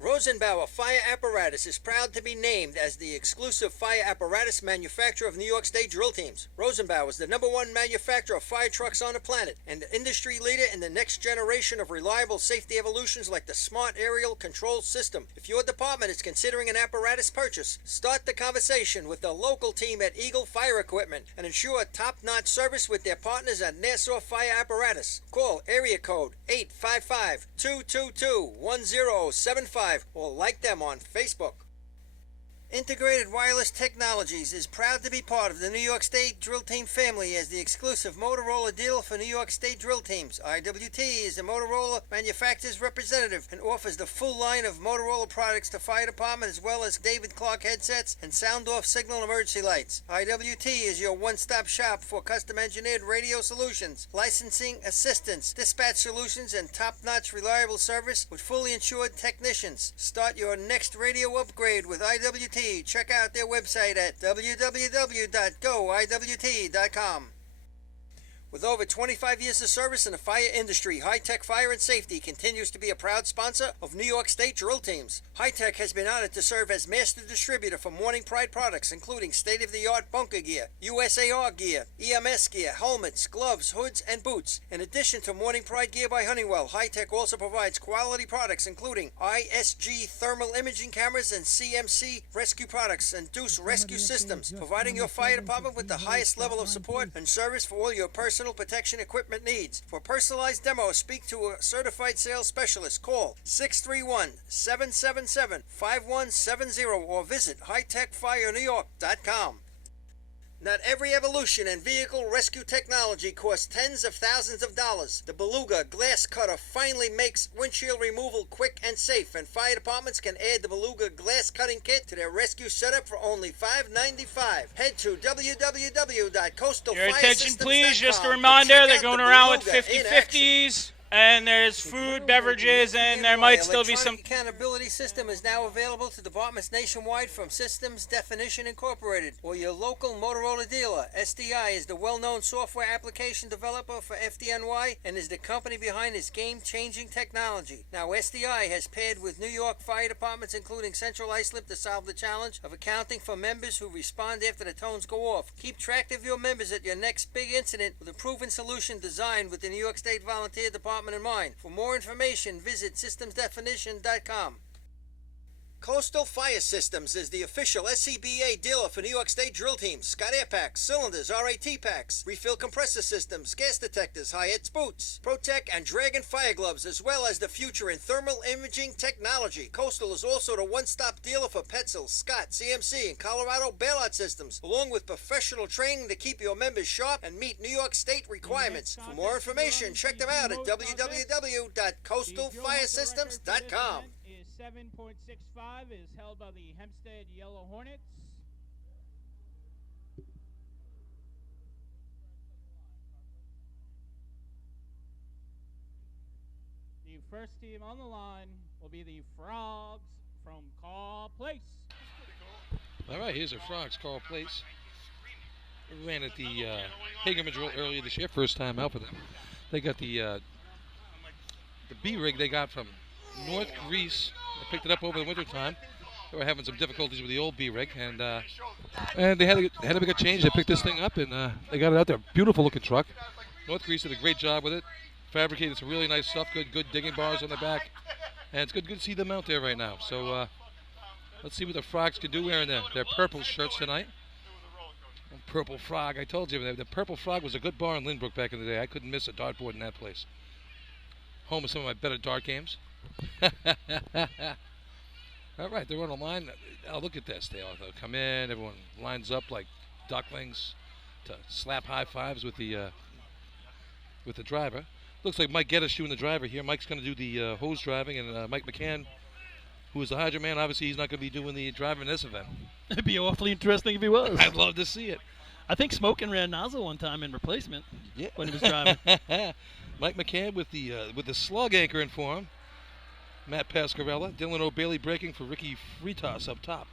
Rosenbauer Fire Apparatus is proud to be named as the exclusive fire apparatus manufacturer of New York State Drill Teams. Rosenbauer is the #1 manufacturer of fire trucks on the planet and the industry leader in the next generation of reliable safety evolutions like the Smart Aerial Control System. If your department is considering an apparatus purchase, start the conversation with the local team at Eagle Fire Equipment and ensure top-notch service with their partners at Nassau Fire Apparatus. Call area code 855-222-1075 or like them on Facebook. Integrated Wireless Technologies is proud to be part of the New York State Drill Team family as the exclusive Motorola dealer for New York State Drill Teams. IWT is the Motorola manufacturer's representative and offers the full line of Motorola products to fire department as well as David Clark headsets and sound-off signal emergency lights. IWT is your one-stop shop for custom-engineered radio solutions, licensing assistance, dispatch solutions, and top-notch reliable service with fully insured technicians. Start your next radio upgrade with IWT. Check out their website at www.goiwt.com. With over 25 years of service in the fire industry, High Tech Fire and Safety continues to be a proud sponsor of New York State Drill Teams. High Tech has been honored to serve as master distributor for Morning Pride products, including state-of-the-art bunker gear, USAR gear, EMS gear, helmets, gloves, hoods, and boots. In addition to Morning Pride gear by Honeywell, High Tech also provides quality products, including ISG thermal imaging cameras and CMC rescue products and Deuce rescue systems, providing your fire department with the highest level of support and service for all your personal protection equipment needs. For personalized demos, speak to a certified sales specialist. Call 631-777-5170 or visit hightechfirenewyork.com. Not every evolution in vehicle rescue technology costs tens of thousands of dollars. The Beluga glass cutter finally makes windshield removal quick and safe, and fire departments can add the Beluga glass cutting kit to their rescue setup for only $5.95. Head to www.coastalfiresystems.com. Your attention, please. Just a reminder, they're going around with 50-50s. And there's food, beverages, and there might still be some... accountability system is now available to departments nationwide from Systems Definition Incorporated or your local Motorola dealer. SDI is the well-known software application developer for FDNY and is the company behind this game-changing technology. Now, SDI has paired with New York fire departments, including Central Islip, to solve the challenge of accounting for members who respond after the tones go off. Keep track of your members at your next big incident with a proven solution designed with the New York State Volunteer Department in mind. For more information, visit systemsdefinition.com. Coastal Fire Systems is the official SCBA dealer for New York State drill teams. Scott Air Packs, cylinders, RAT packs, refill compressor systems, gas detectors, Hyatt's boots, Protec and Dragon fire gloves, as well as the future in thermal imaging technology. Coastal is also the one-stop dealer for Petzl, Scott, CMC, and Colorado bailout systems, along with professional training to keep your members sharp and meet New York State requirements. For more information, check them out at www.coastalfiresystems.com. 7.65 is held by the Hempstead Yellow Hornets. The first team on the line will be the Frogs from Carl Place. All right, here's the Frogs, Carl Place. Ran at the Hagerman drill earlier this year, first time out for them. They got the B rig they got from North Greece. They picked it up over the winter time. They were having some difficulties with the old B rig, and they had to make a change. They picked this thing up and they got it out there. Beautiful looking truck. North Greece did a great job with it. Fabricated some really nice stuff. Good digging bars on the back, and it's good to see them out there right now. So let's see what the Frogs can do wearing their purple shirts tonight. Purple Frog. I told you the Purple Frog was a good bar in Lynbrook back in the day. I couldn't miss a dartboard in that place. Home of some of my better dart games. All right, they're on the line. Oh, look at this. They'll come in. Everyone lines up like ducklings to slap high fives with the driver. Looks like Mike Geddes doing the driver here. Mike's going to do the hose driving, and Mike McCann, who is the Hydro man, obviously he's not going to be doing the driving in this event. It'd be awfully interesting if he was. I'd love to see it. I think Smokin ran nozzle one time in replacement when he was driving. Mike McCann with the slug anchor in for him. Matt Pascarella, Dylan O'Bailey braking for Ricky Fritas up top.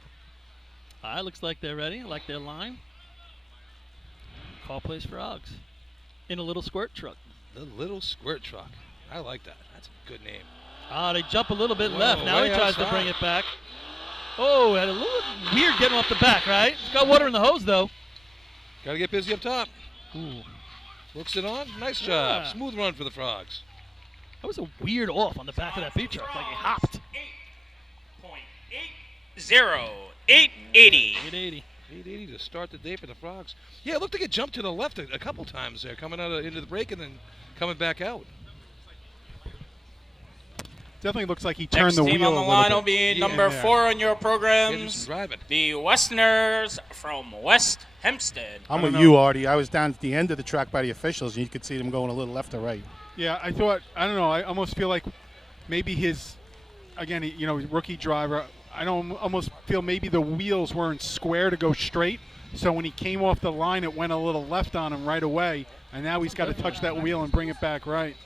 Looks like they're ready. I like their line. Call Place Frogs in a little squirt truck. The little squirt truck. I like that. That's a good name. They jump a little bit left. Now he tries to bring it back. Oh, had a little weird getting off the back, right? It's got water in the hose, though. Got to get busy up top. Ooh. Looks it on. Nice job. Smooth run for the Frogs. That was a weird off on the back of that beat truck. Like he hopped. 880. 880 to start the day for the Frogs. Yeah, it looked like it jumped to the left a couple times there, coming out into the break and then coming back out. Definitely looks like he turned the wheel. Next team on the line will bit. be number 4 on your programs. The Westerners from West Hempstead. I'm with you, Artie. I was down at the end of the track by the officials, and you could see them going a little left or right. Yeah, I don't know, I almost feel like maybe his, again, rookie driver, I don't almost feel maybe the wheels weren't square to go straight, so when he came off the line, it went a little left on him right away, and now he's got to touch that wheel and bring it back right.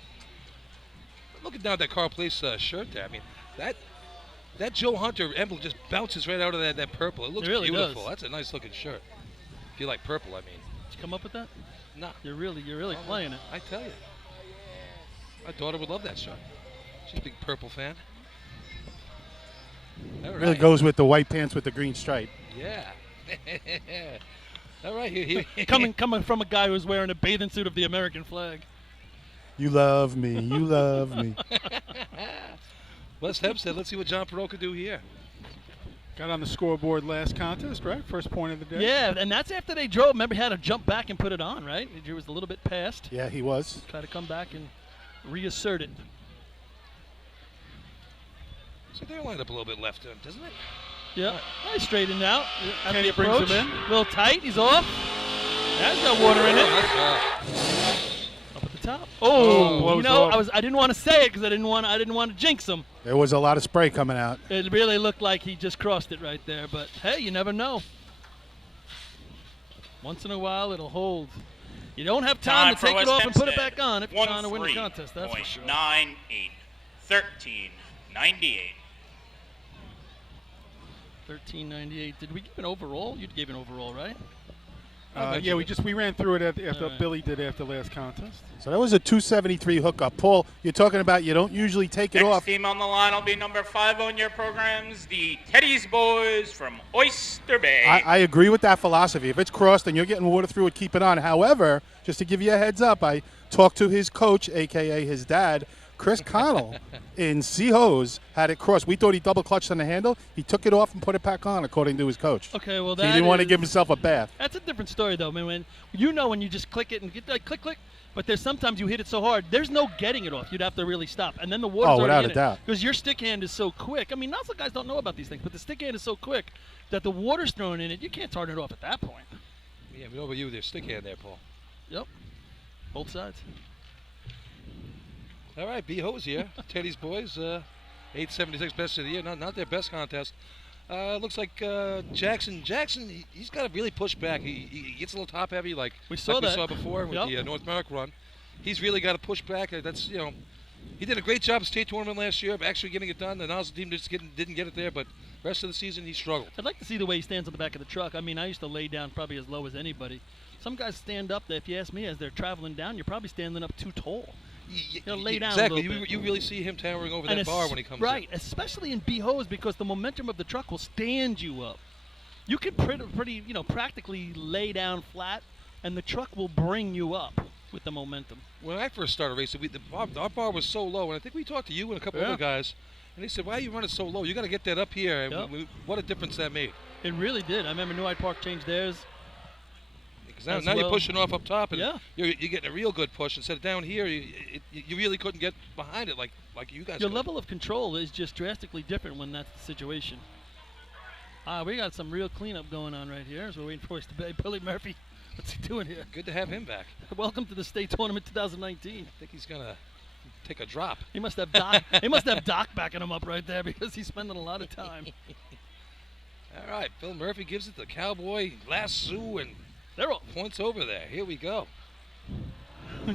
Looking down at that Carl Place shirt there, I mean, that Joe Hunter emblem just bounces right out of that purple. It looks really beautiful. Does. That's a nice looking shirt. If you like purple, I mean. Did you come up with that? No. You're really playing it. I tell you. My daughter would love that shirt. She's a big purple fan. It really goes with the white pants with the green stripe. Yeah. All right, here. coming from a guy who's wearing a bathing suit of the American flag. You love me. You love me. West Hempstead, let's see what John Perot could do here. Got on the scoreboard last contest, right? First point of the day. Yeah, and that's after they drove. Remember, he had to jump back and put it on, right? He was a little bit past. Yeah, he was. Try to come back and reassert it. So they're lined up a little bit left, doesn't it? Yeah, nice straightened out. Kenny brings him in. A little tight, he's off. That's got water in it. Up at the top. I didn't want to say it because I didn't want to jinx him. There was a lot of spray coming out. It really looked like he just crossed it right there, but hey, you never know. Once in a while, it'll hold. You don't have time to take it off and put it back on if you're trying to win the contest. That's for sure. 98. 1398. Did we give an overall? You gave an overall, right? Yeah, we ran through it after Billy did after last contest. So that was a 273 hookup. Paul, you're talking about you don't usually take it Next off. team on the line will be number 5 on your programs, the Teddy's Boys from Oyster Bay. I agree with that philosophy. If it's crossed and you're getting water through it, keep it on. However, just to give you a heads up, I talked to his coach, a.k.a. his dad, Chris Connell in C-Hose had it crossed. We thought he double clutched on the handle. He took it off and put it back on, according to his coach. Okay, well, So he didn't want to give himself a bath. That's a different story, though. I mean, when you just click it and get like click, click. But there's sometimes you hit it so hard, there's no getting it off. You'd have to really stop. And then the water's without a doubt. Because your stick hand is so quick. I mean, nozzle guys don't know about these things, but the stick hand is so quick that the water's thrown in it. You can't turn it off at that point. Yeah, we know about you with your stick hand there, Paul. Yep. Both sides. All right, B-Hose here. Teddy's boys, 876 best of the year. Not their best contest. Looks like Jackson, he's got to really push back. He gets a little top heavy, like we saw before with the North America run. He's really got to push back. That's he did a great job at state tournament last year, but actually getting it done. The nozzle team just didn't get it there, but rest of the season he struggled. I'd like to see the way he stands on the back of the truck. I mean, I used to lay down probably as low as anybody. Some guys stand up. If you ask me, as they're traveling down, you're probably standing up too tall. Lay down exactly. a little bit. You really see him towering over that bar when he comes right, in. especially in B-Hose because the momentum of the truck will stand you up. You can pretty practically lay down flat, and the truck will bring you up with the momentum. When I first started racing, our bar was so low, and I think we talked to you and a couple other guys, and they said, "Why are you running so low? You got to get that up here." And what a difference that made. It really did. I remember New Hyde Park changed theirs. Because now you're pushing off up top, and you're getting a real good push. Instead of down here, you really couldn't get behind it like you guys. Your level of control is just drastically different when that's the situation. We got some real cleanup going on right here as we're waiting for us to pay Billy Murphy. What's he doing here? Good to have him back. Welcome to the state tournament 2019. I think he's gonna take a drop. He must have Doc. He must have Doc backing him up right there because he's spending a lot of time. All right, Bill Murphy gives it to Cowboy Lasso, and they're all points over there. Here we go.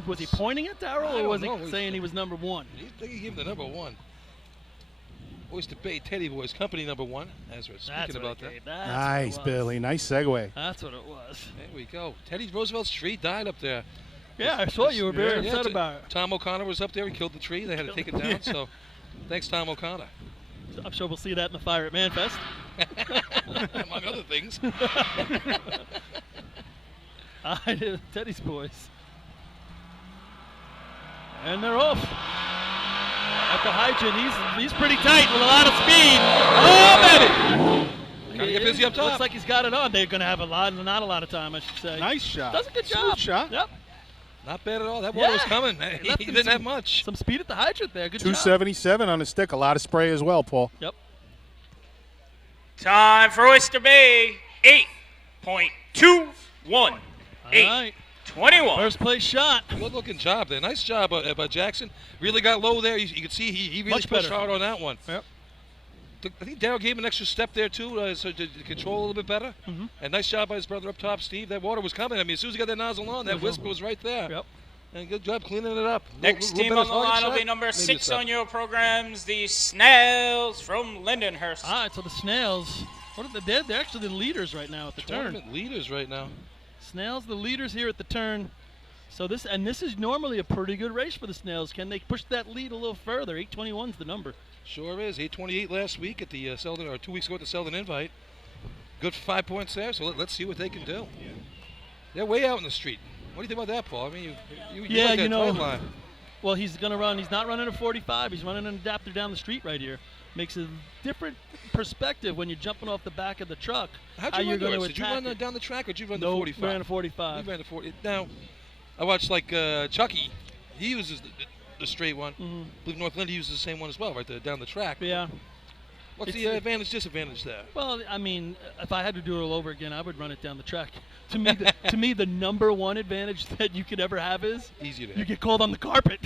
Was he pointing at Darrell, or was he saying he was number one? I think he gave him the number one. Oyster Bay Teddy Boys Company number one, as we're speaking about that. Nice, Billy. Nice segue. That's what it was. There we go. Teddy Roosevelt's tree died up there. Yeah, I saw you were very upset about it. Tom O'Connor was up there. He killed the tree. They had to take it down. So thanks, Tom O'Connor. I'm sure we'll see that in the fire at Manfest. Among other things. I do. Teddy's boys. And they're off. At the hydrant, he's pretty tight with a lot of speed. Oh, baby! Gotta get busy up top. Looks like he's got it on. They're going to have not a lot of time, I should say. Nice shot. Does a good Smooth job. shot. Yep. Not bad at all. That water was coming. He didn't have much. Some speed at the hydrant there. Good 277 on the stick. A lot of spray as well, Paul. Yep. Time for Oyster Bay. 8.21. 8:21. First place shot. Good looking job there. Nice job by Jackson. Really got low there. You could see he really pushed hard on that one. Yep. I think Darryl gave him an extra step there too, so to control a little bit better. Mm-hmm. And nice job by his brother up top, Steve. That water was coming. I mean, as soon as he got that nozzle on, that whisper was right there. Yep. And good job cleaning it up. Next team on the line will be number 6 on your programs, the Snails from Lindenhurst. All right, so the Snails, they're actually the leaders right now at the turn. Tournament leaders right now. Snails, the leaders here at the turn. So this is normally a pretty good race for the Snails. Can they push that lead a little further? 821's the number. Sure is. 828 last week at the Selden, or 2 weeks ago at the Selden Invite. Good 5 points there. So let's see what they can do. They're way out in the street. What do you think about that, Paul? I mean, you like that timeline. Well, he's going to run. He's not running a 45. He's running an adapter down the street right here. Makes a different perspective when you're jumping off the back of the truck. How'd you run yours? Did you run down the track or did you run the 45? No, ran a 45. You ran the 40. Now, I watched like Chucky. He uses the straight one. Mm-hmm. I believe North Lindy uses the same one as well, right there down the track. Yeah. What's the advantage, disadvantage there? Well, I mean, if I had to do it all over again, I would run it down the track. To me, the number one advantage that you could ever have is you get called on the carpet.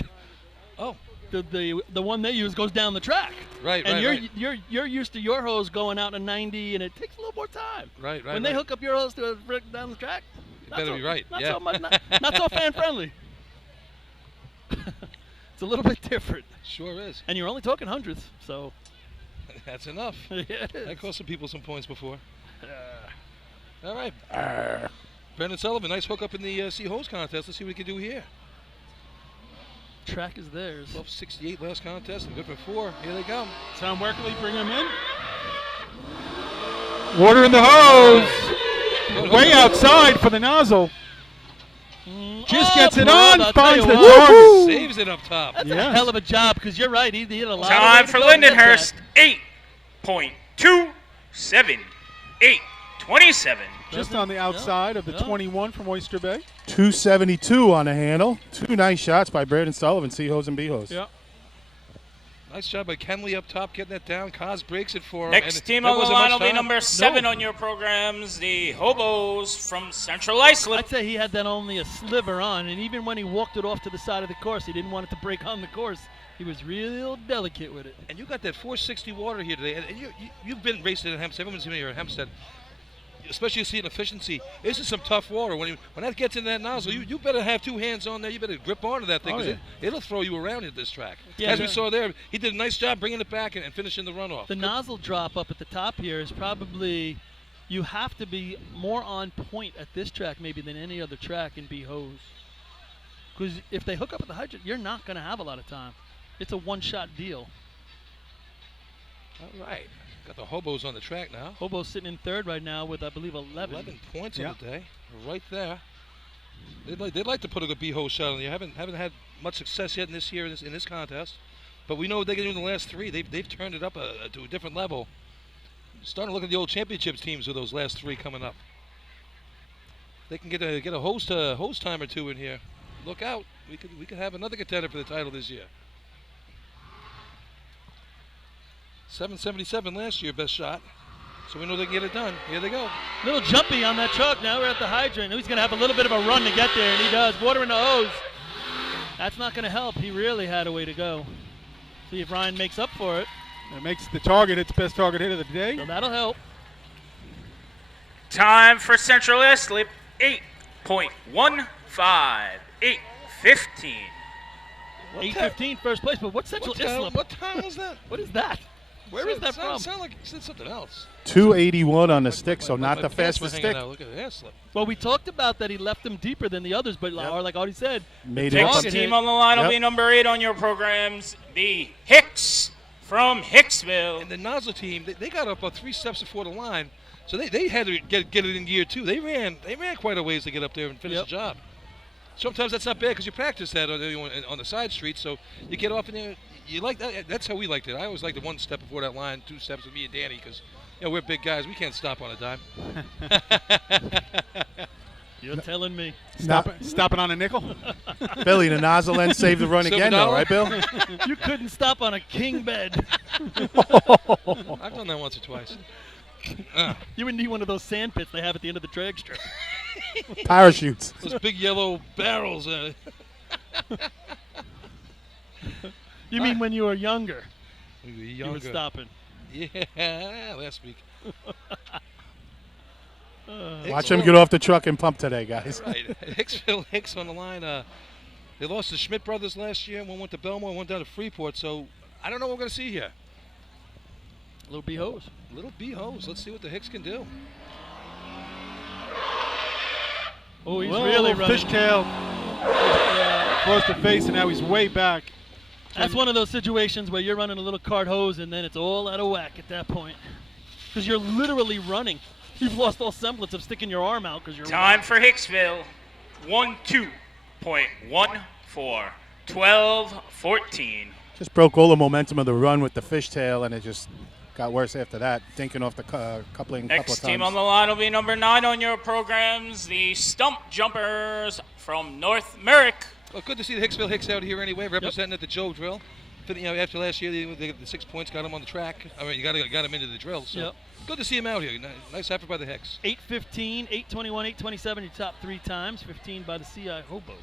Oh. The one they use goes down the track. Right, and right. you're used to your hose going out in 90, and it takes a little more time. Right. When they hook up your hose to down the track, you better be right. Not so much, not so fan friendly. It's a little bit different. Sure is. And you're only talking hundredths, so. That's enough. Yeah, that cost some people some points before. All right. Brendan Sullivan, nice hook up in the C-Hose contest. Let's see what we can do here. Track is theirs. 12:68 last contest. Good for 4. Here they come. Tom Werkley, bring them in. Water in the hose. Way outside for the nozzle. Just gets it Brad, on, I'll tell finds you the what. target. Saves it up top. That's Yes. a hell of a job because you're right. He had a lot Time of for Lindenhurst, 8.278. 27. Just on the outside of the 21 from Oyster Bay. 272 on the handle. Two nice shots by Brandon Sullivan, C-Hose and B-Hose. Yeah. Nice job by Kenley up top, getting that down. Kaz breaks it for him. Next and team there on the wasn't line much will be time. number 7 on your programs, the Hobos from Central Islip. I'd say he had that only a sliver on, and even when he walked it off to the side of the course, he didn't want it to break on the course. He was real delicate with it. And you got that 460 water here today. And you've been racing at Hempstead. Everyone's been here at Hempstead. Especially seeing efficiency. This is some tough water. When that gets in that nozzle, you better have two hands on there. You better grip onto that thing because it'll throw you around at this track. Yeah, As we saw there, he did a nice job bringing it back and finishing the runoff. The nozzle drop up at the top here is probably, you have to be more on point at this track maybe than any other track in B-Hose. Because if they hook up at the hydrant, you're not going to have a lot of time. It's a one-shot deal. All right. Got the Hobos on the track now. Hobo's sitting in third right now with, I believe, 11. 11 points on the day. Right there. They'd like to put a good B-Hose shot on you. Haven't had much success yet in this year in this contest. But we know what they can do in the last three. They've turned it up to a different level. Starting to look at the old championships teams with those last three coming up. They can get a hose time or two in here. Look out. We could have another contender for the title this year. 777 last year, best shot. So we know they can get it done. Here they go. Little jumpy on that truck. Now we're at the hydrant. He's going to have a little bit of a run to get there, and he does. Water in the hose. That's not going to help. He really had a way to go. See if Ryan makes up for it. It makes the target its best target hit of the day. So that'll help. Time for Central Islip, 8.15. 8:15. 8:15 first place, but what's Central Islip? What time was that? What is that? Where is that from? Sound like you said something else. 281 on the stick, so not the fastest stick. Look at the air slip. Well, we talked about that he left them deeper than the others, but like Artie said, Made it up. Next team on the line will be number 8 on your programs, the Hicks from Hicksville. And the nozzle team, they got up about 3 steps before the line, so they had to get it in gear too. They ran quite a ways to get up there and finish the job. Sometimes that's not bad because you practice that on the side street, so you get off in there. You like that? That's how we liked it. I always liked the 1 step before that line, 2 steps with me and Danny because we're big guys. We can't stop on a dime. You're telling me. Stopping on a nickel? Billy, the nozzle end saved the run again, though, right, Bill? You couldn't stop on a king bed. I've done that once or twice. You would need one of those sand pits they have at the end of the drag strip. Parachutes. Those big yellow barrels. You mean when you were younger? You were stopping. Yeah, last week. Watch him get off the truck and pump today, guys. Right. Hicks on the line. They lost the Schmidt brothers last year. One went to Belmore, one down to Freeport. So I don't know what we're going to see here. Little B-Hose. Little B-Hose. Let's see what the Hicks can do. Oh, he's really running. Fishtail across the face, and now he's way back. That's one of those situations where you're running a little cart hose, and then it's all out of whack at that point. Because you're literally running. You've lost all semblance of sticking your arm out because you're Time for Hicksville, 12.14. 12-14. Just broke all the momentum of the run with the fishtail, and it just got worse after that, dinking off the coupling a couple of Next times. team on the line will be number 9 on your programs, the Stump Jumpers from North Merrick. Well, good to see the Hicksville Hicks out here anyway, representing at the Joe drill. After last year, they got the 6 points, got them on the track. I mean, you got them into the drill. So good to see them out here. Nice effort by the Hicks. 8:15, 8:21, 8:27, your top 3 times. 15 by the CI Hobos.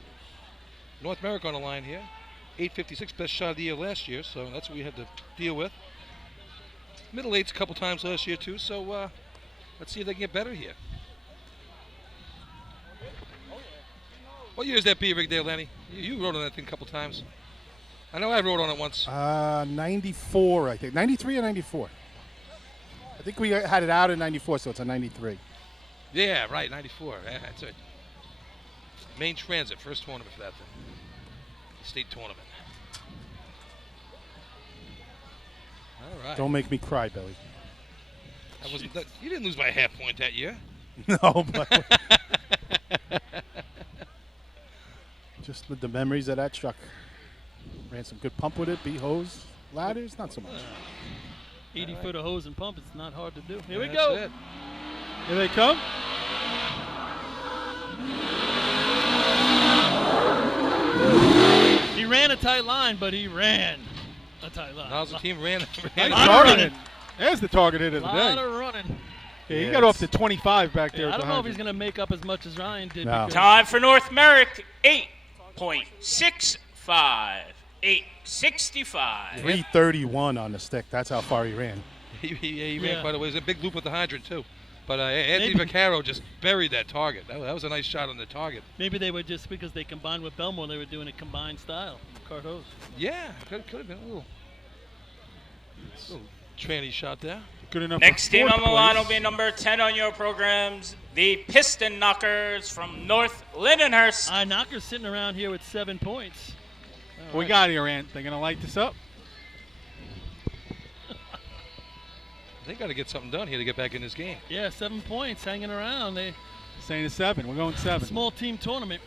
North Merrick on the line here. 8:56, best shot of the year last year, so that's what we had to deal with. Middle 8s a couple times last year too, so let's see if they can get better here. What year is that B rig there, Lenny? You rode on that thing a couple times. I know I rode on it once. 94, I think. 93 or 94? I think we had it out in 94, so it's a 93. Yeah, right, 94. Yeah, that's it. Main Transit, first tournament for that thing. State tournament. All right. Don't make me cry, Billy. You didn't lose by a half point that year. No, but Just the memories of that truck. Ran some good pump with it, beat hose, ladders, not so much. 80 foot of hose and pump, it's not hard to do. Here we That's go. it. Here they come. He ran a tight line, but he ran a tight line. Now's the team ran. Nice Lot of target. running. There's the target hit of the Lot day. of running. Yeah, he got off to 25 back there. Yeah, I at don't the know if he's 100. going to make up as much as Ryan did. No. because- Time for North Merrick, 8.65. 8.65. 331 on the stick. That's how far he ran. He ran Yeah. quite a ways. A big loop with the hydrant, too. But Anthony Maybe- Vaccaro just buried that target. That was a nice shot on the target. Maybe they were just because they combined with Belmore, they were doing a combined style. Cart hose. Yeah, could have been a little tranny shot there. Good enough. Next for team fourth on the line will place. be number 10 on your programs, the Piston Knockers from North Lindenhurst. Knocker's sitting around here with 7 points. What we got here, Ant? They're going to light this up? They got to get something done here to get back in this game. Yeah, 7 points hanging around. They Saying it's 7. We're going 7. small team tournament.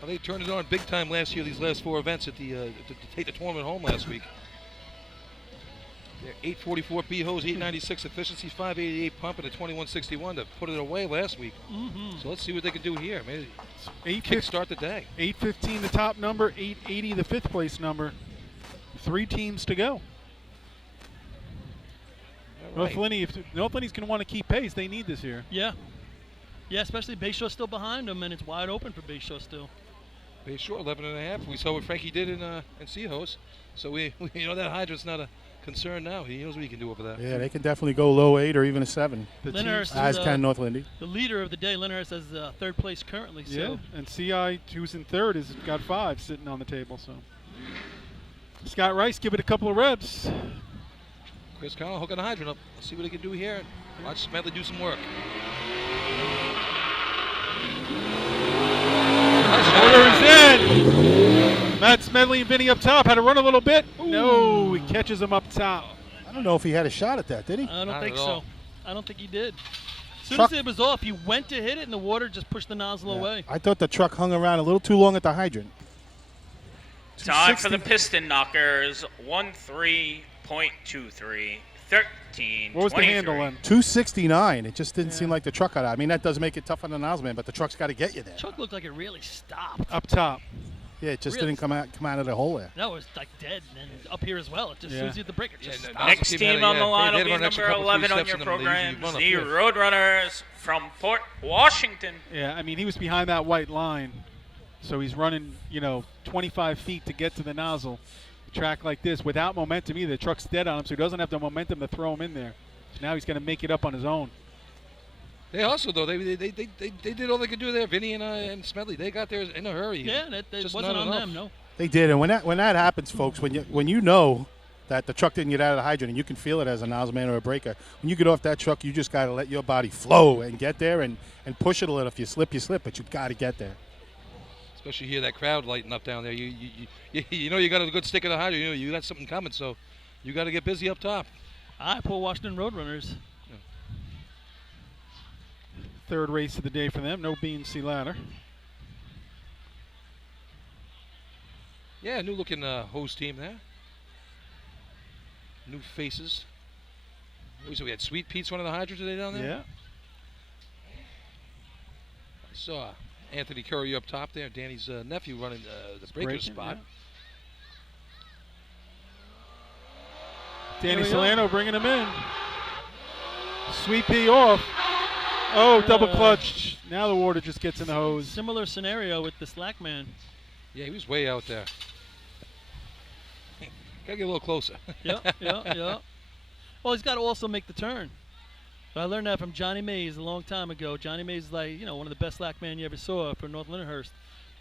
Well, they turned it on big time last year. These last 4 events at the to take the tournament home last week. They're 844 B hose, 896 efficiency, 588 pump, and a 2161 to put it away last week. Mm-hmm. So let's see what they can do here. Maybe 8 kickstart the day. 815 the top number, 880 the 5th place number. 3 teams to go. All right. North Linney's going to want to keep pace. They need this here. Yeah. Yeah, especially Bayshaw's still behind them, and it's wide open for Bayshaw still. Bay Shore 11.5. We saw what Frankie did in Seahose. So we that hydrant's not a concern now. He knows what he can do over there. Yeah, they can definitely go low 8 or even a 7. The Lyndhurst teams- As is, can North Lindy. the leader of the day. Lyndhurst has 3rd place currently. So Yeah, and CI, who's in 3rd, has got 5 sitting on the table. So Scott Rice, give it a couple of revs. Chris Connell hooking the hydrant up. Let's see what he can do here. Watch Smedley do some work. Order is in. Matt Smedley and Vinny up top. Had to run a little bit. No, he catches him up top. I don't know if he had a shot at that, did he? I don't Not think at so. all. I don't think he did. As soon Truck- as it was off, he went to hit it, and the water just pushed the nozzle Yeah. away. I thought the truck hung around a little too long at the hydrant. Time for the 260. Piston Knockers, 13.23. 13. What was the handle then? 269. It just didn't seem like the truck got out. I mean, that does make it tough on the nozzle man, but the truck's got to get you there. Truck looked like it really stopped. Up top. Yeah, it just Really? didn't come out of the hole there. That was like dead, and up here as well. It just as soon as you hit the brake, it just Yeah, stopped. Next team on the line will they'd be run an extra number couple, 3 11 on steps your in them, and they usually programs, run a the fifth. Roadrunners from Port Washington. Yeah, I mean, he was behind that white line. So he's running, 25 feet to get to the nozzle. A track like this, without momentum either. The truck's dead on him, so he doesn't have the momentum to throw him in there. So now he's going to make it up on his own. They also, though, they did all they could do there. Vinny and Smedley, they got there in a hurry. Yeah, that Just wasn't not on enough. them, no. They did, and when that happens, folks, when you know that the truck didn't get out of the hydrant, and you can feel it as a nozzle man or a breaker, when you get off that truck, you just got to let your body flow and get there and push it a little. If you slip, but you got to get there. Especially here, that crowd lighting up down there. You you got a good stick of the hydrant. You got something coming, so you got to get busy up top. I pull Washington Roadrunners. 3rd race of the day for them. No B&C ladder. Yeah, new looking hose team there. New faces. We had Sweet Pete's one of the hydrants today down there. Yeah. I saw Anthony Curry up top there. Danny's nephew running the breaker breaking, spot. Danny Here we go. Solano bringing him in. Sweet pea off. Oh, double clutch. Now the water just gets in the hose. Similar scenario with the slack man. Yeah, he was way out there. Gotta get a little closer. Yeah. Well, he's got to also make the turn. So I learned that from Johnny Mays a long time ago. Johnny Mays is like, one of the best slack men you ever saw for North Lindenhurst.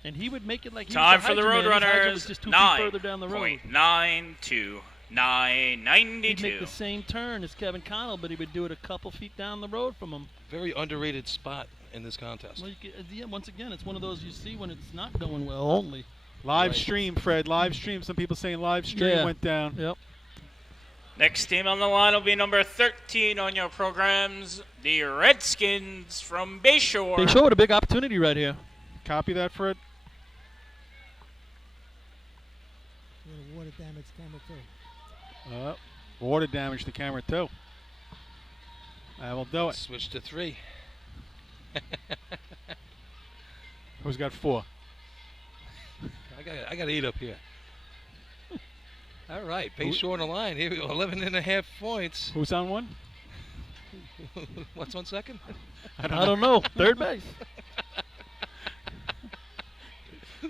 And he would make it like he Time was a for the hydrant man. His hydrant was Roadrunners, just 2 feet further down the road. 9.92. He'd make 992. the same turn as Kevin Connell, but he would do it a couple feet down the road from him. Very underrated spot in this contest. Well, once again, it's one of those you see when it's not going well only. Live Right. stream, Fred. Live stream. Some people saying live stream went down. Yep. Next team on the line will be number 13 on your programs, the Redskins from Bayshore. They showed a big opportunity right here. Copy that, Fred. Little water damage camera too. Water damage to camera too. I will do it. Switch to 3. Who's got 4? I got 8 up here. All right, Bayshore on the line. Here we go, 11.5 points. Who's on 1? What's on 2nd? I don't know. Third base.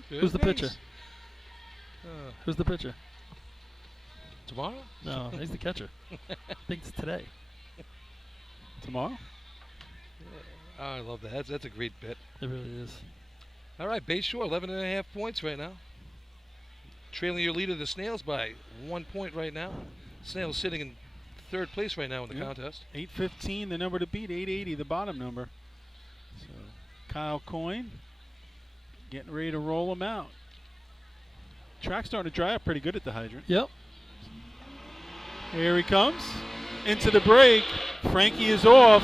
Who's the pitcher? Who's the pitcher? Tomorrow? No, he's the catcher. I think it's today. Tomorrow? Oh, I love that. That's a great bit. It really is. All right, Bayshore, 11.5 points right now. Trailing your leader, the Snails, by 1 point right now. Snails sitting in 3rd place right now in the contest. 815, the number to beat. 880, the bottom number. So Kyle Coyne getting ready to roll them out. Track's starting to dry up pretty good at the hydrant. Yep. Here he comes. Into the break. Frankie is off.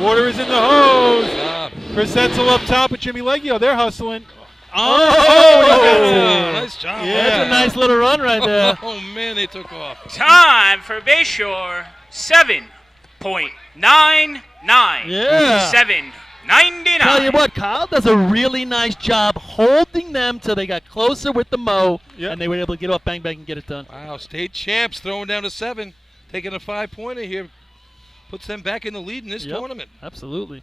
Water is in the hose. Chris Etzel up top with Jimmy Leggio. They're hustling. Oh, nice job. Yeah. That's a nice little run right there. Oh, man, they took off. Time for Bayshore, 7.99. Yeah. 7.99. Tell you what, Kyle does a really nice job holding them till they got closer with the mow, and they were able to get off bang bang and get it done. Wow, state champs throwing down to 7, taking a 5-pointer here. Puts them back in the lead in this tournament. Absolutely.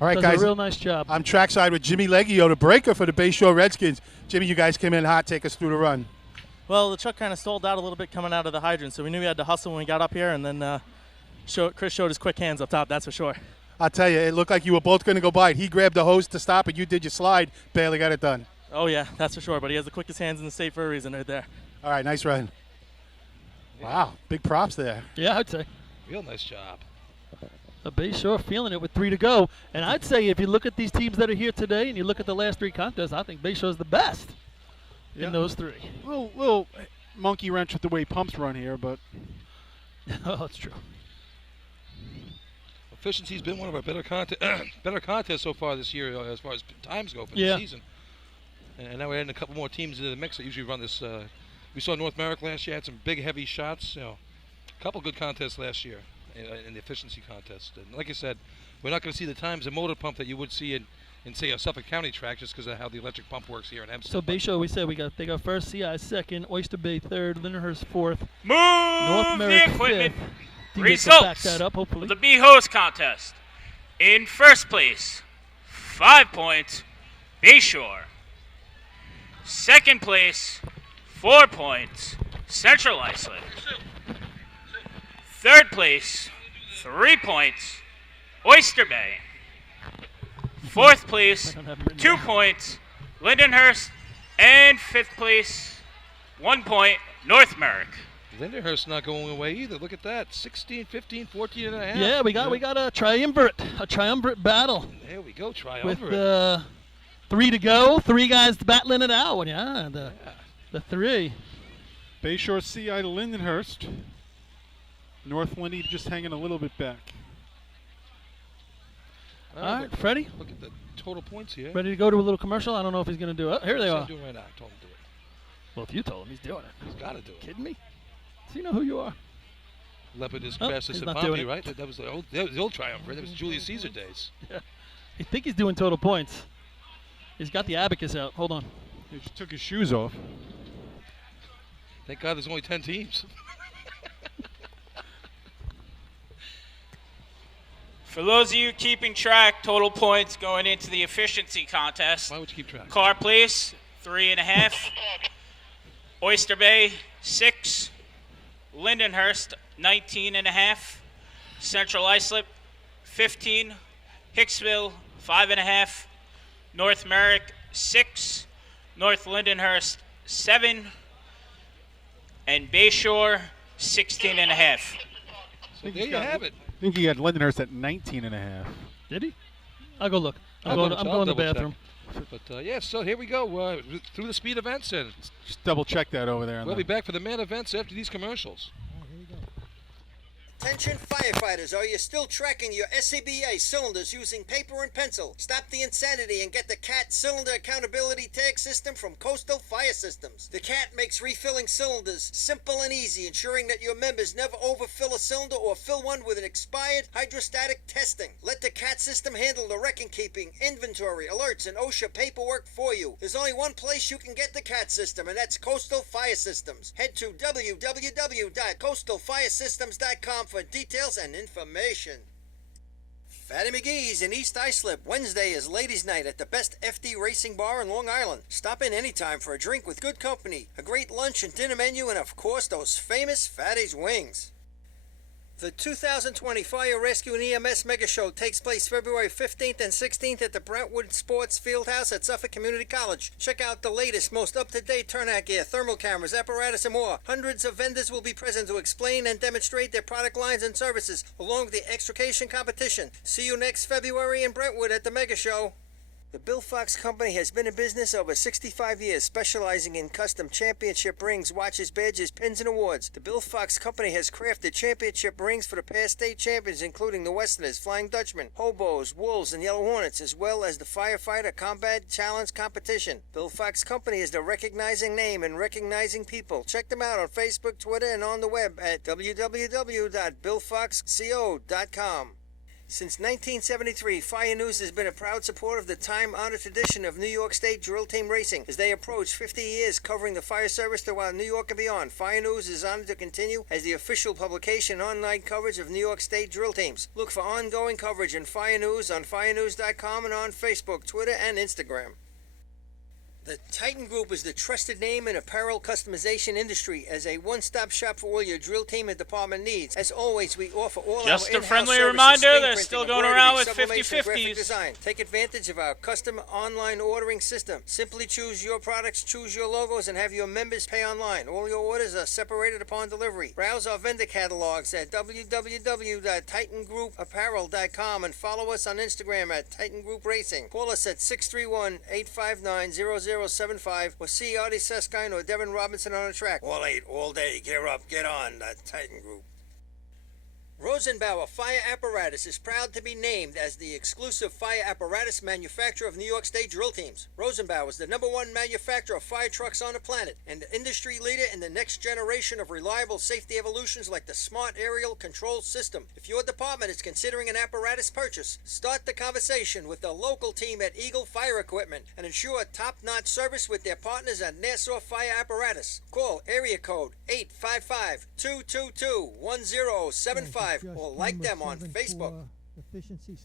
All right, Does guys. a real nice job. I'm trackside with Jimmy Leggio, the breaker for the Bayshore Redskins. Jimmy, you guys came in hot. Take us through the run. Well, the truck kind of stalled out a little bit coming out of the hydrant, so we knew we had to hustle when we got up here, and then Chris showed his quick hands up top, that's for sure. I'll tell you, it looked like you were both going to go by it. He grabbed the hose to stop it. You did your slide. Barely got it done. Oh, yeah, that's for sure, but he has the quickest hands in the state for a reason right there. All right, nice run. Wow, big props there. Yeah, I'd say. Real nice job. The Bayshore feeling it with 3 to go. And I'd say if you look at these teams that are here today and you look at the last 3 contests, I think Bayshore's the best in those 3. Little monkey wrench with the way pumps run here, but. Oh, that's true. Efficiency's been one of our better contests so far this year as far as times go for the season. And now we're adding a couple more teams into the mix that usually run this. We saw North Merrick last year, had some big, heavy shots. A couple good contests last year in the efficiency contest. And like I said, we're not going to see the times in motor pump that you would see in say, a Suffolk County track just because of how the electric pump works here in Hempstead. So Bayshore, we said they got first, CI second, Oyster Bay third, Lindenhurst fourth, Move North Merrick the equipment. fifth. Results back that up, hopefully. of the B-Hose contest. In first place, 5 points, Bayshore. Second place, 4 points, Central Iceland. Third place, 3 points, Oyster Bay. Fourth place, 2 points, Lindenhurst. And fifth place, 1 point, North Merrick. Lindenhurst not going away either. Look at that. 16, 15, 14 and a half. Yeah, we got a triumvirate battle. There we go, triumvirate. With 3 to go, 3 guys battling it out. The 3. Bayshore CI to Lindenhurst. North Lindy just hanging a little bit back. All right, Freddie. Look at the total points here. Ready to go to a little commercial? I don't know if he's going to do it. Here they are. He's doing it right now. I told him to do it. Well, if you told him, he's doing it. He's got to do it. Kidding me? Does he know who you are? Lepidus Oh, crassus he's and not doing Pompey, it. right? That was the old triumvirate. That was Julius Caesar days. Yeah. I think he's doing total points. He's got the abacus out. Hold on. He just took his shoes off. Thank God there's only 10 teams. For those of you keeping track, total points going into the efficiency contest. Why would you keep track? Car Place, 3.5. Oyster Bay, 6. Lindenhurst, 19.5. Central Islip, 15. Hicksville, 5.5. North Merrick, 6. North Lindenhurst, 7. And Bayshore, 16.5. So there you have it. I think he had Lindenhurst at 19.5. Did he? I'll go look. I'm I'll going to the double bathroom. check. But yeah, so here we go through the speed events, and Just double check that over there. we'll be back for the man events after these commercials. Attention firefighters, are you still tracking your SCBA cylinders using paper and pencil? Stop the insanity and get the CAT Cylinder Accountability Tag System from Coastal Fire Systems. The CAT makes refilling cylinders simple and easy, ensuring that your members never overfill a cylinder or fill one with an expired hydrostatic testing. Let the CAT system handle the record keeping, inventory, alerts, and OSHA paperwork for you. There's only one place you can get the CAT system, and that's Coastal Fire Systems. Head to www.coastalfiresystems.com for details and information. Fatty McGee's in East Islip. Wednesday is ladies' night at the best FD racing bar in Long Island. Stop in anytime for a drink with good company, a great lunch and dinner menu, and of course those famous Fatty's wings. The 2020 Fire Rescue and EMS Mega Show takes place February 15th and 16th at the Brentwood Sports Fieldhouse at Suffolk Community College. Check out the latest, most up-to-date turnout gear, thermal cameras, apparatus, and more. Hundreds of vendors will be present to explain and demonstrate their product lines and services, along with the extrication competition. See you next February in Brentwood at the Mega Show. The Bill Fox Company has been in business over 65 years, specializing in custom championship rings, watches, badges, pins, and awards. The Bill Fox Company has crafted championship rings for the past state champions, including the Westerners, Flying Dutchmen, Hobos, Wolves, and Yellow Hornets, as well as the Firefighter Combat Challenge Competition. Bill Fox Company is the recognizing name and recognizing people. Check them out on Facebook, Twitter, and on the web at www.billfoxco.com. Since 1973, Fire News has been a proud supporter of the time-honored tradition of New York State drill team racing. As they approach 50 years covering the fire service throughout New York and beyond, Fire News is honored to continue as the official publication and online coverage of New York State drill teams. Look for ongoing coverage in Fire News on firenews.com and on Facebook, Twitter, and Instagram. The Titan Group is the trusted name in apparel customization industry as a one-stop shop for all your drill team and department needs. As always, we offer all Just our a in-house friendly services, reminder, screen they're printing, still going embroidery, around with sublimation, graphic 50/50s. design. Take advantage of our custom online ordering system. Simply choose your products, choose your logos, and have your members pay online. All your orders are separated upon delivery. Browse our vendor catalogs at www.titangroupapparel.com and follow us on Instagram at Titan Group Racing. Call us at 631-859-0075 or see Artie Seskine or Devin Robinson on the track. All 8, all day. Gear up, get on, the Titan Group. Rosenbauer Fire Apparatus is proud to be named as the exclusive fire apparatus manufacturer of New York State drill teams. Rosenbauer is the #1 manufacturer of fire trucks on the planet and the industry leader in the next generation of reliable safety evolutions like the Smart Aerial Control System. If your department is considering an apparatus purchase, start the conversation with the local team at Eagle Fire Equipment and ensure top-notch service with their partners at Nassau Fire Apparatus. Call area code 855-222-1075 or like them on Facebook.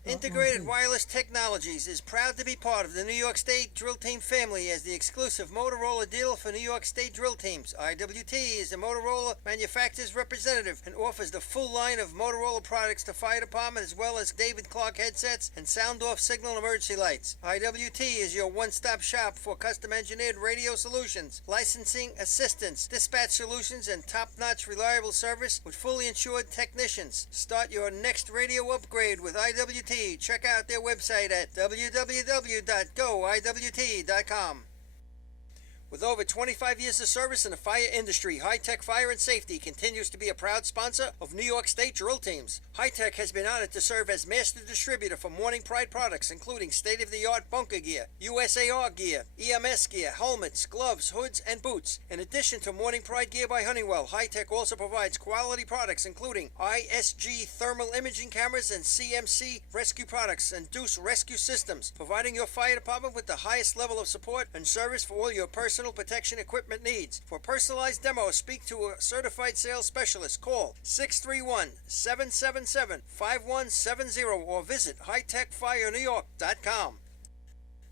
Integrated Wireless Technologies is proud to be part of the New York State Drill Team family as the exclusive Motorola dealer for New York State drill teams. IWT is a Motorola manufacturer's representative and offers the full line of Motorola products to fire department as well as David Clark headsets and sound-off signal emergency lights. IWT is your one-stop shop for custom-engineered radio solutions, licensing assistance, dispatch solutions, and top-notch reliable service with fully insured technicians. Start your next radio upgrade with IWT. Check out their website at www.goiwt.com. With over 25 years of service in the fire industry, High Tech Fire and Safety continues to be a proud sponsor of New York State drill teams. High Tech has been honored to serve as master distributor for Morning Pride products, including state-of-the-art bunker gear, USAR gear, EMS gear, helmets, gloves, hoods, and boots. In addition to Morning Pride gear by Honeywell, High Tech also provides quality products, including ISG thermal imaging cameras and CMC rescue products and Deuce rescue systems, providing your fire department with the highest level of support and service for all your personal protection equipment needs. For personalized demos, speak to a certified sales specialist. Call 631-777-5170 or visit hightechfirenewyork.com.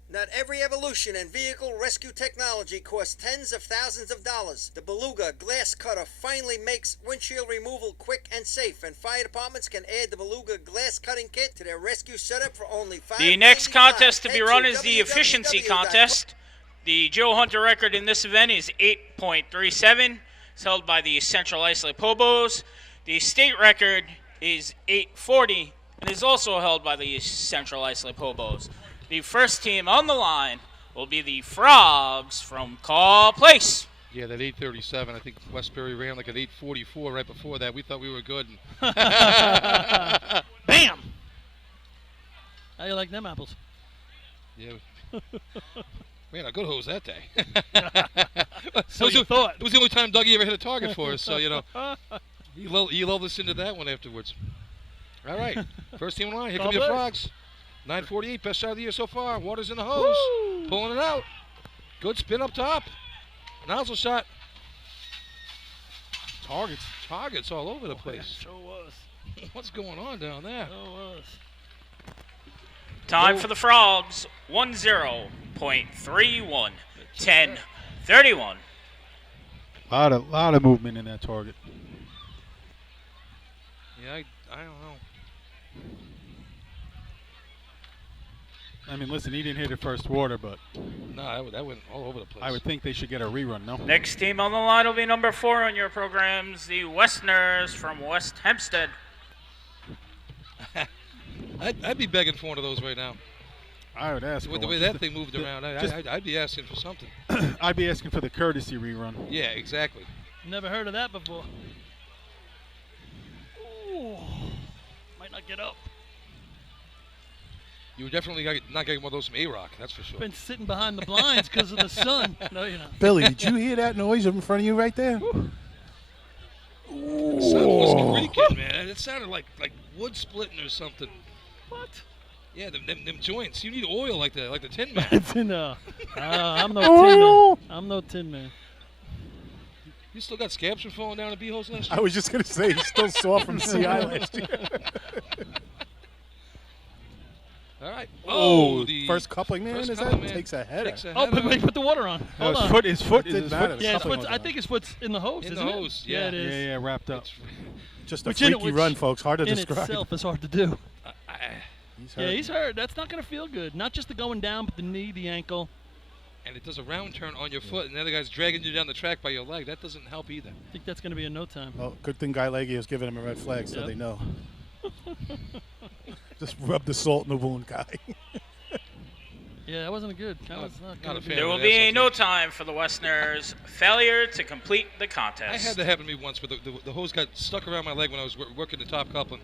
Not every evolution in vehicle rescue technology costs tens of thousands of dollars. The Beluga glass cutter finally makes windshield removal quick and safe, and fire departments can add the Beluga glass cutting kit to their rescue setup for only $5.95. The next contest to be run is the efficiency contest. The Joe Hunter record in this event is 8.37. It's held by the Central Islip Hobos. The state record is 8.40 and is also held by the Central Islip Hobos. The first team on the line will be the Frogs from Call Place. Yeah, that 8:37. I think Westbury ran like an 8:44 right before that. We thought we were good. Bam! How you like them apples? Yeah. Man, a good hose that day. So you thought. It was the only time Dougie ever hit a target for us, so, you know. You lulled us into that one afterwards. All right. First team in line. Here come your Frogs. 9:48. Best shot of the year so far. Water's in the hose. Woo! Pulling it out. Good spin up top. Nozzle shot. Targets all over the place. Sure was. What's going on down there? Sure was. Time for the Frogs. 10.31. 10:31. Lot of movement in that target. Yeah, I don't know. I mean, listen, he didn't hit it first water, but No, that went all over the place. I would think they should get a rerun, no? Next team on the line will be number 4 on your programs, the Westerners from West Hempstead. I'd be begging for one of those right now. I would ask. With the way that thing moved around, I'd be asking for something. I'd be asking for the courtesy rerun. Yeah, exactly. Never heard of that before. Ooh. Might not get up. You were definitely not getting one of those from A-Rock, that's for sure. Been sitting behind the blinds because of the sun. No, you're not. Billy, did you hear that noise in front of you right there? The sound was creaking, man. It sounded like wood splitting or something. What? Yeah, them joints. You need oil like the Tin Man. I'm no Tin Man. I'm no Tin Man. You still got scabs from falling down the B-holes last year? I was just going to say, he's still sore from CI last year. All right. Oh, the first coupling man, first is coupling that? man Takes a header. But he put the water on. Hold on. His foot is Didn't matter. Yeah, Coupling I wasn't think his foot's in the hose, In isn't the it? hose, Yeah, yeah. it is. Yeah, wrapped up. Just a Which in- freaky which run, folks. Hard to in describe. itself is hard to do. He's Yeah, hurt. he's hurt. That's not going to feel good. Not just the going down, but the knee, the ankle. And it does a round turn on your foot, and the other guy's dragging you down the track by your leg. That doesn't help either. I think that's going to be in no time. Well, good thing Guy Leggy was giving him a red flag so Yep. they know. Just rub the salt in the wound, Guy. Yeah, that wasn't good. That was not Not a good. fan. There will that be sounds no like- time for the Westerners. Failure to complete the I contest. had that happen to me once, where the hose got stuck around my leg when I was working the top coupling.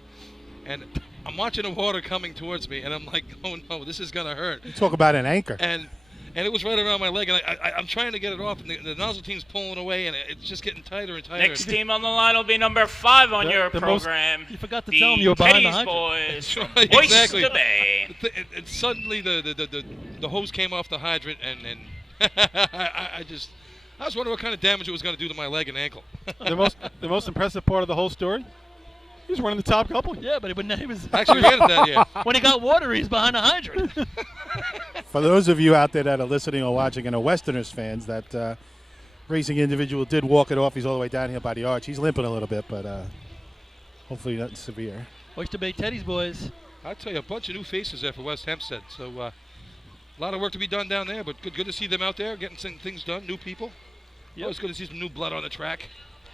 And I'm watching the water coming towards me, and I'm like, oh no, this is going to hurt. You talk about an anchor. And it was right around my leg, and I'm trying to get it off, and the nozzle team's pulling away, and it's just getting tighter and tighter. Next team on the line will be number 5 on your the most- program. You forgot to the tell him you were behind the Teddy's hydrant. Boys from Right, Oyster exactly. Bay. And suddenly the hose came off the hydrant, and I was wondering what kind of damage it was going to do to my leg and ankle. The most impressive part of the whole story, he was running the top coupling. Yeah, but he was Actually ran it that year. when he got water, he's behind a hydrant. For those of you out there that are listening or watching and are Westerners fans, that racing individual did walk it off. He's all the way down here by the arch. He's limping a little bit, but hopefully nothing severe. Oyster Bay Teddy's boys. I tell you, a bunch of new faces there for West Hempstead. So a lot of work to be done down there, but good to see them out there getting things done. New people. Yep. Always good to see some new blood on the track.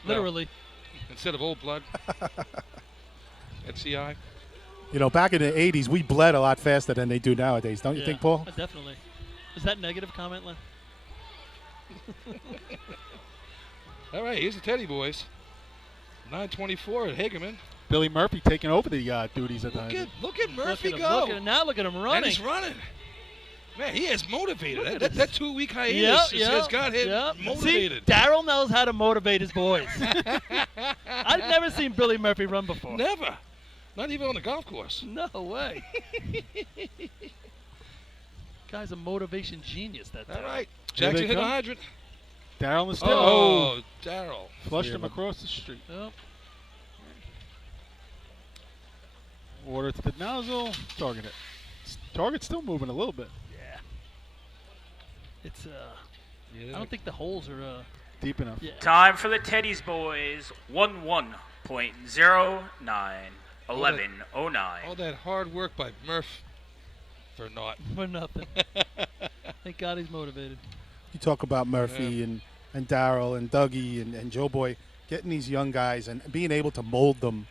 Literally. Instead of old blood. At CI. You know, back in the 80s, we bled a lot faster than they do nowadays. Don't you Yeah, think, Paul? Definitely. Is that negative comment, Len? All right, here's the Teddy boys. 9:24 at Hagerman. Billy Murphy taking over the duties at the hydrant. Look at Murphy Look at him, go. look at him, now look at him And running. he's running. Man, he is motivated. Look at That this. 2-week hiatus has got him motivated. See, Darryl knows how to motivate his boys. I've never seen Billy Murphy run before. Never. Not even on the golf course. No way. Guy's a motivation genius, that All Darryl. right. Here Jackson they hit the come. hydrant. Darryl and Still. Oh, Darryl. Flushed him across the street. Yep. Water to the nozzle. Target it. Target's still moving a little bit. Yeah. It's Yeah, I don't think the holes are Deep enough. yeah. Time for the Teddy's Boys. 11.09. 11:09. all that hard work by Murph for naught. For nothing. Thank God he's motivated. You talk about Murphy and Darryl and Dougie and Joe Boy, getting these young guys and being able to mold them.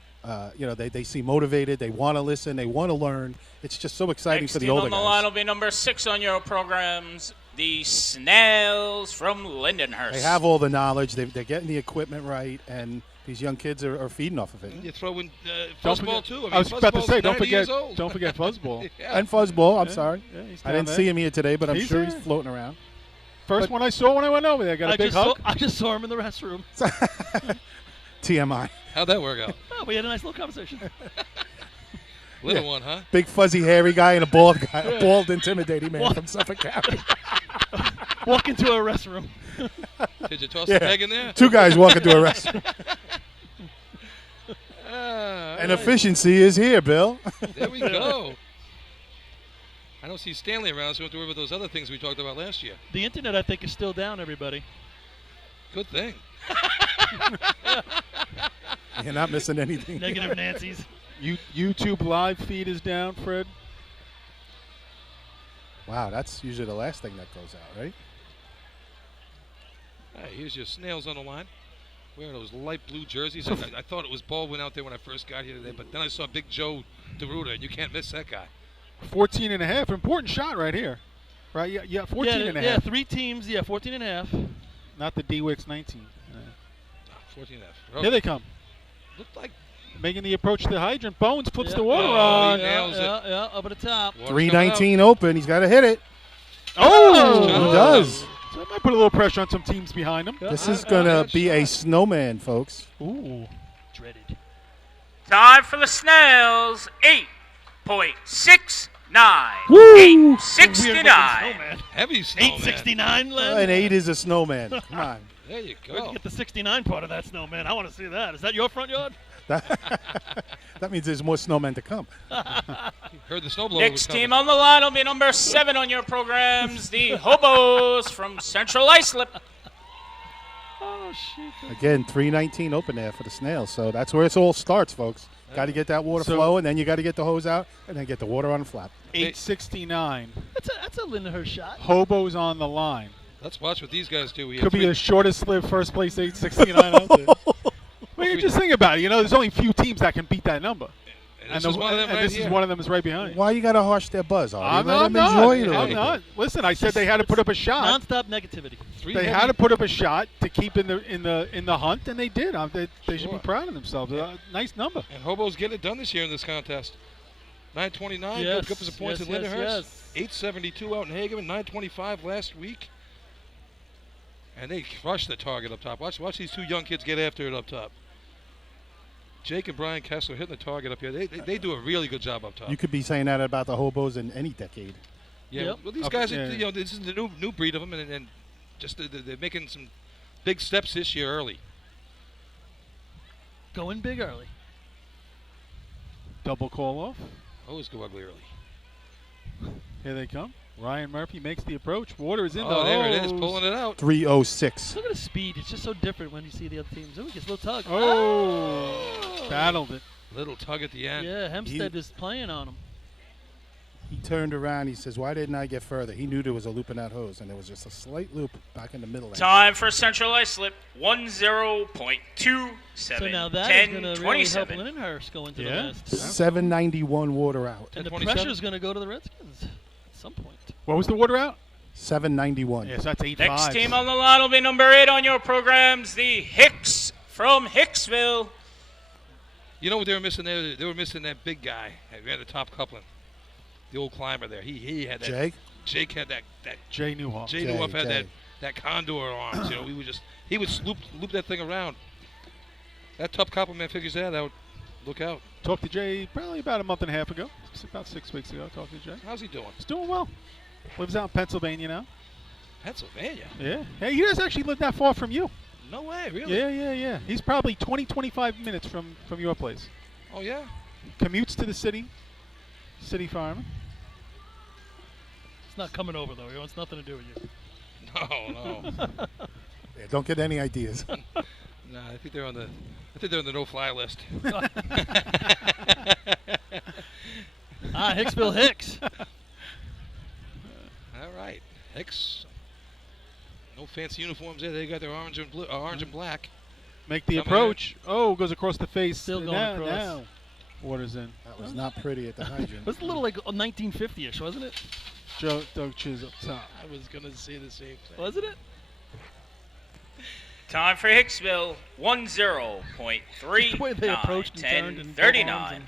You know, they seem motivated. They want to listen. They want to learn. It's just so exciting Next for the team older on the guys. line will be number 6 on your programs, the Snails from Lindenhurst. They have all the knowledge. They're getting the equipment right, and these young kids are feeding off of it. You throw in Don't fuzzball forget- too. I was about to say, don't 90 years forget, old. don't forget Fuzzball. Yeah. And Fuzzball, I'm Yeah, sorry. yeah, he's I down didn't there. see him here today, but I'm He's sure there. he's floating around. First one I saw when I went over there. Got a big hug. I just saw him in the restroom. TMI. How'd that work out? Oh, we had a nice little conversation. Little one, huh? Big fuzzy hairy guy and a bald guy, a bald intimidating man from Suffolk County. Walk into a restroom. Did you toss the peg in there? Two guys walking to a restaurant. Ah, And all right. efficiency is here, Bill. There we go. I don't see Stanley around, so we don't have to worry about those other things we talked about last year. The internet, I think, is still down, everybody. Good thing. You're not missing anything. Negative Nancy's. YouTube live feed is down, Fred. Wow, that's usually the last thing that goes out, right? Hey, here's your Snails on the line. Wearing those light blue jerseys. I thought it was Baldwin out there when I first got here today, but then I saw Big Joe DeRuta, and you can't miss that guy. 14 and a half. Important shot right here. Right? Yeah, 14 and a half. Yeah, 3 teams. Yeah, 14 and a half. Not the DWIX 19. 14 and a half. Here they come. Looked like Making the approach to the hydrant. Bones flips Yeah. the water Oh, on. he nails it. Yeah, up at the top. Water's 319 open. He's got to hit it. Oh! He does. So that might put a little pressure on some teams behind him. This is going to be a snowman, folks. Ooh. Dreaded. Time for the Snails. 8.69. Woo! 869. Heavy snowman. 869, Len? An 8 is a snowman. Come on. There you Where'd you go. get the 69 part of that snowman? I want to see that. Is that your front yard? That means there's more snowmen to come. Heard the snowblower was Next coming. team on the line will be number 7 on your programs, the Hobos from Central Islip. Oh, shit. Again, 319 open there for the snails. So that's where it all starts, folks. Got to get that water So- flowing, then you got to get the hose out, and then get the water on the flap. 869. That's a Lindenhurst shot. Hobos on the line. Let's watch what these guys do. We have Could be three- the shortest lived first place 869 out there. Well, you just think about it. You know, there's only a few teams that can beat that number. And this is one of them right this here. is one of them is right behind. Why you got to harsh their buzz, Artie? I'm Let not. them enjoy it a I'm little not. bit. Listen, I said they had to put up a shot. Non-stop negativity. Three They heavy- had to put up a shot to keep in the hunt, and they did. They should be Sure. proud of themselves. Nice number. And Hobo's getting it done this year in this contest. 929, Yes, good for some points yes, in Lindenhurst. yes. 872 out in Hageman, 925 last week. And they crushed the target up top. Watch these two young kids get after it up top. Jake and Brian Kessler hitting the target up here. They do a really good job up top. You could be saying that about the hobos in any decade. Yeah, Yep. well, these Up- guys, yeah. you know, this is the new breed of them, and just they're making some big steps this year early. Going big early. Double call off. Always go ugly early. Here they come. Ryan Murphy makes the approach. Water is in the Oh, there it is, hose. pulling it out. 306. Look at the speed. It's just so different when you see the other teams. Oh, he gets a little tug. Oh, battled it. Little tug at the end. Yeah, Hempstead is playing on him. He turned around. He says, "Why didn't I get further?" He knew there was a loop in that hose, and there was just a slight loop back in the middle. Time for Central Islip. 10.27. So now that is going to really help 10:27. Lindenhurst go into Yeah. the West. 791 water out. And the 10:27? pressure is going to go to the Redskins at some point. What was the water out? 791. Yes, that's 8-5. Next team on the line will be number 8 on your programs, the Hicks from Hicksville. You know what they were missing there? They were missing that big guy who had the top coupling. The old climber there. He had that. Jake? Jake had that. Jay Newhoff. Jay Jay, Newhoff had Jay. that condor arms. You know, he would loop that thing around. That top compliment figures that out. Look out. Talked to Jay probably about a month and a half ago. About 6 weeks ago. Talked to Jay. How's he doing? He's doing well. Lives out in Pennsylvania now. Pennsylvania? Yeah. Hey, he doesn't actually live that far from you. No way, really? Yeah. He's probably 20-25 minutes from your place. Oh, yeah? Commutes to the city farm. It's not coming over, though. He wants nothing to do with you. No. Yeah, don't get any ideas. No, I think they're on the no-fly list. Hicksville Hicks. All right. Hicks. No fancy uniforms there. They got their orange and blue, orange and black. Make the Coming approach. Oh, goes across the face. Still going now, across. Now. Water's in. That was not pretty at the hydrant. It was a little like 1950-ish, wasn't it? Doug Chiz up top. I was going to say the same thing. Wasn't it? Time for Hicksville, 10.3, The way they 9, approached and 10, turned and 39.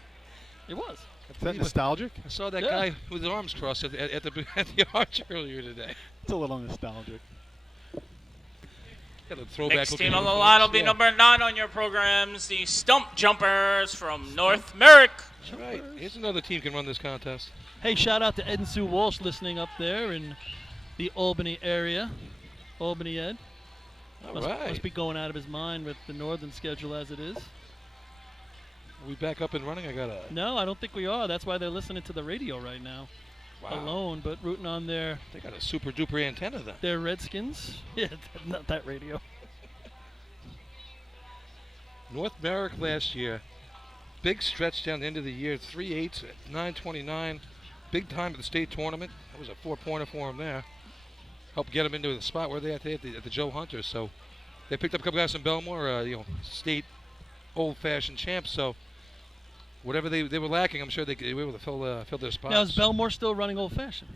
It was. Is that nostalgic? I saw that Yeah. guy with his arms crossed at the arch earlier today. It's a little nostalgic. Got a throwback. Next looking team on the uniforms. line will be Yeah. number 9 on your programs, the Stump Jumpers from North Merrick. That's right. Here's another team can run this contest. Hey, shout out to Ed and Sue Walsh listening up there in the Albany area. Albany Ed. All must, right. must be going out of his mind with the northern schedule as it is. Are we back up and running? I got a. No, I don't think we are. That's why they're listening to the radio right now. Wow. Alone, but rooting on their They got a super duper antenna then. their Redskins. Yeah, not that radio. North Merrick last year, big stretch down the end of the year, 3-8 at 929, big time at the state tournament. That was a 4-pointer for them there. Helped get them into the spot where they at the Joe Hunter. So they picked up a couple guys from Belmore, state old-fashioned champs. So whatever they were lacking, I'm sure they were able to fill their spots. Now, is Belmore still running old-fashioned?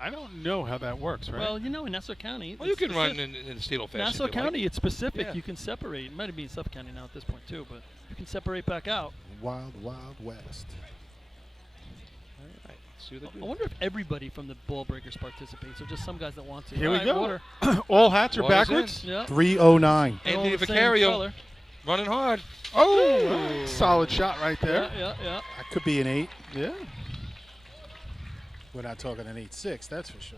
I don't know how that works, right? Well, in Nassau County. Well, you it's can run specific. in state old-fashioned. Nassau if you like. County, it's specific. Yeah. You can separate. It might have been Suffolk County now at this point, too, but you can separate back out. Wild, wild west. All right. See what they I do. wonder if everybody from the ball breakers participates or just some guys that want to. Here we All go. Water. All hats are Water's backwards. Yeah. 309. They're all Anthony the same Vicario color. running hard. Oh, solid shot right there. Yeah. That could be an 8. Yeah. We're not talking an 8-6, that's for sure.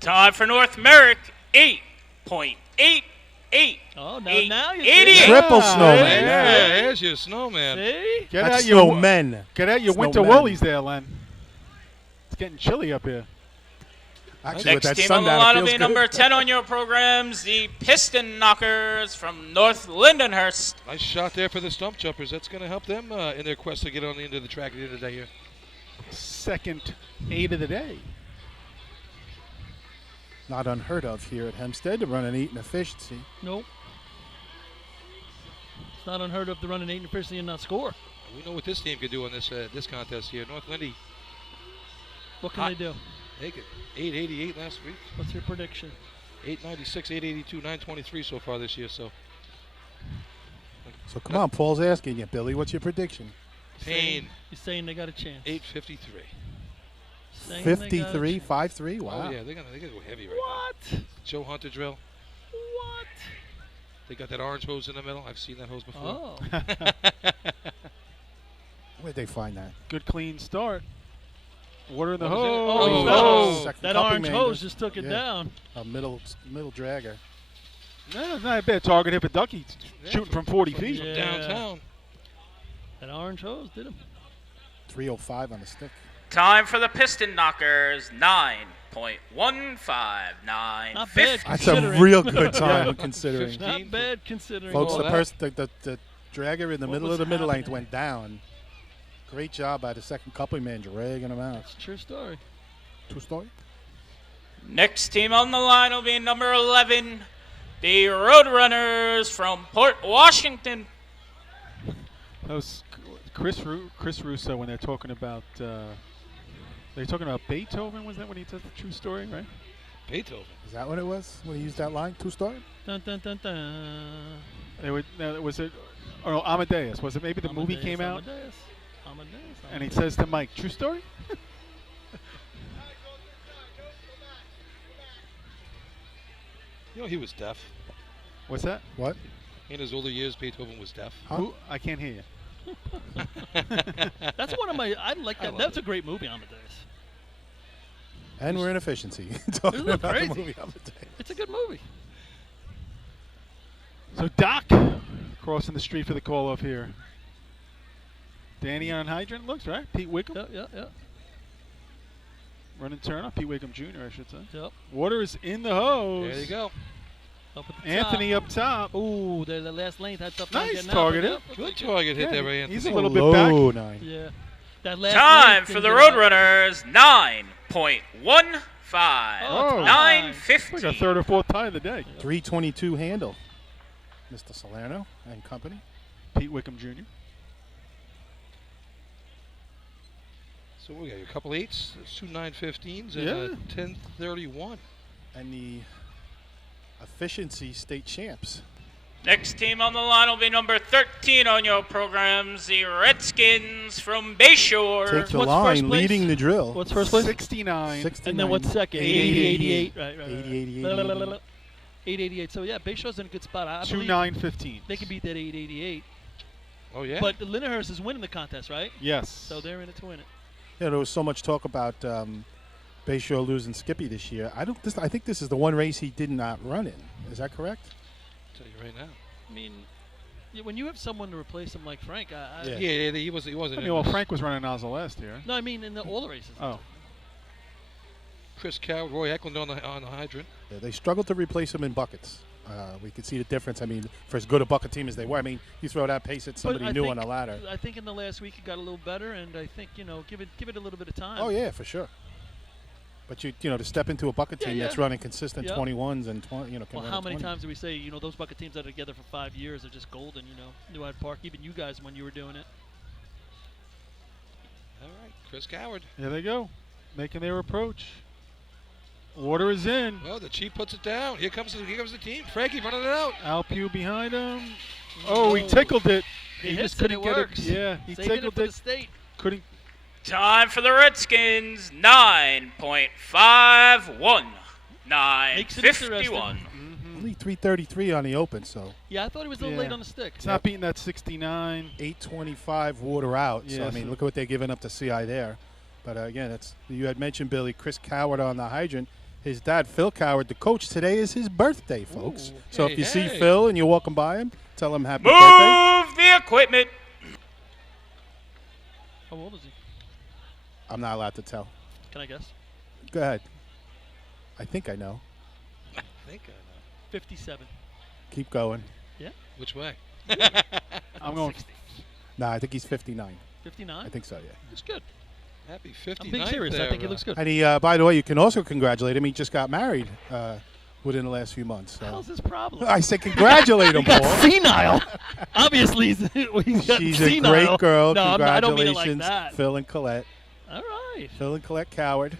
Time for North Merrick, 8.88. Oh, now 88. you Triple Yeah. snowman. Yeah, there's your snowman. see? Get That's out your snowmen. Get out your winter Snowmen. woolies there, Len. It's getting chilly up here. Actually, with Next that team on the sundown, line it will feels be good. number 10 on your programs, the Piston Knockers from North Lindenhurst. Nice shot there for the stump jumpers. That's going to help them in their quest to get on the end of the track at the end of the day here. Second 8 of the day. Not unheard of here at Hempstead to run an 8 in efficiency. Nope. It's not unheard of to run an 8 in efficiency and not score. We know what this team could do on this contest here. North Lindy, What can Hot. they do? they could 888 last week, What's your prediction? 896, 882, 923 so far this year. So So come on, Paul's asking you, Billy, what's your prediction? Payne, You're saying they got a chance. 853. Saying they got a 53, chance. 5-3, wow. Oh yeah, they're gonna go heavy right What? now. Joe Hunter drill. What? They got that orange hose in the middle. I've seen that hose before. Oh. Where'd they find that? Good clean start. Water in the What was it? hose. Oh, Oh, fell. oh. Second That cupping orange man hose does- just took it yeah. down. A middle dragger. No, it's not a bad target hit for Ducky. Yeah, Shooting from 40 feet. Yeah. Downtown. That orange hose did him. 305 on the stick. Time for the Piston Knockers, 9.159. Not bad. That's a Considering. real good time considering. 15. Not bad considering. Folks, all the that. person, the dragger in the What middle was of the middle length happening? went down. Great job by the second coupling man dragging him out. True story. True story. Next team on the line will be number 11, the Roadrunners from Port Washington. That was Chris Russo when they're talking about Beethoven. Was that when he told the true story, right? Beethoven. Is that what it was when he used that line? 2-story? Dun, dun, dun, dun. Was it? Or no, Amadeus. Was it maybe the movie came out Amadeus. and he says to Mike, "True story." You know he was deaf. What's that? What? In his older years, Beethoven was deaf. Huh? Who? I can't hear you. That's one of my. I like that. love That's it. a great movie, Amadeus. And we're in efficiency. Talking look about crazy. the movie of the day. It's a good movie. So Doc crossing the street for the call off here. Danny on hydrant looks right. Pete Wickham Yeah. running turn off. Pete Wickham Jr. I should say. Yep. Water is in the hose. There you go. Up at the Anthony top. up top. Ooh, the last lane had tough time Nice getting target out. hit. Good target hit Yeah, there by Anthony. he's a little bit back. Low 9. Yeah. That last Time lane for didn't the get out. Roadrunners, 9.15. Oh. 950. Like a third or fourth tie of the day. 322 handle. Mr. Salerno and company. Pete Wickham Jr. So we got a couple 8s, that's 2 915s, and Yeah. a 1031. And the efficiency state champs. Next team on the line will be number 13 on your programs, the Redskins from Bayshore. Take the What's line, first place? leading the drill. What's first place? 69. 69. And then what's second? 80, 88. Right. 80, 888. So yeah, Bayshore's in a good spot. I 2 believe 915. they can beat that 888. Oh, yeah? But Lindenhurst is winning the contest, right? Yes. So they're in it to win it. Yeah, there was so much talk about Bayshore losing Skippy this year. I think this is the one race he did not run in. Is that correct? I'll tell you right now. I mean, when you have someone to replace him like Frank, Yeah, he wasn't. I mean, in well, this. Frank was running nozzle last year. No, I mean in all the races. Oh. Chris Cow, Roy Eklund on the hydrant. Yeah, they struggled to replace him in buckets. We could see the difference. I mean, for as good a bucket team as they were, I mean, you throw that pace at somebody new on a ladder. I think in the last week it got a little better, and I think give it a little bit of time. Oh yeah, for sure. But you to step into a bucket team that's running consistent 21s and 20, Well, how many times do we say those bucket teams that are together for 5 years are just golden? New Hyde Park, even you guys when you were doing it. All right, Chris Coward. There they go, making their approach. Water is in. Well, the Chief puts it down. Here comes the team. Frankie running it out. Alpew behind him. Oh, he tickled it. He just hits it, couldn't it get works. it. Yeah, he Saving it tickled for it. the state. Couldn't. Time for the Redskins, 9.51. Makes it interesting. 9:51. Only 3:33 on the open, so. Yeah, I thought he was a little late on the stick. It's not beating that 69. 8:25 water out. So I Yes. mean, look at what they're giving up to CI there. But again, you had mentioned Billy, Chris Coward on the hydrant. His dad, Phil Coward, the coach. Today is his birthday, folks. So if you see Phil and you're walking by him, tell him happy birthday. Move the equipment. How old is he? I'm not allowed to tell. Can I guess? Go ahead. I think I know. I think I know. 57. Keep going. Yeah. Which way? I'm going. Nah, I think he's 59. 59? I think so, yeah. That's good. Happy 59th. I'm being serious. I think he looks good. And he, by the way, you can also congratulate him. He just got married within the last few months. So. How's his problem? I said congratulate him, He got Paul. senile. Obviously, he's got She's senile. a great girl. No, I don't mean it Congratulations, like that. Phil and Colette. All right. Phil and Colette Coward.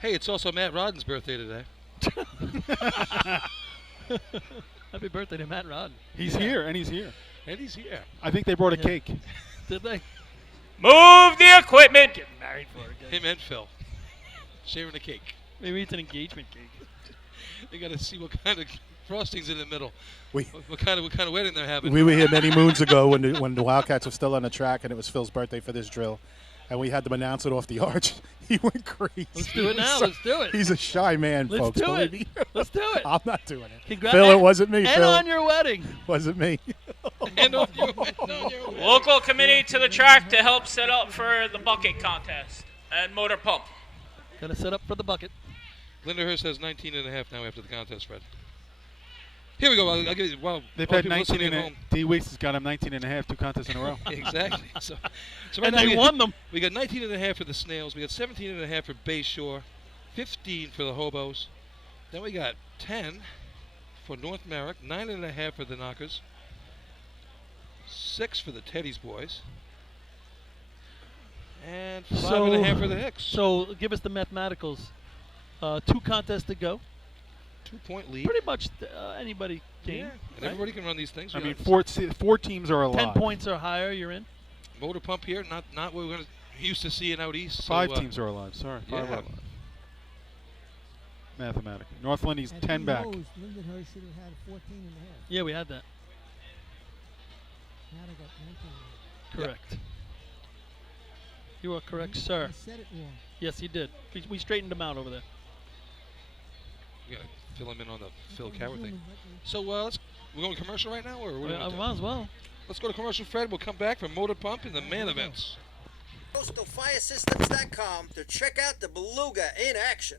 Hey, it's also Matt Rodden's birthday today. Happy birthday to Matt Rodden. He's here, and he's here. And he's here. I think they brought a cake. Did they? Move the equipment. Getting married for it. Him and Phil. Sharing the cake. Maybe it's an engagement cake. They got to see what kind of frosting's in the middle. We- What kind of wedding they're having. We were here many moons ago when the Wildcats were still on the track, and it was Phil's birthday for this drill. And we had them announce it off the arch. He went crazy. Let's do it now. Let's do it. He's a shy man, Let's folks. do believe it. me. Let's do it. I'm not doing it. Congrats. Phil, it wasn't me, And Phil. on your wedding. Wasn't me. And on your Local committee to the track to help set up for the bucket contest and motor pump. Gonna set up for the bucket. Lindenhurst has 19.5 now after the contest, Fred. Here we go. I'll give you. Well, They've all had people 19 listening and at a home. D Weeks has got him 19 and a half, 2 contests in a row. Exactly. So And now they won them. We got 19.5 for the Snails. We got 17.5 for Bayshore. 15 for the Hobos. Then we got 10 for North Merrick. 9.5 for the Knockers. 6 for the Teddy's Boys. And 5.5 for the Hicks. So give us the mathematicals. 2 contests to go. 2-point lead. Pretty much anybody can. Yeah, and everybody can run these things. I We mean, got 4 teams are alive. 10 points or higher, you're in. motor pump here. Not what we're gonna used to seeing out east. 5 so, teams are alive. Sorry, 5 yeah. are alive. Mathematically, North Lindy's And 10 he back. knows Lindenhurst should have had 14 and a half. Yeah, we had that. Now they got 19 and Correct. You are a half. correct, He- sir. He said it wrong. Yes, he did. We straightened him out over there. We gotta fill him in on the Phil That's Coward what thing. he's doing, So we're going to commercial right now, or what? do we I want to do? might as well. Let's go to commercial, Fred. We'll come back for motor pump and the man events. CoastalFireSystems.com to check out the Beluga in action.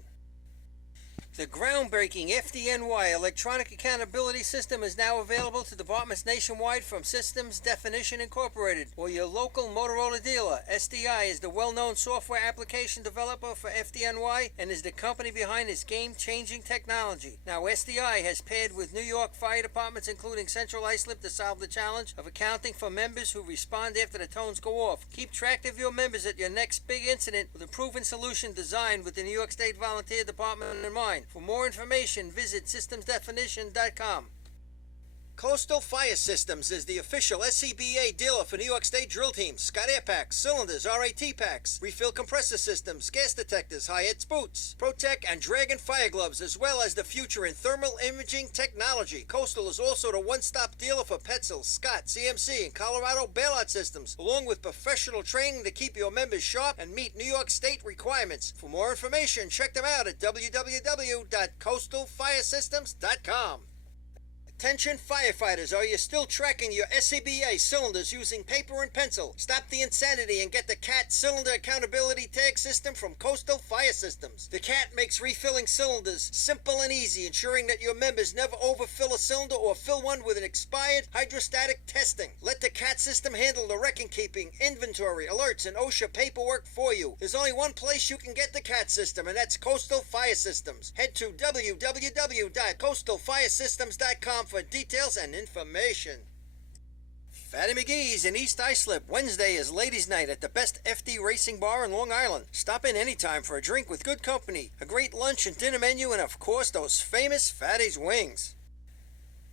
The groundbreaking Fdny electronic accountability system is now available to departments nationwide from Systems Definition Incorporated or your local Motorola dealer. SDI is the well-known software application developer for Fdny and is the company behind this game-changing technology. Now, SDI has paired with New York fire departments, including Central Islip, to solve the challenge of accounting for members who respond after the tones go off. Keep track of your members at your next big incident with a proven solution designed with the New York State Volunteer Department in mind. For more information, visit systemsdefinition.com. Coastal Fire Systems is the official SCBA dealer for New York State drill teams. Scott Air Packs, cylinders, RAT packs, refill compressor systems, gas detectors, Hyatt's boots, Protec and Dragon fire gloves, as well as the future in thermal imaging technology. Coastal is also the one-stop dealer for Petzl, Scott, CMC, and Colorado bailout systems, along with professional training to keep your members sharp and meet New York State requirements. For more information, check them out at www.coastalfiresystems.com. Attention firefighters, are you still tracking your SCBA cylinders using paper and pencil? Stop the insanity and get the CAT Cylinder Accountability Tag System from Coastal Fire Systems. The CAT makes refilling cylinders simple and easy, ensuring that your members never overfill a cylinder or fill one with an expired hydrostatic testing. Let the CAT system handle the record keeping, inventory, alerts, and OSHA paperwork for you. There's only one place you can get the CAT system, and that's Coastal Fire Systems. Head to www.coastalfiresystems.com for details and information. Fdny McGee's in East Islip. Wednesday is ladies' night at the best FD racing bar in Long Island. Stop in anytime for a drink with good company, a great lunch and dinner menu, and of course those famous Fatty's wings.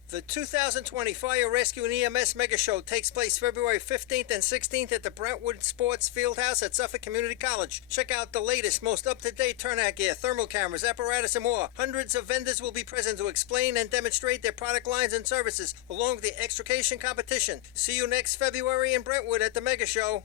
The 2020 Fire Rescue and EMS Mega Show takes place February 15th and 16th at the Brentwood Sports Fieldhouse at Suffolk Community College. Check out the latest, most up-to-date turnout gear, thermal cameras, apparatus, and more. Hundreds of vendors will be present to explain and demonstrate their product lines and services, along with the extrication competition. See you next February in Brentwood at the Mega Show.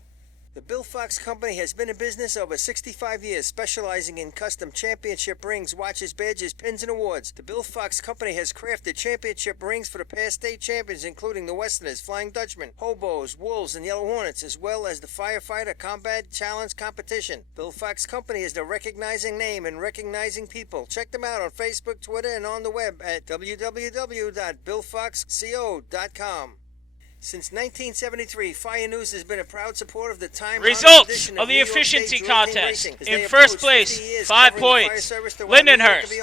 The Bill Fox Company has been in business over 65 years, specializing in custom championship rings, watches, badges, pins, and awards. The Bill Fox Company has crafted championship rings for the past state champions, including the Westerners, Flying Dutchmen, Hobos, Wolves, and Yellow Hornets, as well as the Firefighter Combat Challenge Competition. Bill Fox Company is the recognizing name and recognizing people. Check them out on Facebook, Twitter, and on the web at www.billfoxco.com. Since 1973, Fire News has been a proud supporter of the time. Results of the efficiency contest. In first place, 5 points, Lindenhurst.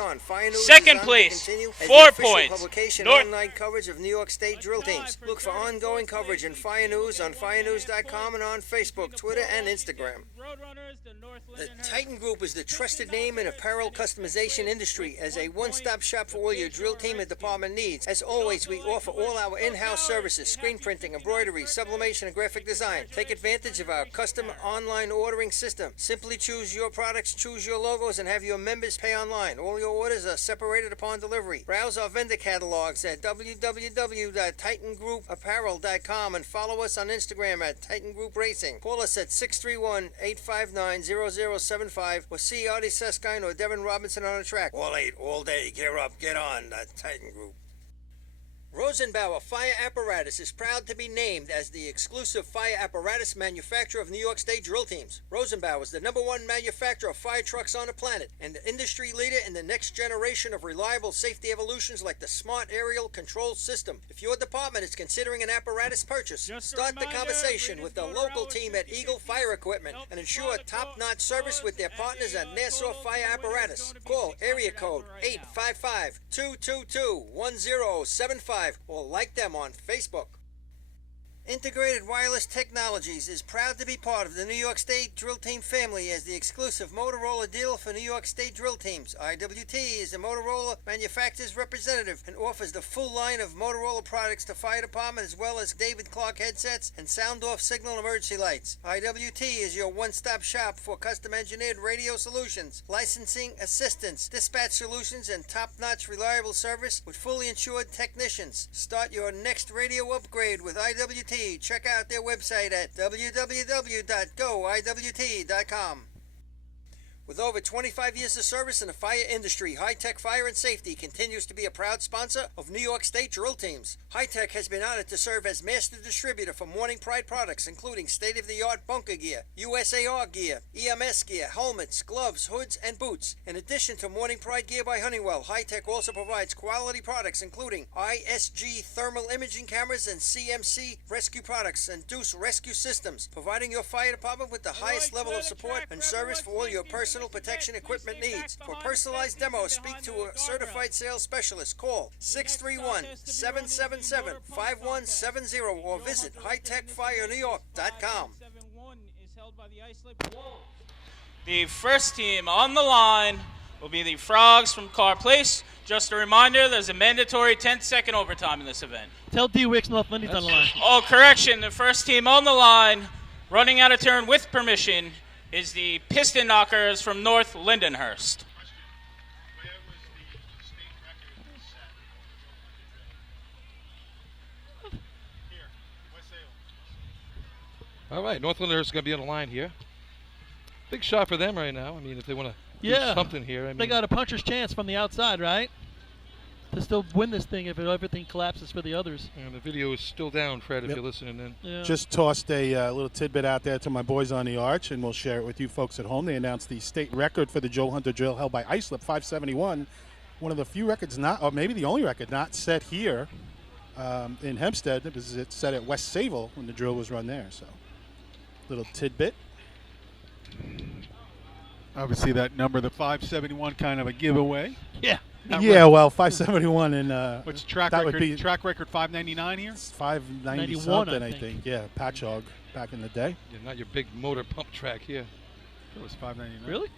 Second place, 4 points, North. Coverage of New York State drill teams. Look for ongoing coverage in Fire News on firenews.com and on Facebook, Twitter, and Instagram. The Titan Group is the trusted name in apparel customization industry as a one-stop shop for all your drill team and department needs. As always, we offer all our in-house services, screen printing, embroidery, sublimation, and graphic design. Take advantage of our custom online ordering system. Simply choose your products, choose your logos, and have your members pay online. All your orders are separated upon delivery. Browse our vendor catalogs at www.titangrouapparel.com and follow us on Instagram at Titan Group Racing. Call us at 631-859-0075 or see Artie Suskind or Devin Robinson on the track. All 8, all day. Gear up, get on, the Titan Group. Rosenbauer Fire Apparatus is proud to be named as the exclusive fire apparatus manufacturer of New York State drill teams. Rosenbauer is the #1 manufacturer of fire trucks on the planet and the industry leader in the next generation of reliable safety evolutions like the Smart Aerial Control System. If your department is considering an apparatus purchase, start the conversation with the local team at Eagle Fire Equipment and ensure top-notch service with their partners at Nassau Fire Apparatus. Call area code 855-222-1075 or like them on Facebook. Integrated Wireless Technologies is proud to be part of the New York State Drill Team family as the exclusive Motorola dealer for New York State drill teams. IWT is the Motorola manufacturer's representative and offers the full line of Motorola products to fire department as well as David Clark headsets and sound-off signal emergency lights. IWT is your one-stop shop for custom-engineered radio solutions, licensing assistance, dispatch solutions, and top-notch reliable service with fully insured technicians. Start your next radio upgrade with IWT. Check out their website at www.goiwt.com. With over 25 years of service in the fire industry, High Tech Fire and Safety continues to be a proud sponsor of New York State drill teams. High Tech has been honored to serve as master distributor for Morning Pride products, including state-of-the-art bunker gear, USAR gear, EMS gear, helmets, gloves, hoods, and boots. In addition to Morning Pride gear by Honeywell, High Tech also provides quality products, including ISG thermal imaging cameras and CMC rescue products and Deuce rescue systems, providing your fire department with the highest level of support and service for all your personal protection equipment needs. For personalized demos, speak to a certified sales specialist. Call 631-777-5170 or visit hightechfirenewyork.com. The first team on the line will be the Frogs from Carr Place. Just a reminder, there's a mandatory 10-second overtime in this event. Tell D. Wicks North Lindy's on the line. Oh, correction. The first team on the line, running out of turn with permission, is the Piston Knockers from North Lindenhurst. All right, North Lindenhurst is going to be on the line here. Big shot for them right now. I mean, if they want to do something here. I mean, they got a puncher's chance from the outside, right? To still win this thing if everything collapses for the others. And the video is still down, Fred, if you're listening in. Yeah. Just tossed a little tidbit out there to my boys on the arch, and we'll share it with you folks at home. They announced the state record for the Joe Hunter drill held by Islip, 571. One of the few records not, or maybe the only record not set here in Hempstead. It's set at West Sayville when the drill was run there. So, little tidbit. Obviously, that number, the 571, kind of a giveaway. Yeah. Yeah, well, 571 and what's track that record? would be Track record 599 here. 590 something, I think. Yeah, patch hog back in the day. Yeah, not your big motor pump track here. It was 599. Really?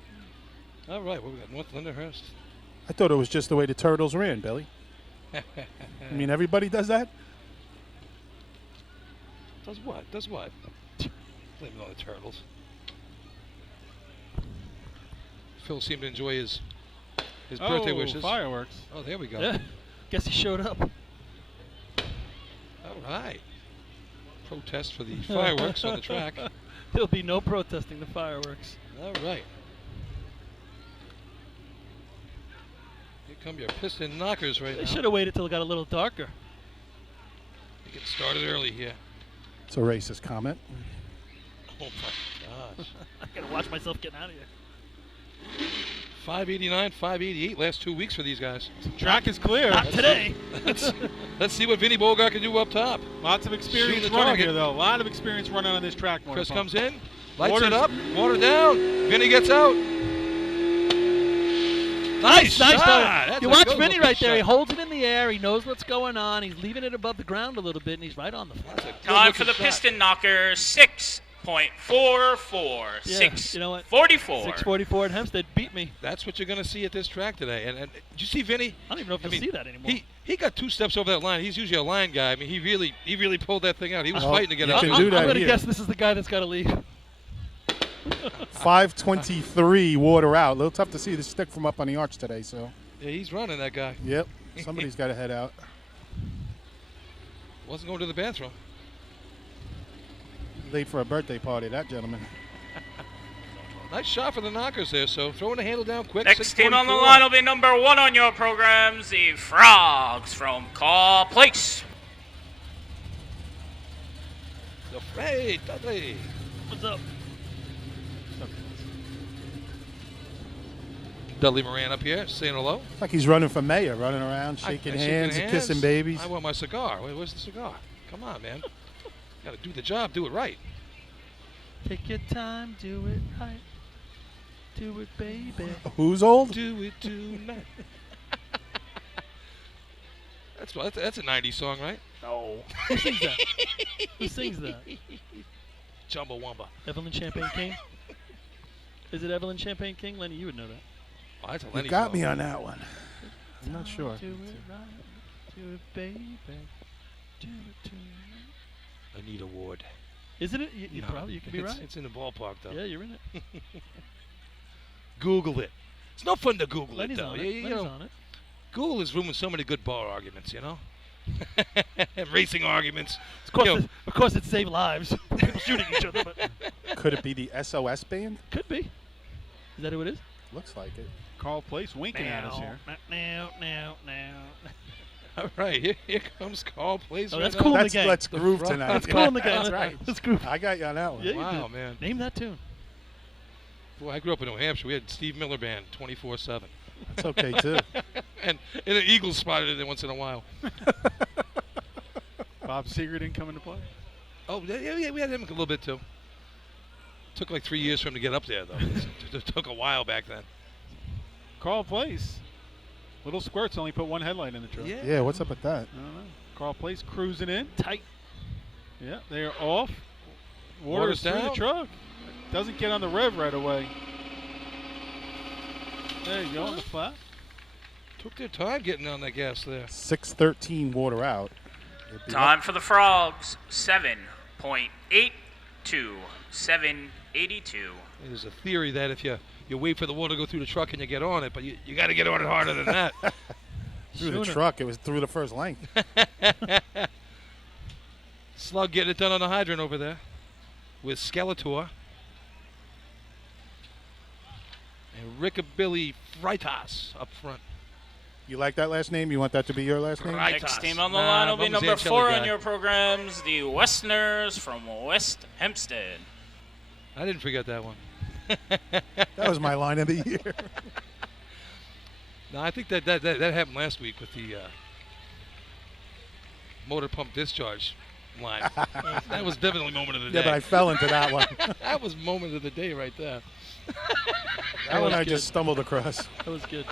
All right, well, we got North Lindenhurst. I thought it was just the way the Turtles ran, Billy. I mean, everybody does that. Does what? Does what? Blame it on the Turtles. Phil seemed to enjoy his birthday wishes. Fireworks. Oh, there we go. Yeah. Guess he showed up. All right. Protest for the fireworks on the track. There'll be no protesting the fireworks. All right. Here come your Piston Knockers right now. They should have waited till it got a little darker. They get started early here. It's a racist comment. Oh, my gosh. I gotta watch myself getting out of here. 589, 588 last 2 weeks for these guys. Track is clear. Not today. Let's see what Vinny Bogart can do up top. Lots of experience Shooting the running target. here, though. A lot of experience running on this track. Chris Pump. comes in, lights Water's it up, water down. Vinny gets out. Nice shot. That's You a watch good Vinny looking right there. shot. He holds it in the air. He knows what's going on. He's leaving it above the ground a little bit, and he's right on the flat. Time for the Piston Knockers, 6.44. Yeah, you know what? 6:44. 6:44 at Hempstead beat me. That's what you're going to see at this track today. And did you see Vinny? I don't even know if you'll see that anymore. He got 2 steps over that line. He's usually a line guy. I mean, he really pulled that thing out. He was fighting to get out. can I'm do that going to here. guess this is the guy that's got to leave. 523 water out. A little tough to see the stick from up on the arch today. So. Yeah, he's running, that guy. Yep. Somebody's got to head out. Wasn't going to the bathroom. Late for a birthday party, that gentleman. Nice shot for the Knockers there. So throwing the handle down quick. Next team on the 6:44. line will be number 1 on your programs, the Frogs from Carr Place. Hey, Dudley. What's up? Dudley Moran up here saying hello. Like he's running for mayor, running around, shaking hands and kissing babies. I want my cigar. Where's the cigar? Come on, man. Got to do the job, do it right. Take your time, do it right. Do it, baby. Who's old? Do it tonight. That's a 90s song, right? No. Who sings that? Who sings that? Chumbawamba. Evelyn Champagne King? Is it Evelyn Champagne King? Lenny, you would know that. Oh, that's a You Lenny got song. me on that one. I'm not sure. Do it right. Do it, baby. Do it tonight. Anita Ward. Isn't it? You No, probably you could be right. It's in the ballpark, though. Yeah, you're in it. Google it. It's no fun to Google Lenny's it, though. on it. You Lenny's know, on it. Google is ruining so many good bar arguments, you know? Racing arguments. Of course, it saved lives. People shooting each other, but Could it be the SOS band? could be. Is that who it is? Looks like it. Carl Place winking at us here. Now. All right, here comes Carl Place. Oh, that's right cool now. in the game. Let's groove frog. tonight. That's cool in the game. That's right. That's cool. I got you on that one. Yeah, you Wow, did. man. Name that tune. Boy, I grew up in New Hampshire. We had Steve Miller Band 24/7. That's okay, too. And an Eagle spotted it once in a while. Bob Seger didn't come into play. Oh, yeah, we had him a little bit, too. Took like 3 years for him to get up there, though. It took a while back then. Carl Place. Little Squirts only put one headlight in the truck. Yeah, what's up with that? I don't know. Carl Place cruising in. Tight. Yeah, they are off. Water Water's is through the down. truck. Doesn't get on the rev right away. There you go on the flat. Took their time getting on that gas there. 6:13 water out. Time for the Frogs. 7.8 to 782. There's a theory that if you wait for the water to go through the truck and you get on it, but you got to get on it harder than that. Through the truck, it was through the first length. Slug getting it done on the hydrant over there with Skeletor. And Rickabilly Freitas up front. You like that last name? You want that to be your last name? Next team on the line will be number 4 on your programs, the Westerners from West Hempstead. I didn't forget that one. That was my line of the year. No, I think that happened last week with the motor pump discharge line. That was definitely moment of the day. Yeah, but I fell into that one. That was moment of the day right there. That one I good. just stumbled across. That was good.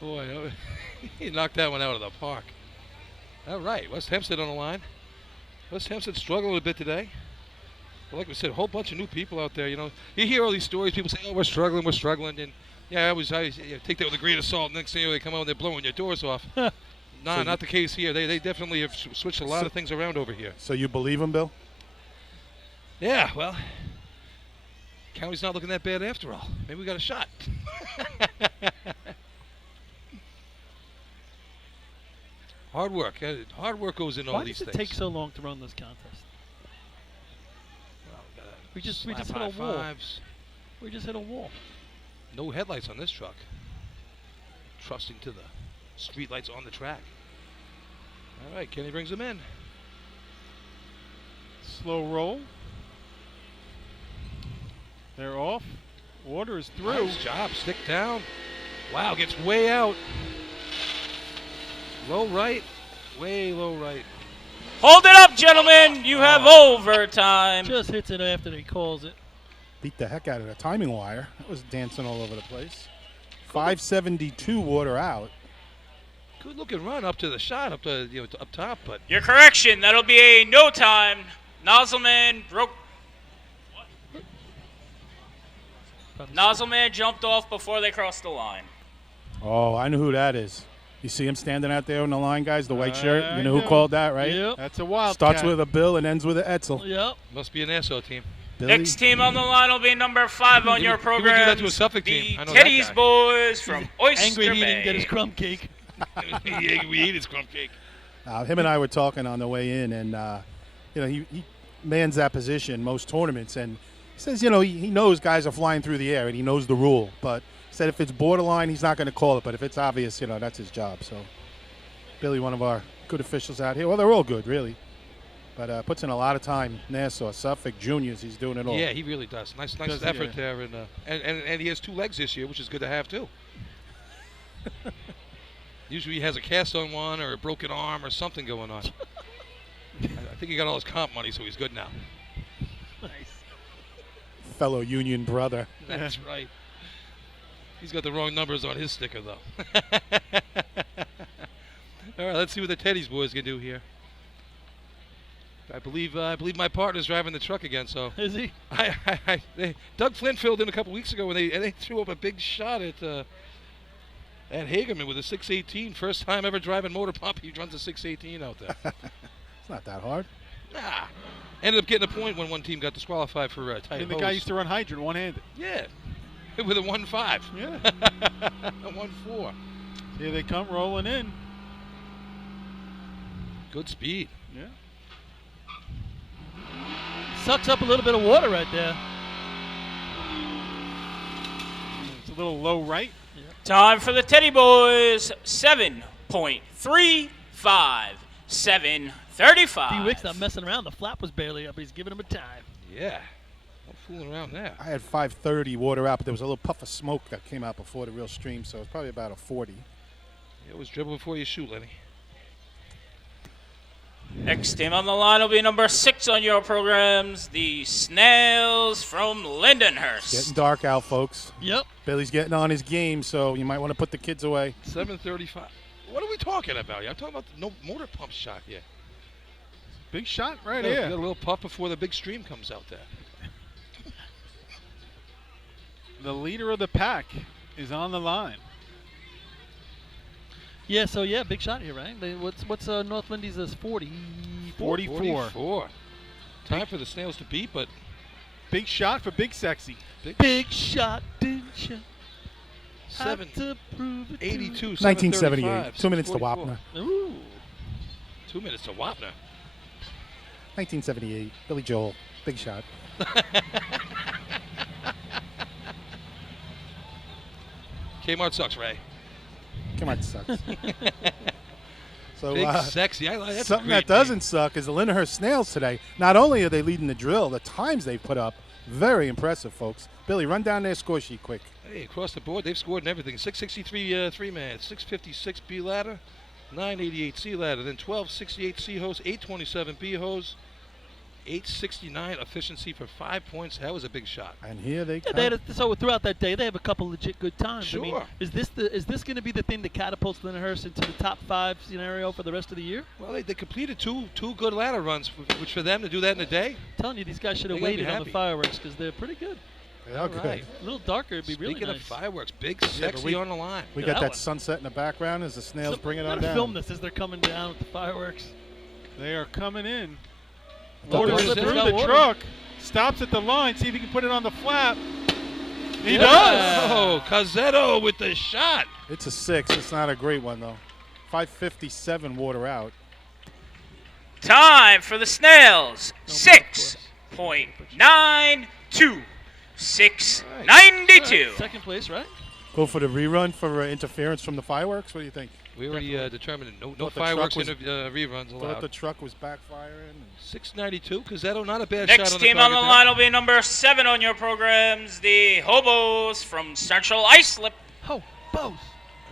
Boy, he knocked that one out of the park. All right, West Hempstead on the line. West Hempstead struggled a bit today. But like we said, a whole bunch of new people out there. You know, you hear all these stories. People say, "Oh, we're struggling," and yeah, I always take that with a grain of salt. Next thing you know, they come out and they're blowing your doors off. No, So not the case here. They definitely have switched a lot of things around over here. So you believe him, Bill? Yeah, well, county's not looking that bad after all. Maybe we got a shot. Hard work. Hard work goes into all Why these does it things. take so long to run this contest? We just hit a Slap high wall. fives. We just hit a wall. No headlights on this truck. Trusting to the street lights on the track. All right, Kenny brings them in. Slow roll. They're off. Water is through. Nice job. Stick down. Wow, gets way out. Low right. Way low right. Hold it up, gentlemen. You have overtime. Just hits it after he calls it. Beat the heck out of the timing wire. That was dancing all over the place. 572 water out. Good looking run up to the shot, up to up top, but Your correction, that'll be a no time. Nozzleman broke. Nozzleman jumped off before they crossed the line. Oh, I know who that is. You see him standing out there on the line, guys, the white shirt? You know who called that, right? Yep. That's a wild. Starts with a Bill and ends with an Etzel. Yep. must be an Nassau team. Billy? Next team on the line will be number 5 on your He would do program. that to a Suffolk the team. I know that Teddy's guy. boys from Oyster Angry he Bay. didn't get his crumb cake. We ate his crumb cake. Him and I were talking on the way in, and he mans that position most tournaments, and he says, he knows guys are flying through the air, and he knows the rule, but he said if it's borderline, he's not going to call it, but if it's obvious, that's his job. So Billy, one of our good officials out here. Well, they're all good, really, but puts in a lot of time. Nassau, Suffolk, juniors, he's doing it all. Yeah, he really does. Nice Does he? effort Yeah. there, and he has 2 legs this year, which is good to have too. Usually he has a cast on one or a broken arm or something going on. I think he got all his comp money, so he's good now. Nice. Fellow union brother. That's right. He's got the wrong numbers on his sticker, though. All right, let's see what the Teddy's boys can do here. I believe my partner's driving the truck again. So Is he? Doug Flint filled in a couple weeks ago, and they threw up a big shot at Hagerman with a 618. First time ever driving motor pump. He runs a 618 out there. It's not that hard. Nah. Ended up getting a point when one team got disqualified for tight And the hose. guy used to run hydrant one-handed. Yeah, with a 1.5. Yeah. A 1.4. Here they come rolling in. Good speed. Yeah. Sucks up a little bit of water right there. little low right. Time for the Teddy Boys. 7.35. 7:35. D. Wick's not messing around. The flap was barely up. He's giving him a time. Yeah. No fooling around there. I had 5:30 water out, but there was a little puff of smoke that came out before the real stream, so it's probably about a 40. It was dribble before you shoot, Lenny. Next team on the line will be number 6 on your programs, the Snails from Lindenhurst. Getting dark out, folks. Yep. Billy's getting on his game, so you might want to put the kids away. 7:35. What are we talking about here? I'm talking about the no motor pump shot here. Big shot right You here. got a little puff before the big stream comes out there. The leader of the pack is on the line. Yeah, so yeah, big shot here, right? What's North Lindy's is 40? 44. Time for the Snails to beat, but big shot for Big Sexy. Big shot, didn't you? 7:82. 1978. 2 minutes to 44. Wapner. Ooh. 2 minutes to Wapner. 1978. Billy Joel. Big shot. Kmart sucks, Ray. Come on, sucks. So Big Sexy. I like that's something a great that doesn't suck is the Lindenhurst Snails today. Not only are they leading the drill, the times they've put up, very impressive, folks. Billy, run down their score sheet quick. Hey, across the board, they've scored in everything. 663 3-man, 656 B ladder, 988 C ladder, then 1268 C hose, 827 B hose, 869 efficiency for 5 points. That was a big shot. And here they come. So throughout that day, they have a couple legit good times. Sure. I mean, is this going to be the thing that catapults Lindenhurst into the top 5 scenario for the rest of the year? Well, they completed two good ladder runs, which for them to do that in a day. I'm telling you, these guys should have They gotta be waited on the happy. fireworks because they're pretty good. They are good. Right. A little darker would be really Speaking nice. of fireworks, Big but Sexy on the line. We Look at got that that one. sunset in the background as the Snails bring it on I'm gonna down. film this as they're coming down with the fireworks. They are coming in. thought Loaders they through got the water. truck. Stops at the line. See if he can put it on the flap. He Yeah. does. Oh, Cazzetto with the shot. It's a 6. It's not a great one, though. 5:57 water out. Time for the Snails. 6.92. 692. Second place, right? Go for the rerun for interference from the fireworks? What do you think? We already determined no Thought the fireworks truck reruns Thought allowed. the truck was backfiring. 692. Cazzetto, not a bad shot Next on team the on the target line will be number 7 on your programs, the Hobos from Central Islip. Oh, Bose.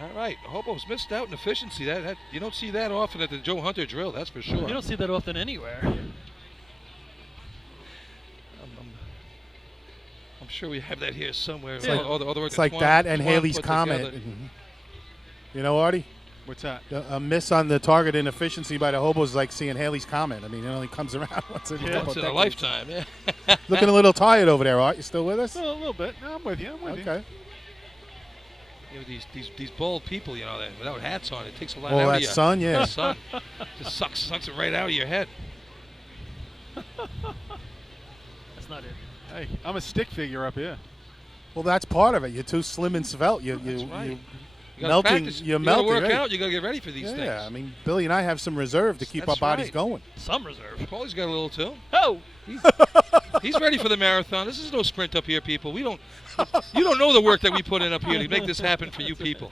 All right, Hobos missed out in efficiency. That you don't see that often at the Joe Hunter drill, that's for sure. You don't see that often anywhere. I'm sure we have that here somewhere. It's like, all the it's like that and Haley's Comet. You know, Artie? What's that? A miss on the target in efficiency by the Hobos is like seeing Haley's Comet. I mean, it only comes around once in a couple Once of in a decades. lifetime, yeah. Looking a little tired over there, Art. You still with us? A little bit. No, I'm with you. Okay. You know, these bald people, you know, that without hats on, it takes a lot Oh, out that of you. sun, yeah. The sun just sucks it right out of your head. That's not it. Hey, I'm a stick figure up here. Well, that's part of it. You're too slim and svelte. That's right. You gotta melting. practice. You're You gotta melting. work right? out. You gotta get ready for these things. Yeah, I mean, Billy and I have some reserve to keep That's our bodies right. going. Some reserve. Paulie's got a little too. Oh! He's ready for the marathon. This is no sprint up here, people. You don't know the work that we put in up here to make this happen for you people.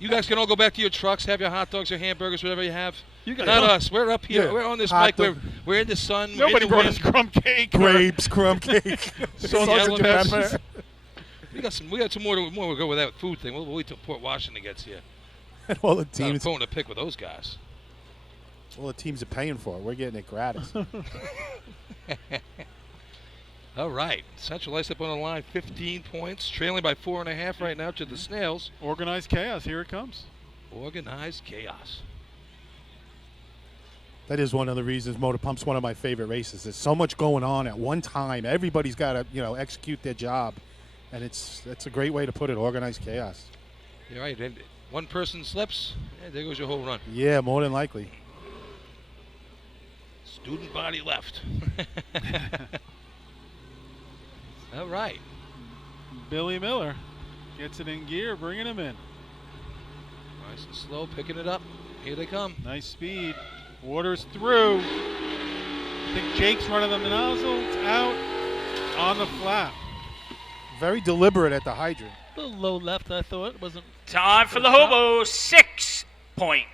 You guys can all go back to your trucks, have your hot dogs, your hamburgers, whatever you have. You guys Not don't. us. We're up here. Yeah. We're on this Hot mic. dog. We're in the sun. Nobody we're in brought the us wind. crumb cake. Grapes, crumb cake, Salt sausage and elements. pepper. We got some more. We'll go with that food thing. We'll wait till Port Washington gets here. And all the Not a teams, bone to pick with those guys. all the teams are paying for it. We're getting it gratis. All right, Central Islip on the line, 15 points, trailing by 4.5 right now to the Snails. Organized chaos. Here it comes. Organized chaos. That is one of the reasons Motor Pump's one of my favorite races. There's so much going on at one time. Everybody's got to, execute their job, and it's a great way to put it. Organized chaos. You're right. And one person slips, and there goes your whole run. Yeah, more than likely. Student body left. All right. Billy Miller gets it in gear, bringing him in. Nice and slow, picking it up. Here they come. Nice speed. Water's through. I think Jake's running the nozzle. It's out on the flap. Very deliberate at the hydrant. A little low left, I thought. Wasn't Time for the hobo, 6.85.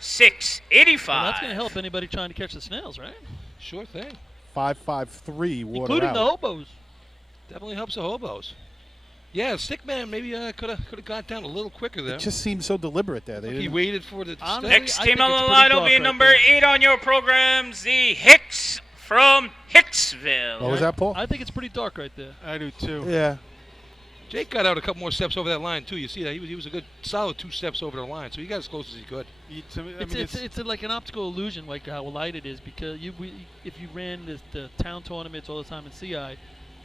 6.85. Well, that's going to help anybody trying to catch the snails, right? Sure thing. 5.53 water Including out. the hobos. Definitely helps the hobos. Yeah, Stickman maybe could have got down a little quicker there. It just seemed so deliberate there. They He didn't- waited for the Honestly, Next I team think on it's the pretty line will dark be right number there. 8 on your programs, the Hicks from Hicksville. What was that, Paul? I think it's pretty dark right there. I do too. Yeah. Jake got out a couple more steps over that line too. You see that he was a good solid 2 steps over the line, so he got as close as he could. It's like an optical illusion, like how light it is, because if you ran the town tournaments all the time in CI,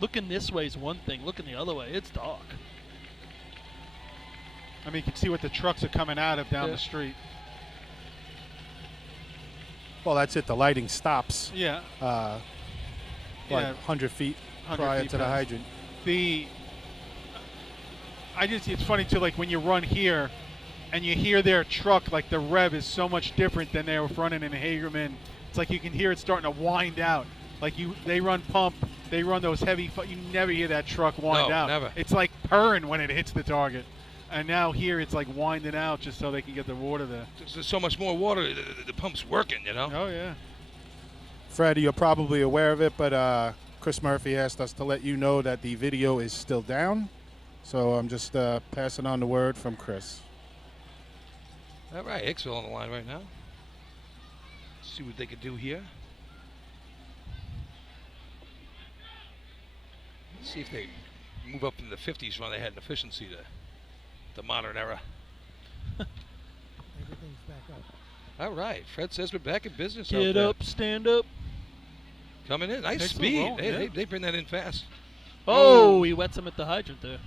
looking this way is one thing. Looking the other way, it's dark. I mean, you can see what the trucks are coming out of down the street. Well, that's it. The lighting stops. Yeah. Like Yeah. 100 feet 100 prior feet to the past. hydrant. It's funny too, like when you run here and you hear their truck, like the rev is so much different than they were running in Hagerman. It's like you can hear it starting to wind out. Like they run pump, they run those heavy, you never hear that truck wind No, out. never. It's like purring when it hits the target. And now here it's like winding out just so they can get the water there. There's so much more water. The pump's working, you know. Oh, yeah. Fred, you're probably aware of it, but Chris Murphy asked us to let you know that the video is still down. So I'm just passing on the word from Chris. All right, Hicksville on the line right now. See what they could do here. See if they move up in the 50s when they had an efficiency to the modern era. Everything's back up. All right, Fred says we're back in business. out Get there. up, stand up. Coming in, nice Excellent speed. roll, yeah. They bring that in fast. Oh, he wets him at the hydrant there.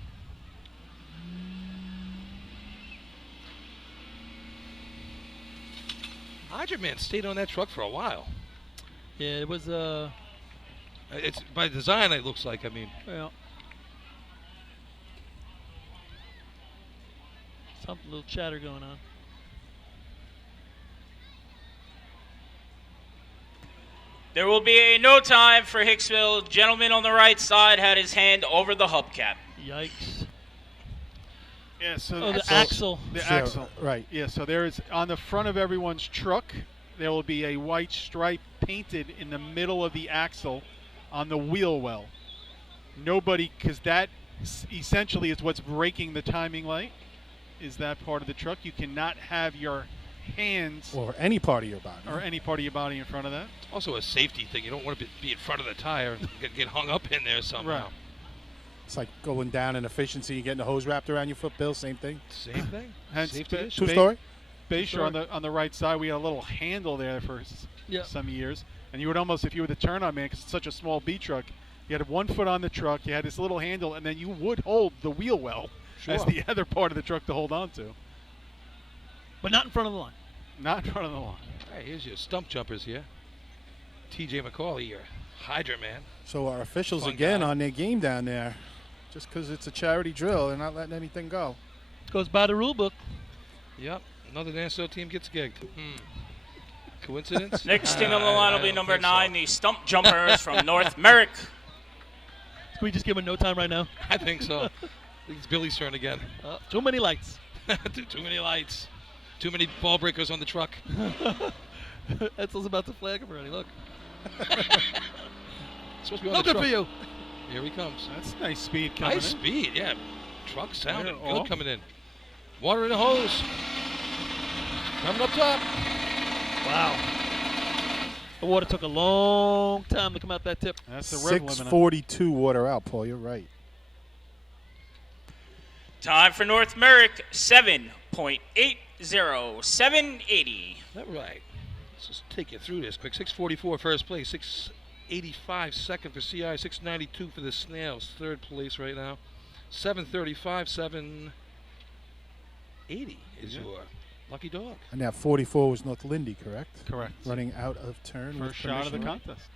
Hydrant Man stayed on that truck for a while. Yeah, it was It's by design. It looks like. I mean, well, something, little chatter going on. There will be a no time for Hicksville. Gentleman on the right side had his hand over the hubcap. Yikes. Yeah, so Oh, the so- axle. The Sure, axle. right. Yeah, so there is on the front of everyone's truck, there will be a white stripe painted in the middle of the axle on the wheel well. Nobody, because that essentially is what's breaking the timing light, is that part of the truck. You cannot have your hands Or any part of your body. or any part of your body in front of that. also a safety thing. You don't want to be in front of the tire and get hung up in there somehow. Right. It's like going down in efficiency and getting a hose wrapped around your foot, Bill. Same thing. Same thing. Hence, Safety ba- issue. Two story? Bayshore on the right side, we had a little handle there for Yeah. some years, and you would almost, if you were the turn-on man, because it's such a small B truck, you had 1 foot on the truck, you had this little handle, and then you would hold the wheel well as Sure. the other part of the truck to hold on to, But not in front of the line. not in front of the line. All right, here's your stump jumpers here. TJ McCauley, your Hydrant Man. So our officials Fun again guy. on their game down there. Just because it's a charity drill, they're not letting anything go. Goes by the rule book. Yep, another Nassau team gets gigged. Coincidence? Next team on the line will I be don't number think so. 9, the Stump Jumpers from North Merrick. Can we just give him no time right now? I think so. I think it's Billy's turn again. Too many lights. Too many lights. Too many ball breakers on the truck. Etzel's about to flag him already. Look. Supposed to be on No the good truck. for you. Here he comes. That's nice speed coming Nice in. speed, yeah. Truck sounding Yeah, good oh. coming in. Water in the hose. Coming up top. Wow. The water took a long time to come out that tip. That's the rev limit. 6:42 water out, Paul. You're right. Time for North Merrick, 7.80, 780. All right. Let's just take you through this quick. 644 first place, 685 second for CI, 692 for the Snails, third place right now. 735, 780 is your lucky dog. And that 44 was North Lindy, correct? Correct. Running out of turn. with First shot of the permission. contest.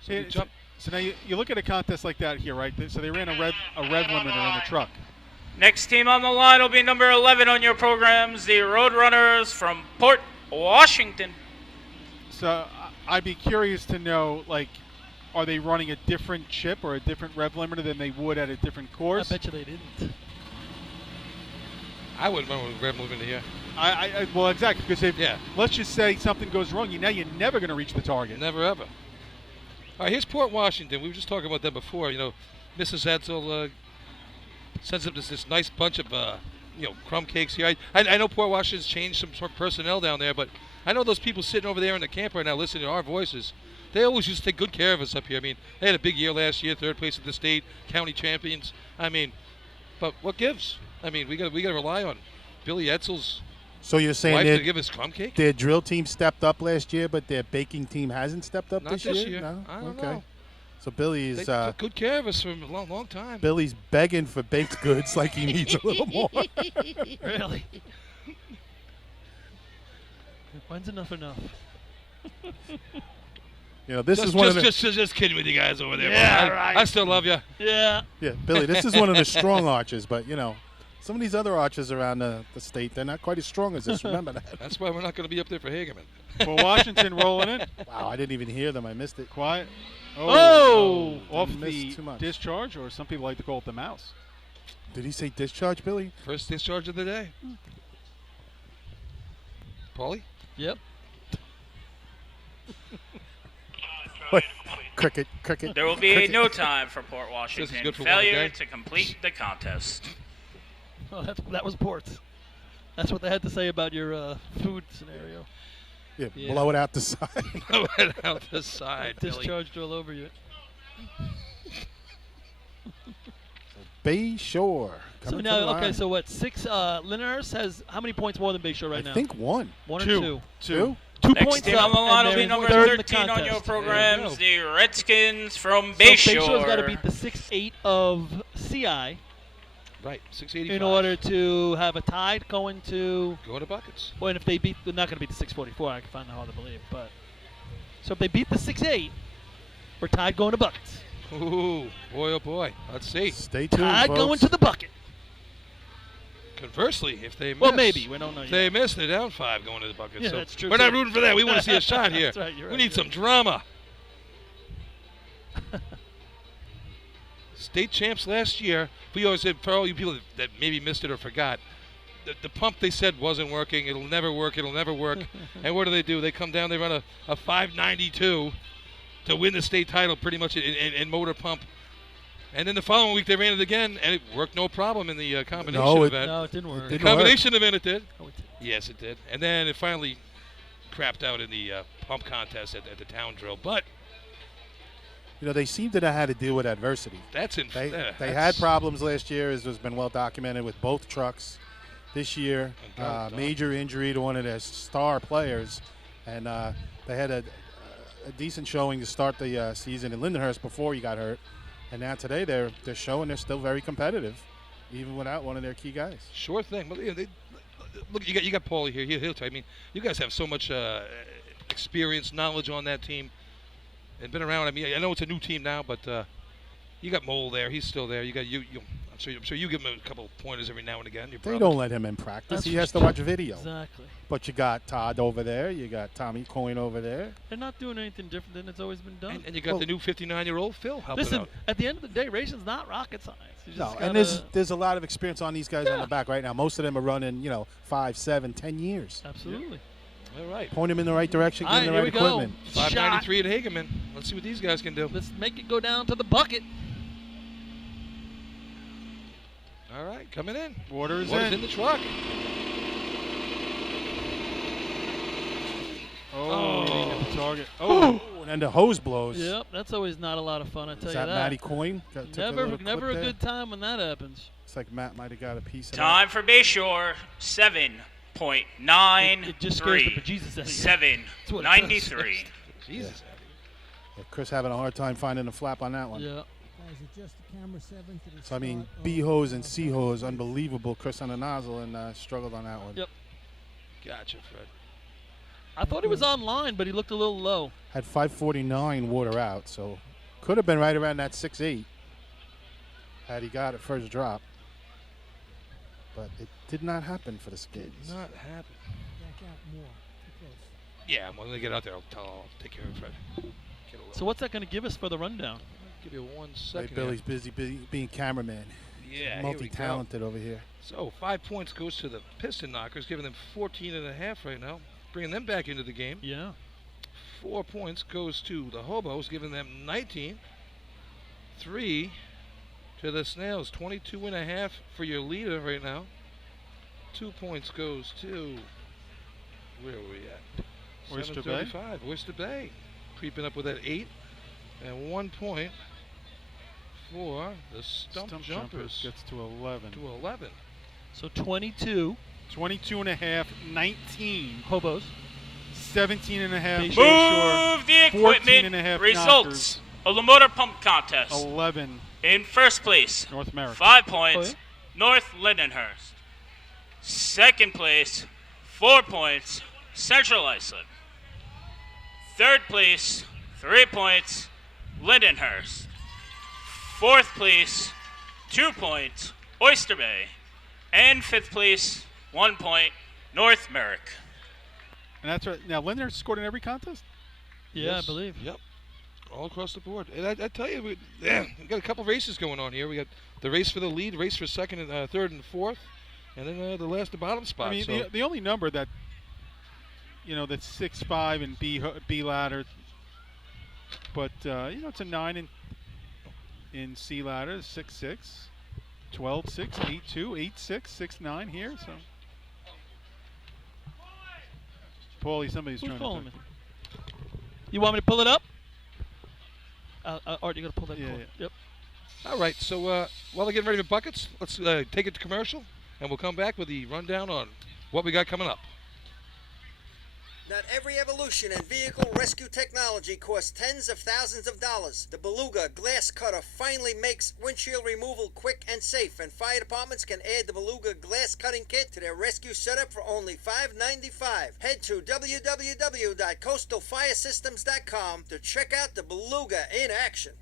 So we So, jump. so now you look at a contest like that here, right? So they ran a rev limiter in the truck. Next team on the line will be number 11 on your programs, the Roadrunners from Port Washington. So I'd be curious to know, like, are they running a different chip or a different rev limiter than they would at a different course? I bet you they didn't. I wouldn't run with rev limiter here. Well, exactly, because if let's just say something goes wrong, you're never going to reach the target. Never ever. All right, here's Port Washington. We were just talking about that before. You know, Mrs. Edsel sends up this nice bunch of crumb cakes here. I know Port Washington's changed some sort of personnel down there, but I know those people sitting over there in the camp right now listening to our voices. They always used to take good care of us up here. I mean, they had a big year last year, 3rd place at the state, county champions. I mean, but what gives? I mean, we got to rely on Billy Etzel's So you're saying wife to give us crumb cake? Their drill team stepped up last year, but their baking team hasn't stepped up Not this year? No? I don't Okay. know. So Billy's They took good care of us for a long time. Billy's begging for baked goods like he needs a little more. Really? When's enough? You know, this is one of the just kidding with you guys over there. Yeah, right. I still love you. Yeah. Yeah, Billy, this is one of the strong archers, but you know, some of these other archers around the state, they're not quite as strong as this. Remember that. That's why we're not going to be up there for Hagerman. For Washington rolling it. Wow, I didn't even hear them. I missed it. Quiet. Off the discharge, or some people like to call it the mouse. Did he say discharge, Billy? First discharge of the day. Paulie? Yep. Cricket. There will be no time for Port Washington. good for Failure one to complete the contest. Oh, that was Ports. That's what they had to say about your food scenario. Yeah, blow it out the side. Blow it out the side, Billy. Discharged all over you. Bay Shore. So now, okay, so what? 6. Lyndhurst has how many points more than Bay Shore right now? I think 1. 1 or 2. 2 Next points team up, on the line and will be they're number third in the 13 on your contest. programs, the Redskins from So Bay Bay Shore's got to Shore. beat the 6-8 of CI Right, 685. in order to have a tide going to. Go to buckets. Well, and if they beat, they're not going to beat the 644. I can find that hard to believe, but so if they beat the 6-8, we're tied going to buckets. Ooh, boy, oh boy. Let's see. Stay tuned, Tied folks. going to the bucket. Conversely, if they miss, Well, maybe. We don't know If yet. they miss, they're down 5 going to the bucket. Yeah, so that's true, we're not too. rooting for that. We want to see a shot here. That's right, you're we right, need you're some drama. State champs last year. We always said, for all you people that maybe missed it or forgot, the pump they said wasn't working. It'll never work. It'll never work. And what do? They come down. They run a 592 to win the state title pretty much in motor pump. And then the following week they ran it again, and it worked no problem in the combination event. No, it didn't work. The combination event it did. Oh, it did. Yes, it did. And then it finally crapped out in the pump contest at the town drill. But You know, they seem to know how to deal with adversity. They had problems last year, as has been well documented, with both trucks. This year, major injury to one of their star players, and they had a decent showing to start the season in Lyndhurst before he got hurt. And now today they're showing they're still very competitive, even without one of their key guys. Sure thing. Well, look, you got Paulie here. He'll tell you. I mean, you guys have so much experience, knowledge on that team, and been around. I mean, I know it's a new team now, but you got Mole there. He's still there. You got you. I'm sure you give him a couple of pointers every now and again. They don't let him in practice. He has to watch video. Exactly. But you got Todd over there. You got Tommy Coyne over there. They're not doing anything different than it's always been done. And you got the new 59-year-old Phil helping Listen, out. at the end of the day, racing's not rocket science. You No, just and there's a lot of experience on these guys on the back right now. Most of them are running, 5, 7, 10 years. Absolutely. All right. Point them in the right direction, give All them right, the here right we go. equipment. 593 at Hagerman. Let's see what these guys can do. Let's make it go down to the bucket. All right, coming in. Water's Water's in. in the truck. Oh, the target. Oh, and then the hose blows. Yep, that's always not a lot of fun, I tell Is you that that. Matty Coyne? Never a good time when that happens. It's like Matt might have got a piece of Time for Bayshore, 7.93. It just scares the bejesus out of you. That's what it does. 7.93. Jesus. Yeah, Chris having a hard time finding a flap on that one. Yeah. So, I mean, B hose and C hose, unbelievable. Chris on the nozzle and struggled on that one. Yep. Gotcha, Fred. I thought he was online, but he looked a little low. Had 549 water out, so could have been right around that 6.8 had he got it first drop. But it did not happen for the Skids. Did not happen. Yeah, when they get out there, I'll take care of it, Fred. Get a little. So what's that going to give us for the rundown? Give you 1 Hey, second. Billy's busy being cameraman. Yeah, here we go. Multi-talented over here. So 5 points goes to the Piston Knockers, giving them 14.5 right now, bringing them back into the game. Yeah. 4 points goes to the Hobos, giving them 19. 3 to the Snails, 22.5 for your leader right now. 2 points goes to, where are we at? Oyster Bay. 7:35. Oyster Bay, creeping up with that 8. And 1 point for the Stump Jumpers. Gets to 11. To 11. So 22. 22.5, 19. Hobos. 17.5. Move the equipment. 14.5 Results of the motor pump contest. 11. In first place, North America. 5 points, North Lindenhurst. Second place, 4 points, Central Islip. Third place, 3 points, Lindenhurst. Fourth place, 2 points, Oyster Bay. And fifth place, 1 point, North Merrick. And that's right. Now, Linder scored in every contest? Yeah, Yes. I believe. Yep. All across the board. And I tell you, we've got a couple races going on here. We got the race for the lead, race for second and third and fourth, and then the bottom spot. I mean, so the only number that, that's 6-5 and B ladder, but, it's a 9 in C ladder, 6-6, 12-6, 8-2, 8-6, 6-9 here, so. Paulie, somebody's Who's trying calling to. me? You want me to pull it up? Art, you got to pull that Yeah, cord. yeah. Yep. all right. So while they're getting ready for buckets, let's take it to commercial, and we'll come back with the rundown on what we got coming up. Not every evolution in vehicle rescue technology costs tens of thousands of dollars. The Beluga glass cutter finally makes windshield removal quick and safe, and fire departments can add the Beluga glass cutting kit to their rescue setup for only $5.95. Head to www.coastalfiresystems.com to check out the Beluga in action.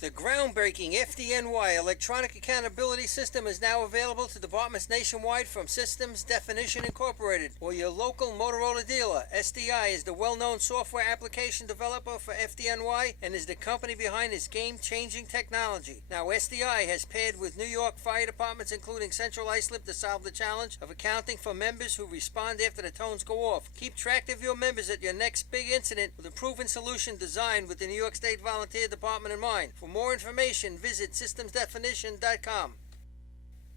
The groundbreaking Fdny electronic accountability system is now available to departments nationwide from Systems Definition Incorporated or your local Motorola dealer. SDI is the well-known software application developer for Fdny and is the company behind this game-changing technology. Now, SDI has paired with New York fire departments, including Central Islip, to solve the challenge of accounting for members who respond after the tones go off. Keep track of your members at your next big incident with a proven solution designed with the New York State Volunteer Department in mind. For more information, visit systemsdefinition.com.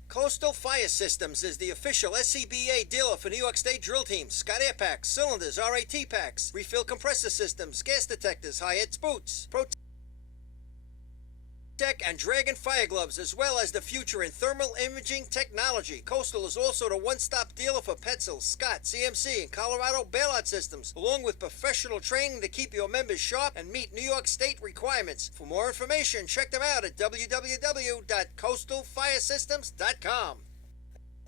Coastal Fire Systems is the official SCBA dealer for New York State drill teams. Scott Air Packs, cylinders, RAT packs, refill compressor systems, gas detectors, high-ets boots, Protec and Dragon fire gloves, as well as the future in thermal imaging technology. Coastal is also the one-stop dealer for Petzl, Scott, CMC, and Colorado bailout systems, along with professional training to keep your members sharp and meet New York State requirements. For more information, check them out at www.coastalfiresystems.com.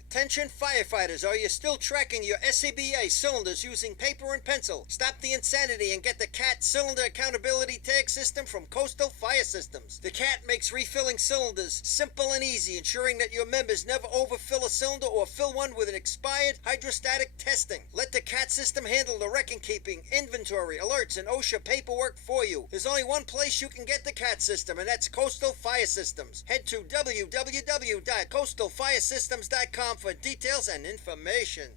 Attention firefighters, are you still tracking your SCBA cylinders using paper and pencil? Stop the insanity and get the CAT Cylinder Accountability Tag System from Coastal Fire Systems. The CAT makes refilling cylinders simple and easy, ensuring that your members never overfill a cylinder or fill one with an expired hydrostatic testing. Let the CAT system handle the record-keeping, inventory, alerts, and OSHA paperwork for you. There's only one place you can get the CAT system, and that's Coastal Fire Systems. Head to www.coastalfiresystems.com for details and information.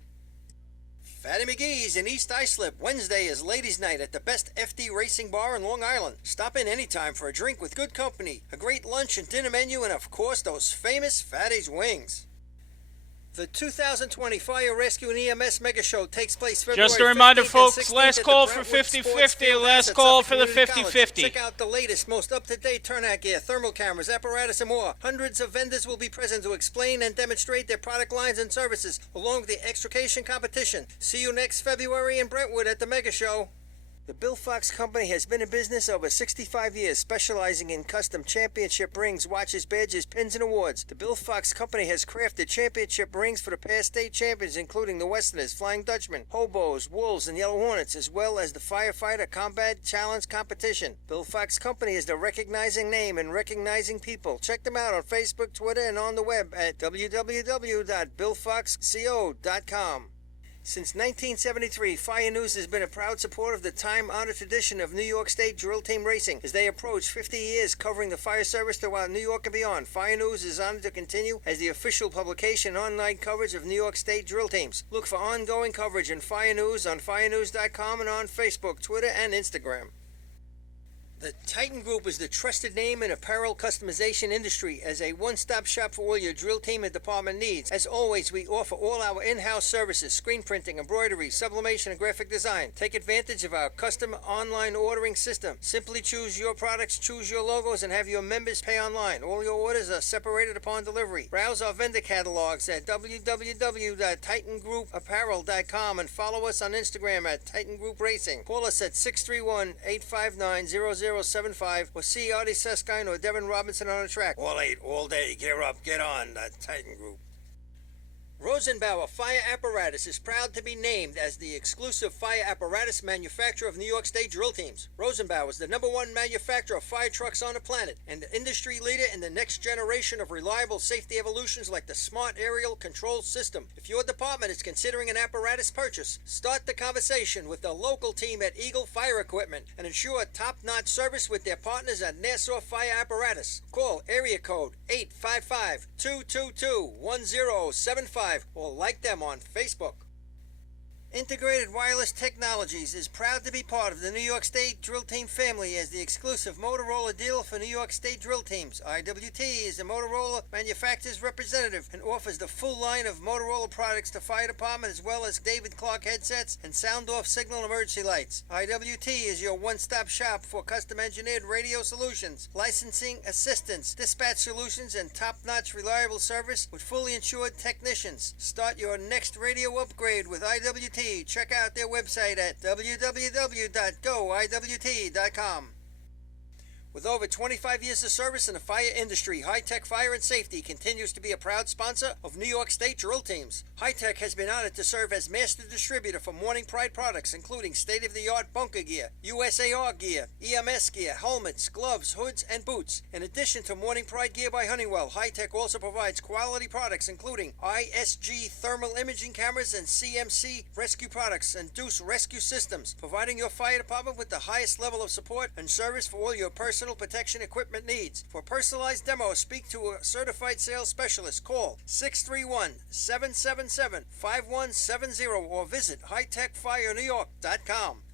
Fdny McGee's in East Islip. Wednesday is ladies' night at the best FD racing bar in Long Island. Stop in anytime for a drink with good company, a great lunch and dinner menu, and of course those famous Fatty's wings. The 2020 Fire Rescue and EMS Mega Show takes place February 15th Just a reminder, and folks, 16th last at call the for Brentwood 50-50, Sports Field last at call Suffolk for the Community College. 50-50. Check out the latest, most up-to-date turnout gear, thermal cameras, apparatus, and more. Hundreds of vendors will be present to explain and demonstrate their product lines and services, along with the extrication competition. See you next February in Brentwood at the Mega Show. The Bill Fox Company has been in business over 65 years, specializing in custom championship rings, watches, badges, pins, and awards. The Bill Fox Company has crafted championship rings for the past state champions, including the Westerners, Flying Dutchmen, Hobos, Wolves, and Yellow Hornets, as well as the Firefighter Combat Challenge competition. Bill Fox Company is the recognizing name and recognizing people. Check them out on Facebook, Twitter, and on the web at www.billfoxco.com. Since 1973, Fire News has been a proud supporter of the time-honored tradition of New York State drill team racing. As they approach 50 years covering the fire service throughout New York and beyond, Fire News is honored to continue as the official publication and online coverage of New York State drill teams. Look for ongoing coverage in Fire News on firenews.com and on Facebook, Twitter, and Instagram. The Titan Group is the trusted name in apparel customization industry as a one-stop shop for all your drill team and department needs. As always, we offer all our in-house services, screen printing, embroidery, sublimation, and graphic design. Take advantage of our custom online ordering system. Simply choose your products, choose your logos, and have your members pay online. All your orders are separated upon delivery. Browse our vendor catalogs at www.titangrouapparel.com and follow us on Instagram at Titan Group Racing. Call us at 631-859-0075 or see Artie Suskind or Devin Robinson on the track. All 8, all day. Gear up, get on, the Titan Group. Rosenbauer Fire Apparatus is proud to be named as the exclusive fire apparatus manufacturer of New York State drill teams. Rosenbauer is the #1 manufacturer of fire trucks on the planet and the industry leader in the next generation of reliable safety evolutions like the Smart Aerial Control System. If your department is considering an apparatus purchase, start the conversation with the local team at Eagle Fire Equipment and ensure top-notch service with their partners at Nassau Fire Apparatus. Call area code 855-222-1075 or like them on Facebook. Integrated Wireless Technologies is proud to be part of the New York State Drill Team family as the exclusive Motorola dealer for New York State drill teams. IWT is the Motorola manufacturer's representative and offers the full line of Motorola products to fire department as well as David Clark headsets and sound-off signal emergency lights. IWT is your one-stop shop for custom-engineered radio solutions, licensing assistance, dispatch solutions, and top-notch reliable service with fully insured technicians. Start your next radio upgrade with IWT. Check out their website at www.goiwt.com. With over 25 years of service in the fire industry, High Tech Fire and Safety continues to be a proud sponsor of New York State drill teams. High Tech has been honored to serve as master distributor for Morning Pride products, including state-of-the-art bunker gear, USAR gear, EMS gear, helmets, gloves, hoods, and boots. In addition to Morning Pride gear by Honeywell, High Tech also provides quality products, including ISG thermal imaging cameras and CMC rescue products and Deuce rescue systems, providing your fire department with the highest level of support and service for all your personal protection equipment needs. For personalized demos, speak to a certified sales specialist. Call 631-777-5170 or visit hightechfirenewyork.com.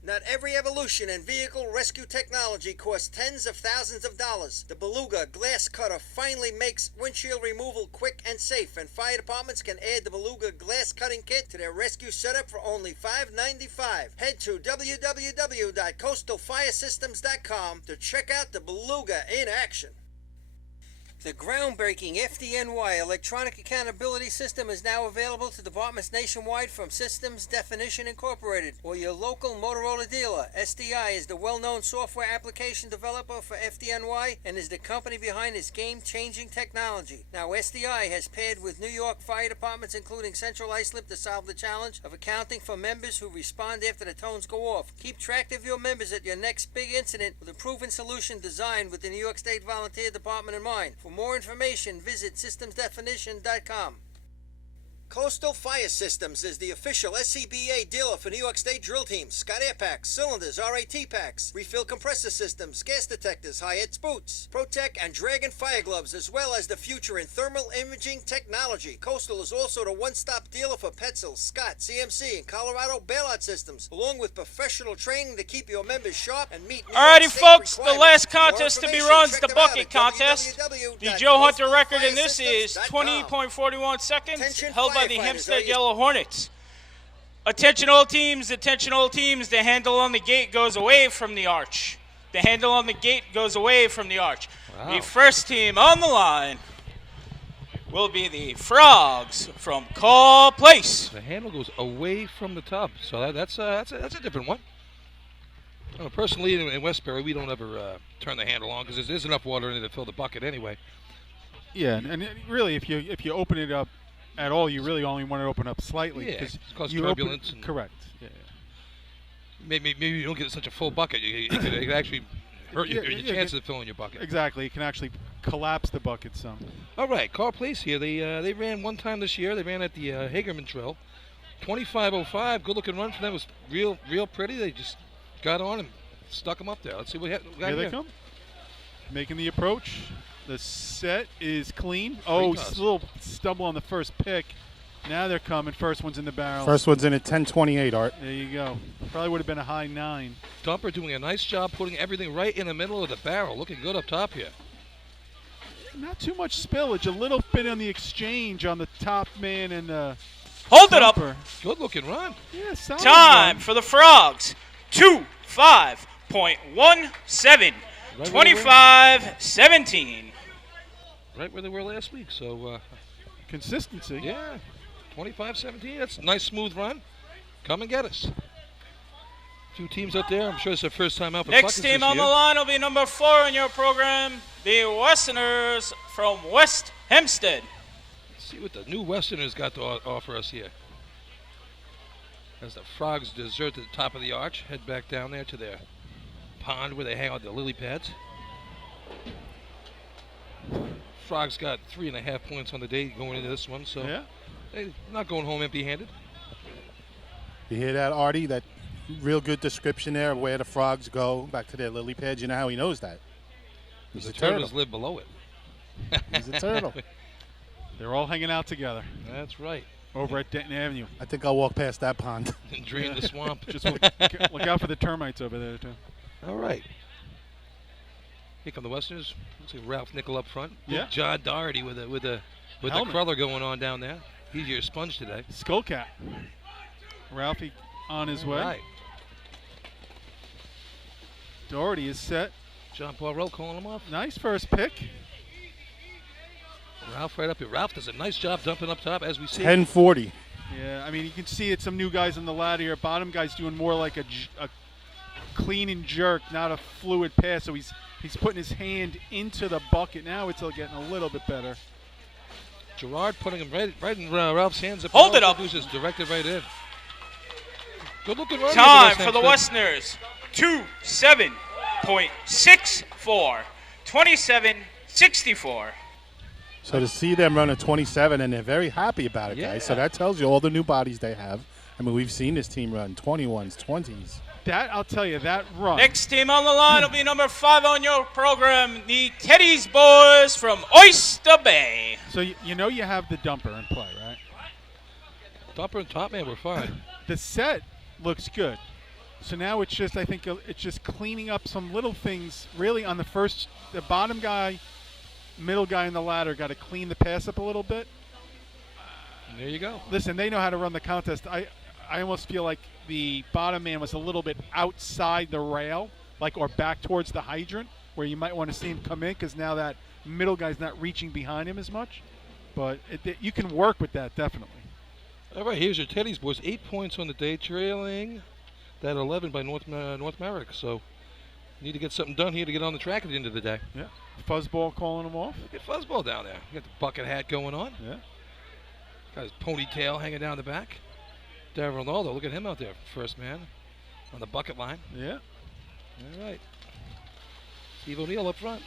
Not every evolution in vehicle rescue technology costs tens of thousands of dollars. The Beluga glass cutter finally makes windshield removal quick and safe, and fire departments can add the Beluga glass cutting kit to their rescue setup for only $5.95. Head to www.coastalfiresystems.com to check out the Beluga in action. The groundbreaking Fdny electronic accountability system is now available to departments nationwide from Systems Definition Incorporated or your local Motorola dealer. SDI is the well-known software application developer for Fdny and is the company behind this game-changing technology. Now, SDI has paired with New York fire departments, including Central Islip, to solve the challenge of accounting for members who respond after the tones go off. Keep track of your members at your next big incident with a proven solution designed with the New York State Volunteer Department in mind. For more information, visit systemsdefinition.com. Coastal Fire Systems is the official SCBA dealer for New York State drill teams. Scott Air Packs, cylinders, RAT packs, refill compressor systems, gas detectors, Hyatt's boots, Protec and Dragon fire gloves, as well as the future in thermal imaging technology. Coastal is also the one-stop dealer for Petzl, Scott, CMC, and Colorado bailout systems, along with professional training to keep your members sharp and meet New York Alrighty, State folks, the requirements. last contest to be run is the bucket contest. The Joe Hunter record in this is 20.41 seconds, held by the Hempstead Yellow Hornets. Attention all teams, attention all teams. The handle on the gate goes away from the arch. The handle on the gate goes away from the arch. Wow. The first team on the line will be the Frogs from Call Place. The handle goes away from the tub, so that's a different one. Personally, in Westbury, we don't ever turn the handle on because there's enough water in it to fill the bucket anyway. Yeah, and really, if you open it up at all, you really only want to open up slightly. Yeah, it's cause turbulence. Correct. Yeah. Maybe you don't get such a full bucket. It could actually hurt your chances of filling your bucket. Exactly. It can actually collapse the bucket some. All right, Carl Place here. They ran one time this year. They ran at the Hagerman Trail. 25.05. Good looking run for them. It was real pretty. They just got on and stuck them up there. Let's see what happened. Here they come. Making the approach. The set is clean. Oh, a little stumble on the first pick. Now they're coming. First one's in the barrel. First one's in at 10:28, Art. There you go. Probably would have been a high 9. Dumper doing a nice job putting everything right in the middle of the barrel. Looking good up top here. Not too much spillage. A little bit on the exchange on the top man and Hold it up. Good looking run. Yeah, solid Time run. for the Frogs. 2:05.17. 25-17. Right where they were last week. So consistency. Yeah. 25-17. That's a nice smooth run. Come and get us. A few teams up there. I'm sure it's their first time out for Next buckets team this on the year. line will be number 4 in your program, the Westerners from West Hempstead. Let's see what the new Westerners got to offer us here. As the Frogs desert to the top of the arch, head back down there to their pond where they hang out the lily pads. Frogs got 3.5 points on the day going into this one, so yeah. they're not going home empty-handed. You hear that, Artie? That real good description there of where the Frogs go back to their lily pads. You know how he knows that? He's The a turtle. turtles live below it. He's a turtle. They're all hanging out together. That's right. Over at Denton Avenue. I think I'll walk past that pond. And drain the swamp. Just look out for the termites over there, too. All right. Here come the Westerners. Looks like Ralph Nickel up front. Yeah. John Doherty with the Helmet. cruller going on down there. He's your sponge today. Skullcat. Ralphie on his way. Right. Doherty is set. John Poirot calling him off. Nice first pick. Ralph right up here. Ralph does a nice job dumping up top as we see. 10:40. Yeah, I mean, you can see it's some new guys on the ladder here. Bottom guy's doing more like a clean and jerk, not a fluid pass. So he's putting his hand into the bucket. Now it's getting a little bit better. Gerard putting him right in Ralph's hands. Hold it up. Who's just directed right in. Good looking run. Time for the Westerners. 2:07.64. 27-64. So to see them run a 27, and they're very happy about it, guys. So that tells you all the new bodies they have. I mean, we've seen this team run 21s, 20s. That, I'll tell you, that run. Next team on the line will be number 5 on your program, the Teddy's Boys from Oyster Bay. So you know you have the dumper in play, right? Dumper and top man were fine. The set looks good. So now it's just, I think, it's just cleaning up some little things. Really, on the bottom guy, middle guy in the ladder got to clean the pass up a little bit. And there you go. Listen, they know how to run the contest. I almost feel like the bottom man was a little bit outside the rail, or back towards the hydrant, where you might want to see him come in, because now that middle guy's not reaching behind him as much. But you can work with that, definitely. All right, here's your Teddy's Boys. 8 points on the day, trailing that 11 by North Merrick. So need to get something done here to get on the track at the end of the day. Yeah. Fuzzball calling him off. Look at Fuzzball down there. You got the bucket hat going on. Yeah. Got his ponytail hanging down the back. Darren Ronaldo, look at him out there, first man on the bucket line. Yeah. All right. Steve O'Neill up front.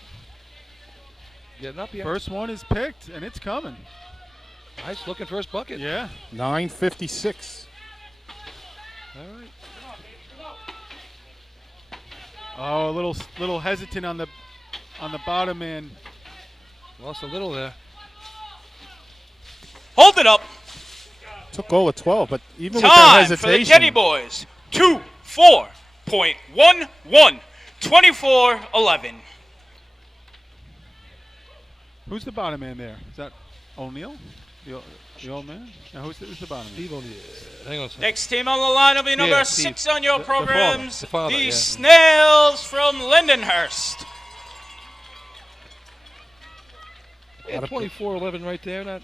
Getting up here. First one is picked, and it's coming. Nice looking first bucket. Yeah. 9:56. All right. Oh, a little hesitant on the bottom man. Lost a little there. Hold it up. Took all of 12, but even with that Time for the hesitation. Teddy Boys. 2:04.11. 24-11. Who's the bottom man there? Is that O'Neill? The old man? No, who's the bottom man? Steve O'Neill. Hang on a second. Next team on the line will be number 6 on your programs, the father, yeah. Snails from Lindenhurst. Yeah, 24-11 right there. Not.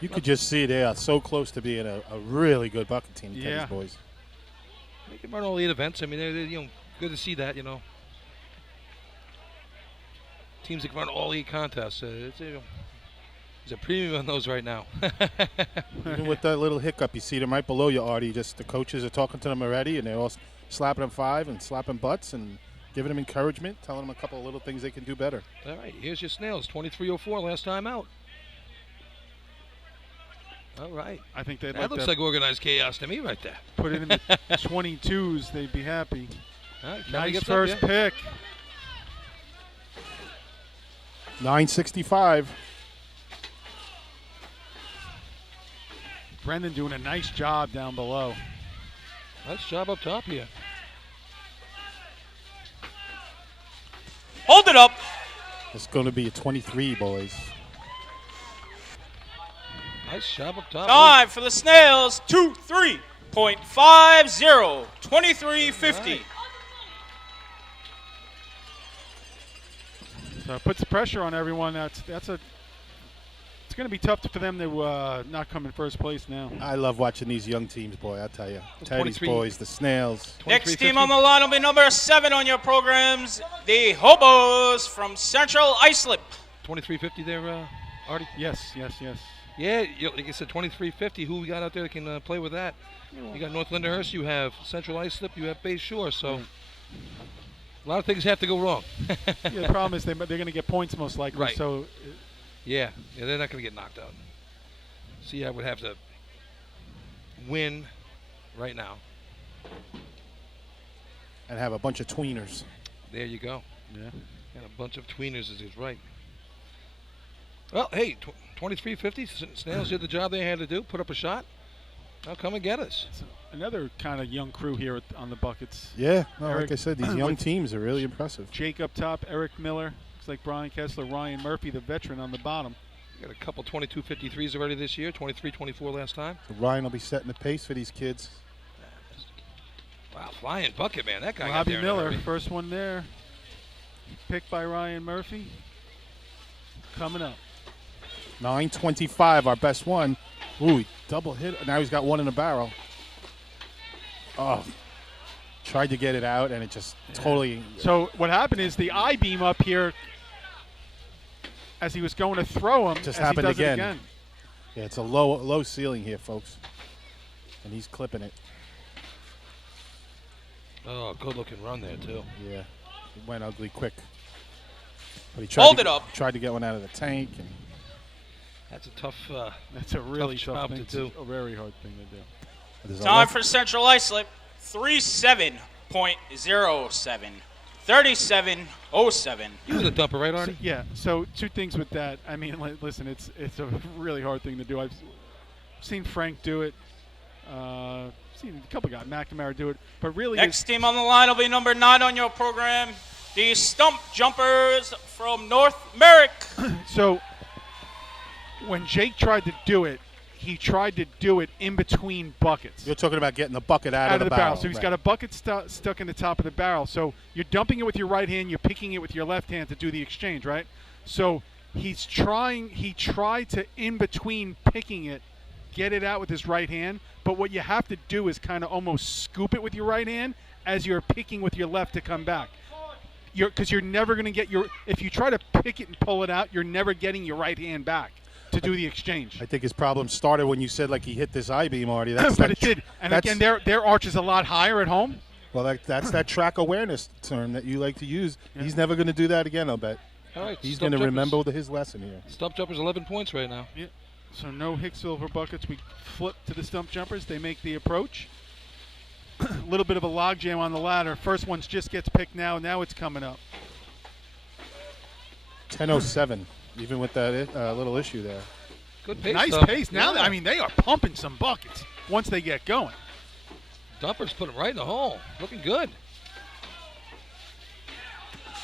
You could just see they are so close to being a really good bucket team, Yeah. Teddy's Boys. They can run all 8 events. I mean, they're good to see that. Teams that can run all 8 contests. There's a premium on those right now. Even with that little hiccup, you see them right below you, Artie. Just the coaches are talking to them already, and they're all slapping them 5 and slapping butts and giving them encouragement, telling them a couple of little things they can do better. All right, here's your Snails. 23-04 last time out. All right. I think they'd That looks like organized chaos to me right there. put it in the 22s. They'd be happy. All right, Kelly Nice gets up, first yeah. pick. 965. Brendan doing a nice job down below. Nice job up top here. Hold it up. It's going to be a 23, boys. Nice job up top. Time for the Snails. 2-3.50. 23-50. So it puts pressure on everyone. It's going to be tough for them to not come in first place now. I love watching these young teams, boy. I tell you, Teddy's 23. boys, the Snails. Next team on the line will be number 7 on your programs, the Hobos from Central Islip. 23-50 there, Artie? Yes. Yeah, like I said, 23-50. Who we got out there that can play with that? You got North Lindenhurst, you have Central Islip, you have Bay Shore, so a lot of things have to go wrong. Yeah, the problem is they're going to get points most likely. Right. So Yeah, they're not going to get knocked out. See, I would have to win right now. And have a bunch of tweeners. There you go. Yeah. And a bunch of tweeners is right. Well, hey, 23-50. Snails did the job they had to do. Put up a shot. Now come and get us. it's another kind of young crew here on the buckets. Yeah, no, Eric- like I said, these young teams are really impressive. Jake up top, Eric Miller. Looks like Brian Kessler, Ryan Murphy, the veteran on the bottom. Got a couple 22-53s already this year. 23-24 last time. Ryan will be setting the pace for these kids. Wow, flying bucket, man. That guy got Robbie there in a Miller, hurry. first one there. Picked by Ryan Murphy. Coming up. 925, our best one. Ooh, he double hit. Now he's got one in the barrel. Oh, tried to get it out, and it just totally. So what happened is the I-beam up here, as he was going to throw him, Just as happened he does again. It again. Yeah, it's a low ceiling here, folks. And he's clipping it. Oh, good-looking run there, too. Yeah, it went ugly quick. But he Hold it up. Tried to get one out of the tank. And That's a tough. That's a really tough tough job thing to do. A very hard thing to do. there's a Time left- for Central Islip. 37.07. 37.07. You was a dumper, right, So, Artie? yeah. So two things with that. I mean, listen, it's a really hard thing to do. I've seen Frank do it. Seen a couple guys, McNamara do it, but really, Next team on the line will be number 9 on your program, the Stump Jumpers from North Merrick. so when Jake tried to do it, he tried to do it in between buckets. You're talking about getting the bucket out of the barrel. So he's right. got a bucket stuck in the top of the barrel. So you're dumping it with your right hand, you're picking it with your left hand to do the exchange, right? So he tried to, in between picking it, get it out with his right hand. But what you have to do is kind of almost scoop it with your right hand as you're picking with your left to come back. Because you're never going to get if you try to pick it and pull it out, you're never getting your right hand back to do the exchange. I think his problem started when you said like he hit this I-beam already. But it did. And again, their arch is a lot higher at home. Well, that's that track awareness term that you like to use. Yeah. He's never going to do that again, I'll bet. All right. He's Stump going to Jumpers. remember his lesson here. Stump Jumpers 11 points right now. Yeah. So no Hicksville for buckets. We flip to the Stump Jumpers. They make the approach. A little bit of a logjam on the ladder. First one just gets picked now. Now it's coming up. 10:07, even with that little issue there. Good pace. Nice though. pace. Now, Yeah. I mean, they are pumping some buckets once they get going. Dumpers put him right in the hole. Looking good.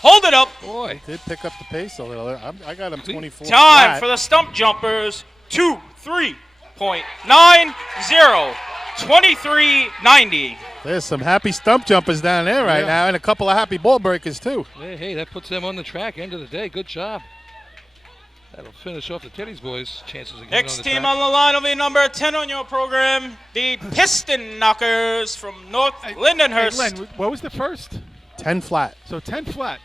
Hold it up. Boy. Did pick up the pace a little. I got him 24. Time flat. for the Stump Jumpers. 2-3.90. 23.90. There's some happy stump jumpers down there right Yeah. now, and a couple of happy ball breakers too. Hey, that puts them on the track. End of the day. Good job. That'll finish off the Teddy's boys' chances of getting Next on the team track. on the line will be number 10 on your program, the Piston Knockers from North Lindenhurst. Hey, Len, what was the first? 10 flat. So 10 flat.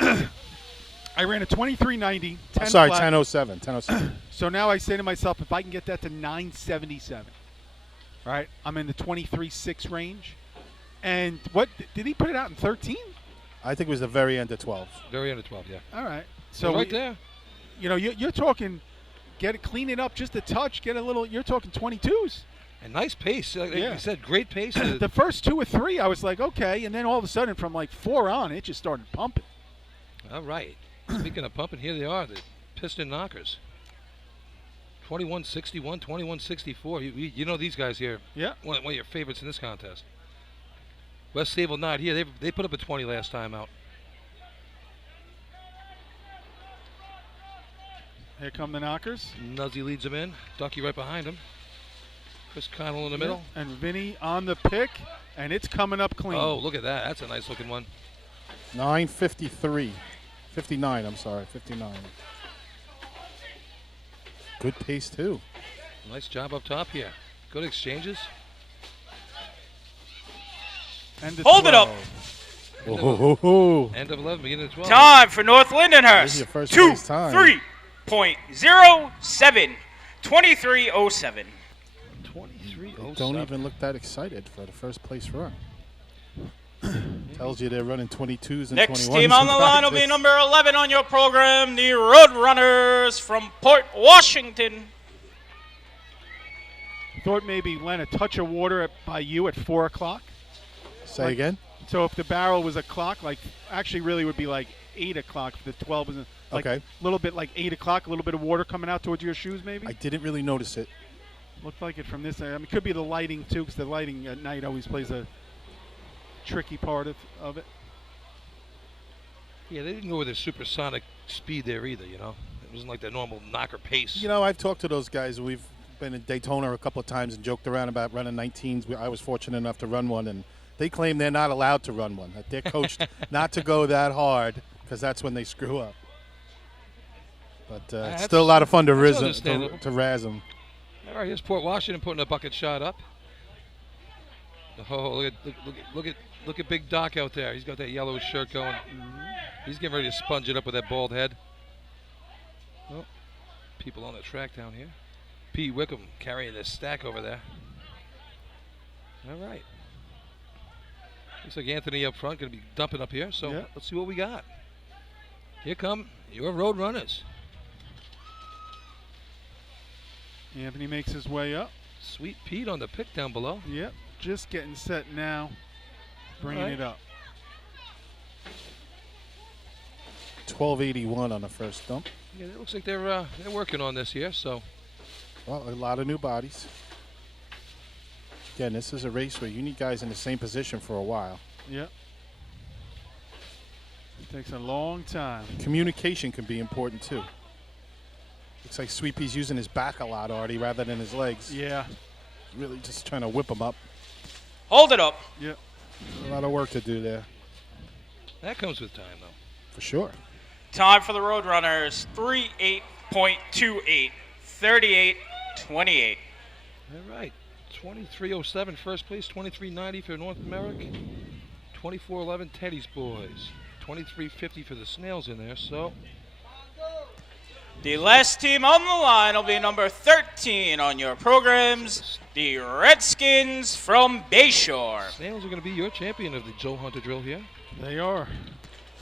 I ran a 23.90. 10 Sorry, flat. 10:07. 10:07. So now I say to myself, if I can get that to 977, right? I'm in the 23.6 range. And what did he put it out in 13? I think it was the very end of 12. Very end of 12, yeah. All right. So So right there. You know, you're talking get it, clean it up just a touch, get a little. You're talking 22s. And nice pace. Like you said, great pace. The first 2 or 3, I was like, okay, and then all of a sudden, from like 4 on, it just started pumping. All right. Speaking of pumping, here they are, the Piston Knockers. 21-61, 21-64. You know these guys here. Yeah. One of your favorites in this contest. West Sable not here. They put up a 20 last time out. Here come the Knockers. Nuzzy leads them in. Ducky right behind him. Chris Connell in the middle. And Vinny on the pick, and it's coming up clean. Oh, look at that. That's a nice looking one. 9:53. 59, I'm sorry. 59. Good pace, too. Nice job up top here. Good exchanges. Hold it up. End of 11, beginning of 12. Time for North Lindenhurst. 2-3.07. 23:07. 23:07. Don't even look that excited for the first place run. Tells you they're running 22s and 21s. Next team on the line will be number 11 on your program, the Roadrunners from Port Washington. Thought maybe Len a touch of water by you at 4 o'clock. Say again? So if the barrel was a clock, like actually really would be like 8 o'clock. If the 12 is like a little bit like 8 o'clock, a little bit of water coming out towards your shoes maybe? I didn't really notice it. Looked like it from this. I mean, it could be the lighting too, because the lighting at night always plays a tricky part of it. Yeah, they didn't go with a supersonic speed there either, you know. It wasn't like the normal knocker pace. You know, I've talked to those guys. We've been in Daytona a couple of times and joked around about running 19s. I was fortunate enough to run one, and they claim they're not allowed to run one. That they're coached not to go that hard because that's when they screw up. But it's still a lot of fun to razz them. All right, here's Port Washington putting a bucket shot up. Oh, look at Big Doc out there. He's got that yellow shirt going. He's getting ready to sponge it up with that bald head. Oh, people on the track down here. P. Wickham carrying this stack over there. All right. Looks like Anthony up front going to be dumping up here. So let's see what we got. Here come your Road Runners. Anthony makes his way up. Sweet Pete on the pick down below. Yep, just getting set now, bringing it up. 1281 on the first dump. Yeah, it looks like they're working on this here. So, well, a lot of new bodies. Again, this is a race where you need guys in the same position for a while. Yep. It takes a long time. Communication can be important too. Looks like Sweet Pea's using his back a lot, Artie, rather than his legs. Yeah. Really just trying to whip him up. Hold it up. Yep. A lot of work to do there. That comes with time, though. For sure. Time for the Roadrunners. 38.28. 38-28. All right. 23:07 first place. 23:90 for North America. 24:11 Teddy's Boys. 23:50 for the Snails in there. So. The last team on the line will be number 13 on your programs, the Redskins from Bayshore. Snails are going to be your champion of the Joe Hunter drill here. They are.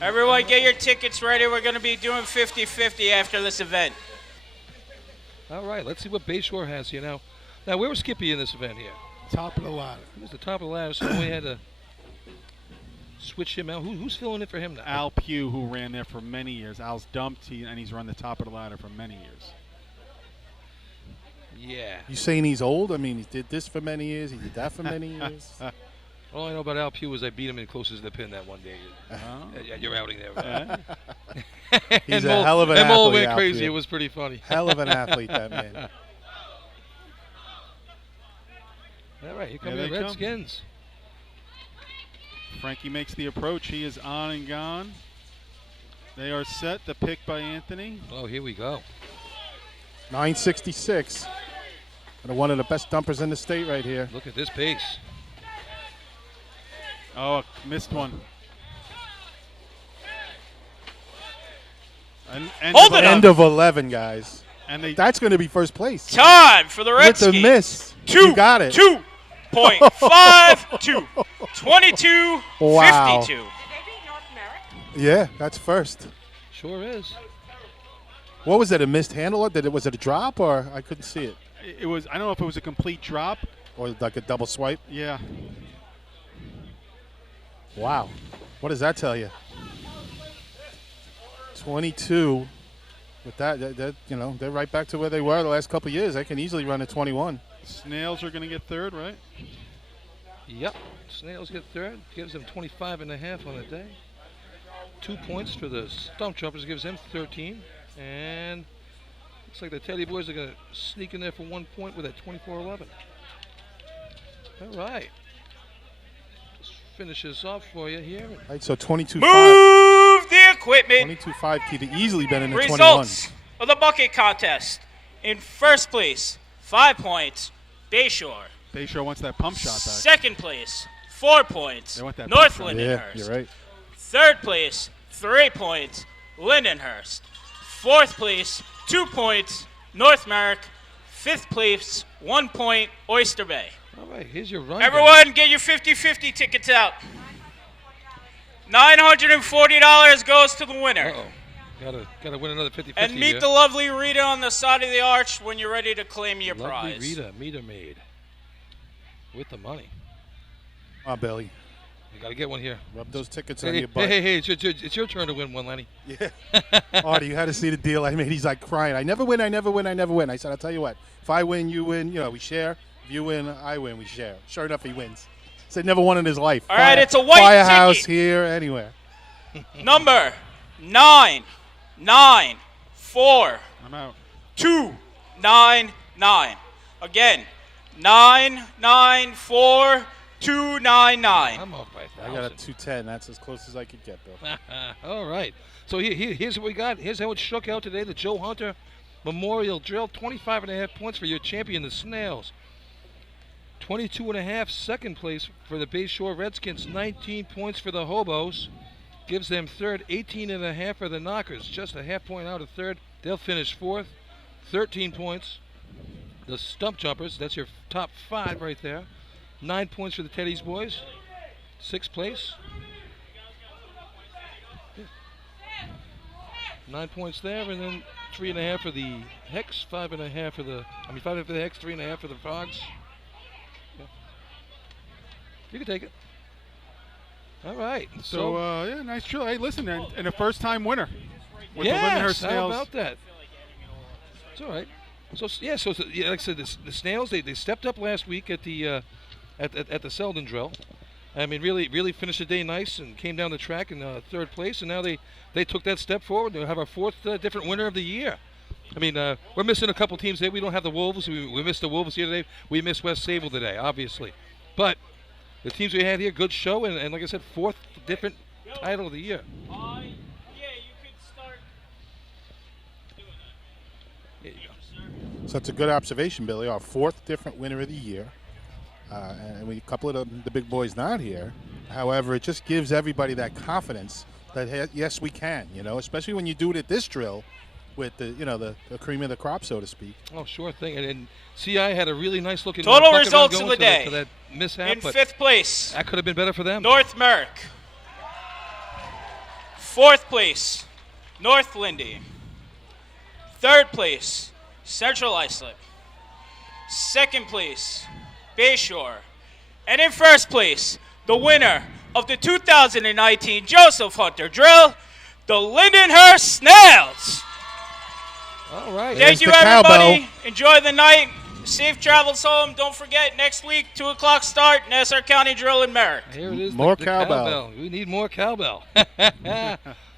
Everyone get your tickets ready. We're going to be doing 50-50 after this event. All right, let's see what Bayshore has here now. Now, where was Skippy in this event here? Top of the ladder. He was the top of the ladder, so we had to switch him out. Who's filling in for him now? Al Pugh, who ran there for many years. Al's dumped, and he's run the top of the ladder for many years. Yeah. You saying he's old? I mean, he did this for many years. He did that for many years. All I know about Al Pugh is I beat him in closest to the pin that one day. You're outing there. He's a hell of an athlete. And Mole went Al crazy. Pugh. It was pretty funny. Hell of an athlete, that man. All right, here come the Redskins. Frankie makes the approach. He is on and gone. They are set. The pick by Anthony. Oh, here we go. 966. And one of the best dumpers in the state right here. Look at this pace. Oh, missed one. End of 11, guys. And that's going to be first place. Time for the Redskins. With the miss. You got it. 2.52. 22.52. Yeah, that's first. Sure is. What was it? A missed handle? Was it a drop or I couldn't see it? It was. I don't know if it was a complete drop or like a double swipe. Yeah. Wow. What does that tell you? 22. With that, you know, they're right back to where they were the last couple of years. They can easily run a 21. Snails are going to get third, right? Yep. Snails get third. Gives them 25.5 on the day. 2 points for the Stump Jumpers. Gives them 13. And looks like the Teddy Boys are going to sneak in there for 1 point with a 24-11. All right. Just finish this off for you here. All right, so 22-5. Move the equipment. 22-5 could have easily been in the 21. Results of the bucket contest. In first place, 5 points, Bayshore. Bayshore wants that pump shot back. Second place, 4 points, They want that North pump shot. Lindenhurst. Yeah, you're right. Third place, 3 points, Lindenhurst. Fourth place, 2 points, North Merrick. Fifth place, 1 point, Oyster Bay. All right, here's your run. Everyone, get your 50-50 tickets out. $940 goes to the winner. Gotta win another 50-50 And meet here. the lovely Rita on the side of the arch when you're ready to claim your Lovely prize. Rita, meter maid. With the money. Come on, Billy. You gotta get one here. Rub those tickets Hey, on your butt. hey, it's your turn to win one, Lenny. Yeah. Artie, you had to see the deal I made. He's like crying. I never win. I said, I'll tell you what. If I win, you win. You know, we share. If you win, I win. We share. Sure enough, he wins. Said never won in his life. All right, it's a white Firehouse ticket. here, anywhere. Number 994. I'm out. 299. Again, 994 299. I'm off by I got a 210. That's as close as I could get, Bill. All right. So here's what we got. Here's how it shook out today. The Joe Hunter Memorial Drill. 25.5 points for your champion, the Snails. 22.5 second place for the Bayshore Redskins. 19 points for the Hobos. Gives them third. 18.5 for the Knockers. Just a half point out of third. They'll finish fourth. 13 points. The Stump Jumpers. That's your top 5 right there. 9 points for the Teddy's Boys. 6th place. 9 points there, and then 3.5 for the Hex, 5.5 for the. 5 for the Hex, 3.5 for the Frogs. Yeah. You can take it. All right. So yeah, nice drill. Hey, listen, and a first-time winner with the Yes, Lindenhurst how Snails. about that? It's all right. So yeah, like I said, the Snails they stepped up last week at the Selden drill. I mean, really finished the day nice and came down the track in third place, and now they took that step forward. They'll have our fourth different winner of the year. I mean, we're missing a couple teams today. We don't have the Wolves. We missed the Wolves here today. We missed West Sable today, obviously. But the teams we had here, good show, and like I said, fourth different title of the year. Yeah, you could start doing that. There you go. So it's a good observation, Billy. Our fourth different winner of the year. And a couple of the big boys not here. However, it just gives everybody that confidence that, hey, yes, we can, you know, especially when you do it at this drill with the cream of the crop, so to speak. Oh, sure thing. And CI had a really nice looking Total bucket run results going of the to that- day. to that mishap, In but 5th place, that could have been better for them. North Merrick. 4th place, North Lindy. 3rd place, Central Islip. 2nd place, Bayshore. And in 1st place, the winner of the 2019 Joseph Hunter Drill, the Lindenhurst Snails. All right. Thank you, everybody. Enjoy the night. Safe travels home. Don't forget, next week, 2 o'clock start, Nassau County Drill in Merrick. Here it is. More the cowbell. We need more cowbell.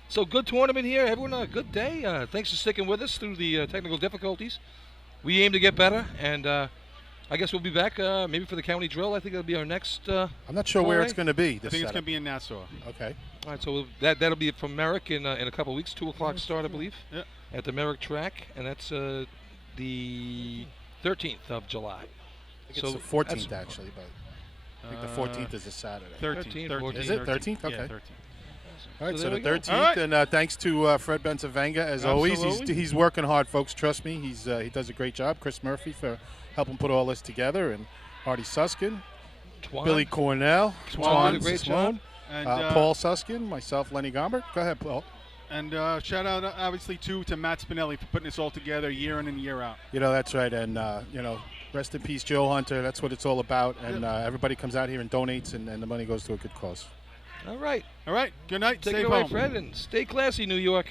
So good tournament here. Everyone, a good day. Thanks for sticking with us through the technical difficulties. We aim to get better, and I guess we'll be back maybe for the county drill. I think that'll be our next. I'm not sure where it's going to be. I think it's going to be in Nassau. Okay. All right, so that'll be from Merrick in a couple of weeks, 2 o'clock start, I believe, at the Merrick track, and that's the 13th of July. I think it's the 14th, actually, but I think the 14th is a Saturday. 13th. Is it 13th? Okay. Yeah, 13th. All right, So so there the we go. 13th, All right. and thanks to Fred Bensavenga, as always. Absolutely. He's working hard, folks. Trust me, he does a great job. Chris Murphy for helping put all this together, and Artie Suskin, Twan. Billy Cornell, Twan did a great Sloan, job. And, Paul Suskin, myself, Lenny Gomber. Go ahead, Paul. And shout out, obviously, too, to Matt Spinelli for putting this all together year in and year out. You know, that's right. And, rest in peace, Joe Hunter. That's what it's all about. And everybody comes out here and donates, and the money goes to a good cause. All right. All right. Good night. Take Stay it away, home. Fred, and stay classy, New York.